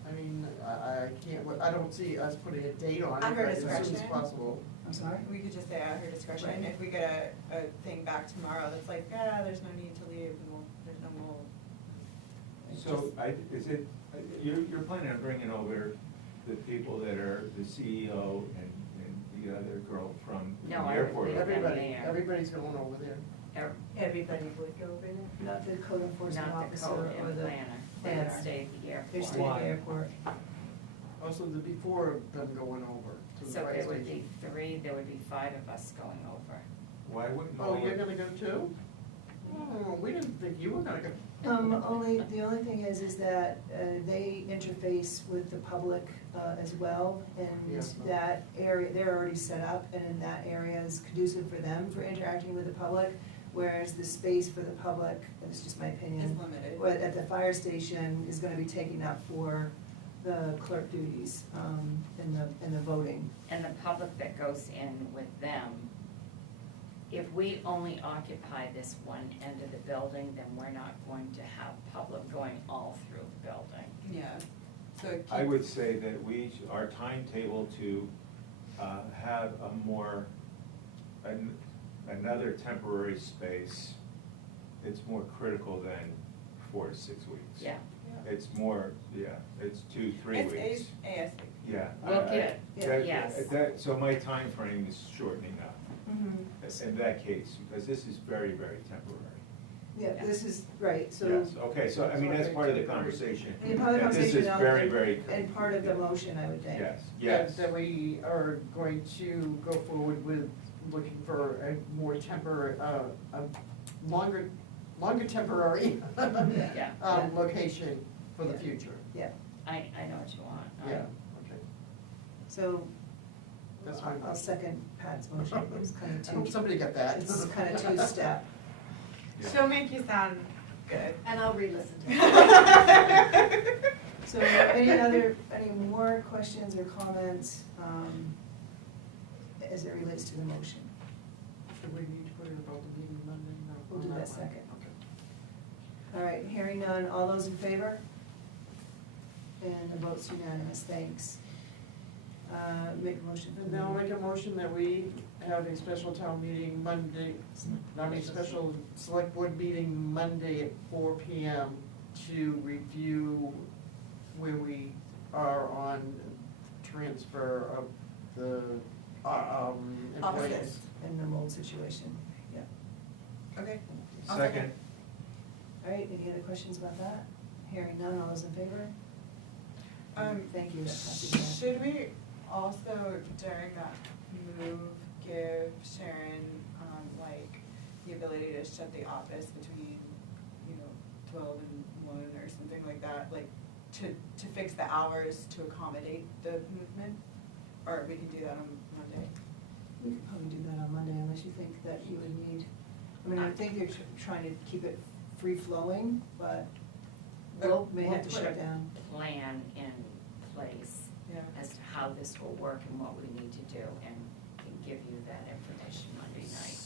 I mean, I can't, I don't see us putting a date on it, At her but as soon as discretion. possible. I'm sorry? We could just say at her discretion, Right. if we get a thing back tomorrow that's like, yeah, there's no need to leave, and there's no mold. So you're planning on bringing over the people that are the CEO and the other girl from the No, I airport? would leave them Everybody, there. everybody's going over there. Everybody would go over there. Not the code enforcement Not the officer code or and the planner, they would planner. stay at the They airport. stay at Why? the airport. Also, the before of them going over to the So fire there would be station. 3, there would be 5 of us going over. Why wouldn't Oh, all you're of- gonna go too? Oh, we didn't think you were gonna go. The only thing is that they interface with the public as well, and Yes. that area, they're already set up, and that area is conducive for them for interacting with the public, whereas the space for the public, and it's just my opinion. Is limited. But at the fire station is gonna be taken up for the clerk duties, in the voting. And the public that goes in with them, if we only occupy this one end of the building, then we're not going to have public going all through the building. Yeah, so it I keeps- would say that our timetable to have a more, another temporary space, it's more critical than 4 to 6 weeks. Yeah, It's more, it's 2, 3 weeks. It's ASAP. Yeah. We'll get- yes. So my time frame is shortening up Mm-hmm. in that case, because this is very, very temporary. Yeah, this is, right, so. Yes, okay, so I mean, that's part of the conversation. And part of the And this is conversation, very, very. And part of the motion, I would think. Yes, yes. That we are going to go forward with looking for a more temporary, a longer temporary Yeah. location for the Yeah. future. Yeah, I know what you want. Yeah, okay. so That's fine. I'll second Pat's motion. It's kind I hope of somebody got that. it's kind of two-step. She'll make you sound good. And I'll re-listen to it. So any more questions or comments as it relates to the motion? Do we need to put in about the meeting Monday? No, We'll do on that one. second. Okay. All right, hearing none, all those in favor? And the vote's unanimous, thanks. Make a motion. And now I'll make a motion that we have a special town meeting Monday, special select board meeting Monday at 4 PM to review where we are on transfer of the, employees. Offices. In the mold situation, yeah. Okay. Second. All right, any other questions about that? Hearing none, all those in favor? Thank you, that passes unanimously. Should we also, during that move, give Sharon, like, the ability to shut the office between, 12 and 1 or something like that, like, to fix the hours to accommodate the movement? Or we can do that on Monday? We could probably do that on Monday unless you think that you would need, I mean, I think they're trying to keep it free-flowing, but we'll may have to We'll put shut it- down. Plan in place Yeah. as to how this will work and what we need to do, and can give you that information Monday night.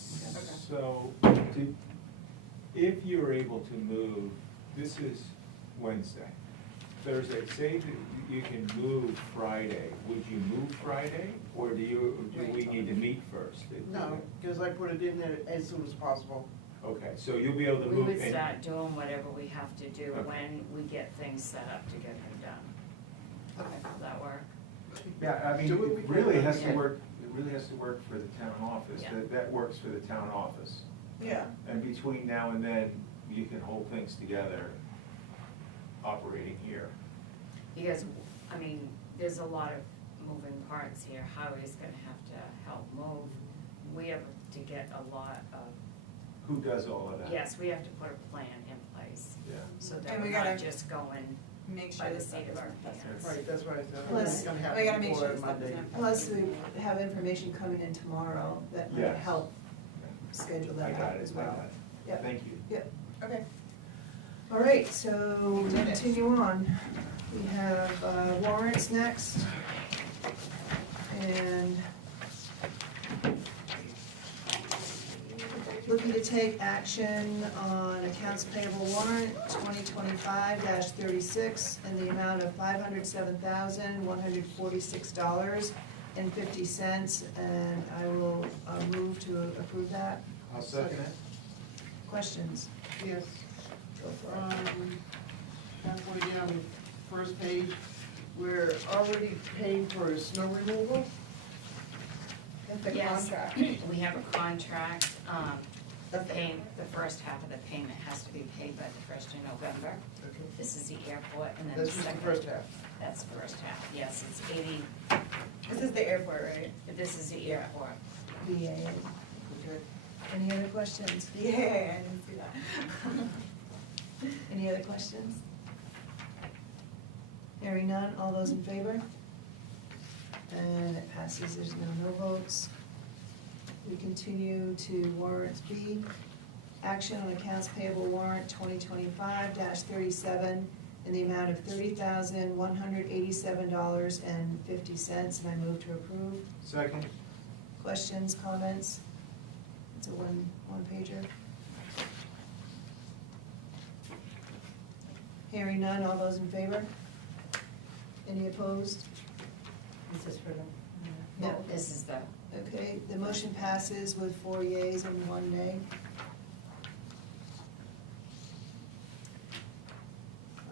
So, if you're able to move, this is Wednesday, Thursday, say that you can move Friday, would you move Friday? Or do we need to meet first? No, because I put it in there as soon as possible. Okay, so you'll be able to We move. would and- start doing whatever we have to do Okay. when we get things set up to get them done. Okay. Will that work? Yeah, I mean, Do it really has to Yeah. work, it really has to work for the town office, Yeah. that works for the town office. Yeah. And between now and then, you can hold things together, operating here. Because, I mean, there's a lot of moving parts here. Howie's gonna have to help move. We have to get a lot of, Who does all of that? yes, we have to put a plan in place, Yeah. so that And we're we not gotta just going Make sure by the the seat stuff of is our processed. pants. Right, that's what I said. Plus- It's gonna We happen gotta make before sure the stuff is Monday. in. Plus, we have information coming in tomorrow that might Yes. help schedule I that got out it, as I well. got it. Yep. Thank you. Yep. Okay. All right, so We did it. continue on. We have warrants next. And looking to take action on accounts payable warrant 2025-36 in the amount of $507,146.50. And I will move to approve that. I'll second it. Questions? Yes. Go for it. Halfway down the first page, we're already paying for snow removal. The Yes. contract. We have a contract, the first half of the payment has to be paid by the 1st of November. This is the airport, and then the That's just the second. first half. That's the first half, yes, it's 80, This is the airport, right? this is the airport. VA. Okay. Any other questions? Yeah, I didn't see that. Any other questions? Hearing none, all those in favor? And it passes, there's no votes. We continue to warrant B, action on accounts payable warrant 2025-37 in the amount of $30,187.50, and I move to approve. Second? Questions, comments? It's a one pager. Hearing none, all those in favor? Any opposed? This is for the. No. This is the, Okay, the motion passes with 4 yeas and 1 nay.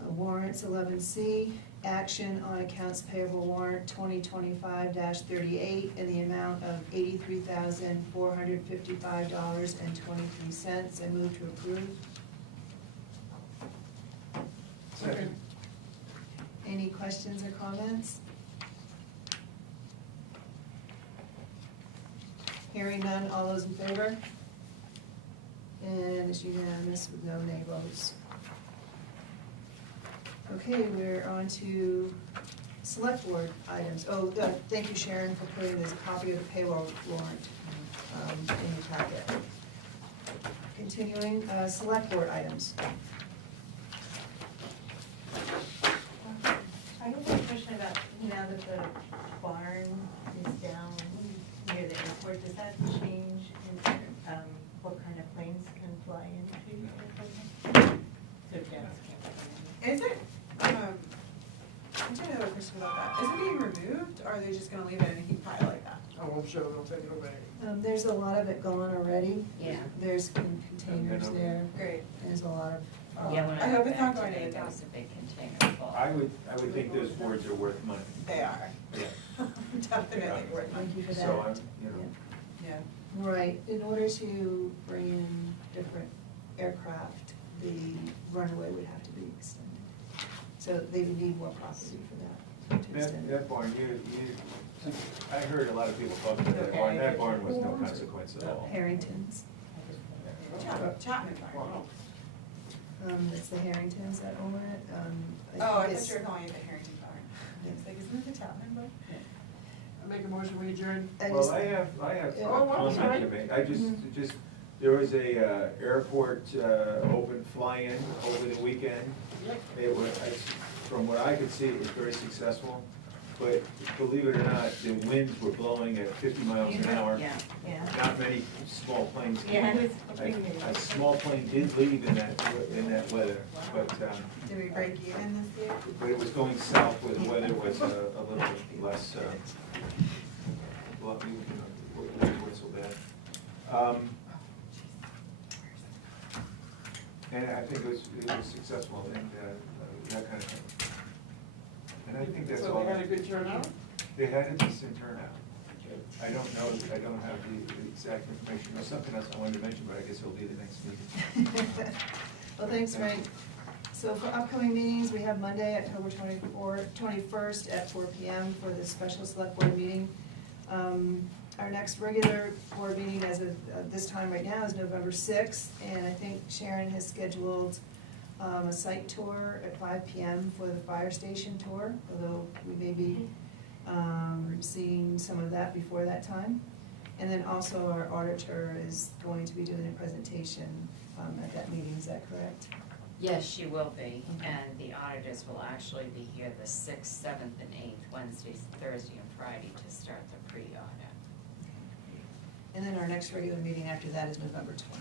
Warrants 11C, action on accounts payable warrant 2025-38 in the amount of $83,455.23. I move to approve. Second. Any questions or comments? Hearing none, all those in favor? And it's unanimous with no nay votes. Okay, we're on to select board items. Oh, thank you, Sharon, for putting this copy of the payroll warrant in your packet. Continuing, select board items. I have a question about, now that the barn is down near the airport, does that change in, what kind of planes can fly into the airport? So jets can't fly in. Is it, I do have a question about that. Is it being removed, or are they just gonna leave it in a heap pile like that? Oh, I'm sure they'll take it away. There's a lot of it gone already. Yeah. There's containers there. Great. There's a lot of. Yeah, when I I hope went it's not back going today, to there the was a big container full. I would think those boards are worth money. They are. Yeah. Definitely worth it. Thank you for that. So I'm, you know, Yeah. Right, in order to bring in different aircraft, the runway would have to be extended. So they would need more property for that, to extend it. that barn, I heard a lot of people talking about that barn was no consequence at all. Harringtons, Chapman Farm. it's the Harringtons that own it, Oh, I think thought it's- you were calling it the Harrington Farm. It's like, isn't it the Chapman one? I make a motion, we adjourn. I Well, just- I have Yeah. a Oh, I'm sorry. comment to make. I just, there was a airport open fly-in over the weekend. It was, from what I could see, it was very successful. But believe it or not, the winds were blowing at 50 miles an hour. Yeah. Yeah. Not many small planes Yeah, came. it was A small plane did leave in that weather, but Did we break even this year? but it was going south where the weather was a little bit less, well, you know, it wasn't so bad. And I think it was successful and that kind of thing. And I think that's all. So they had a good turnout? They had a decent turnout. I don't know, I don't have the exact information. There's something else I wanted to mention, but I guess it'll be the next meeting. Well, thanks, Frank. So for upcoming meetings, we have Monday, October 21st at 4 PM for the special select board meeting. Our next regular board meeting as of this time right now is November 6th, and I think Sharon has scheduled a site tour at 5 PM for the fire station tour, although we may be seeing some of that before that time. And then also our auditor is going to be doing a presentation at that meeting, is that correct? Yes, she will be, and the auditors will actually be here the 6th, 7th, and 8th, Wednesday, Thursday, and Friday to start the pre-audit. And then our next regular meeting after that is November 20th.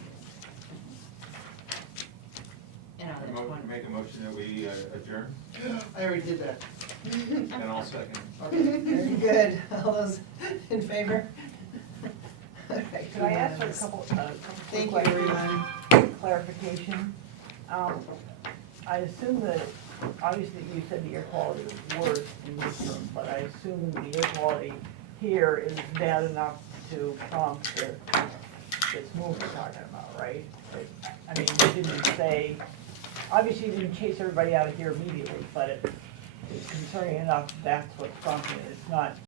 And on the 20th. Make a motion that we adjourn, I already did that. and I'll second. Very good. All those in favor? Okay, Could I ask for a unanimous. couple Thank you, questions, everyone. clarification? I assume that, obviously you said the air quality was worse in this room, but I assume the air quality here is bad enough to prompt this move we're talking about, right? I mean, you didn't say, obviously you didn't chase everybody out of here immediately, but it's concerning enough, that's what's prompting it. It's not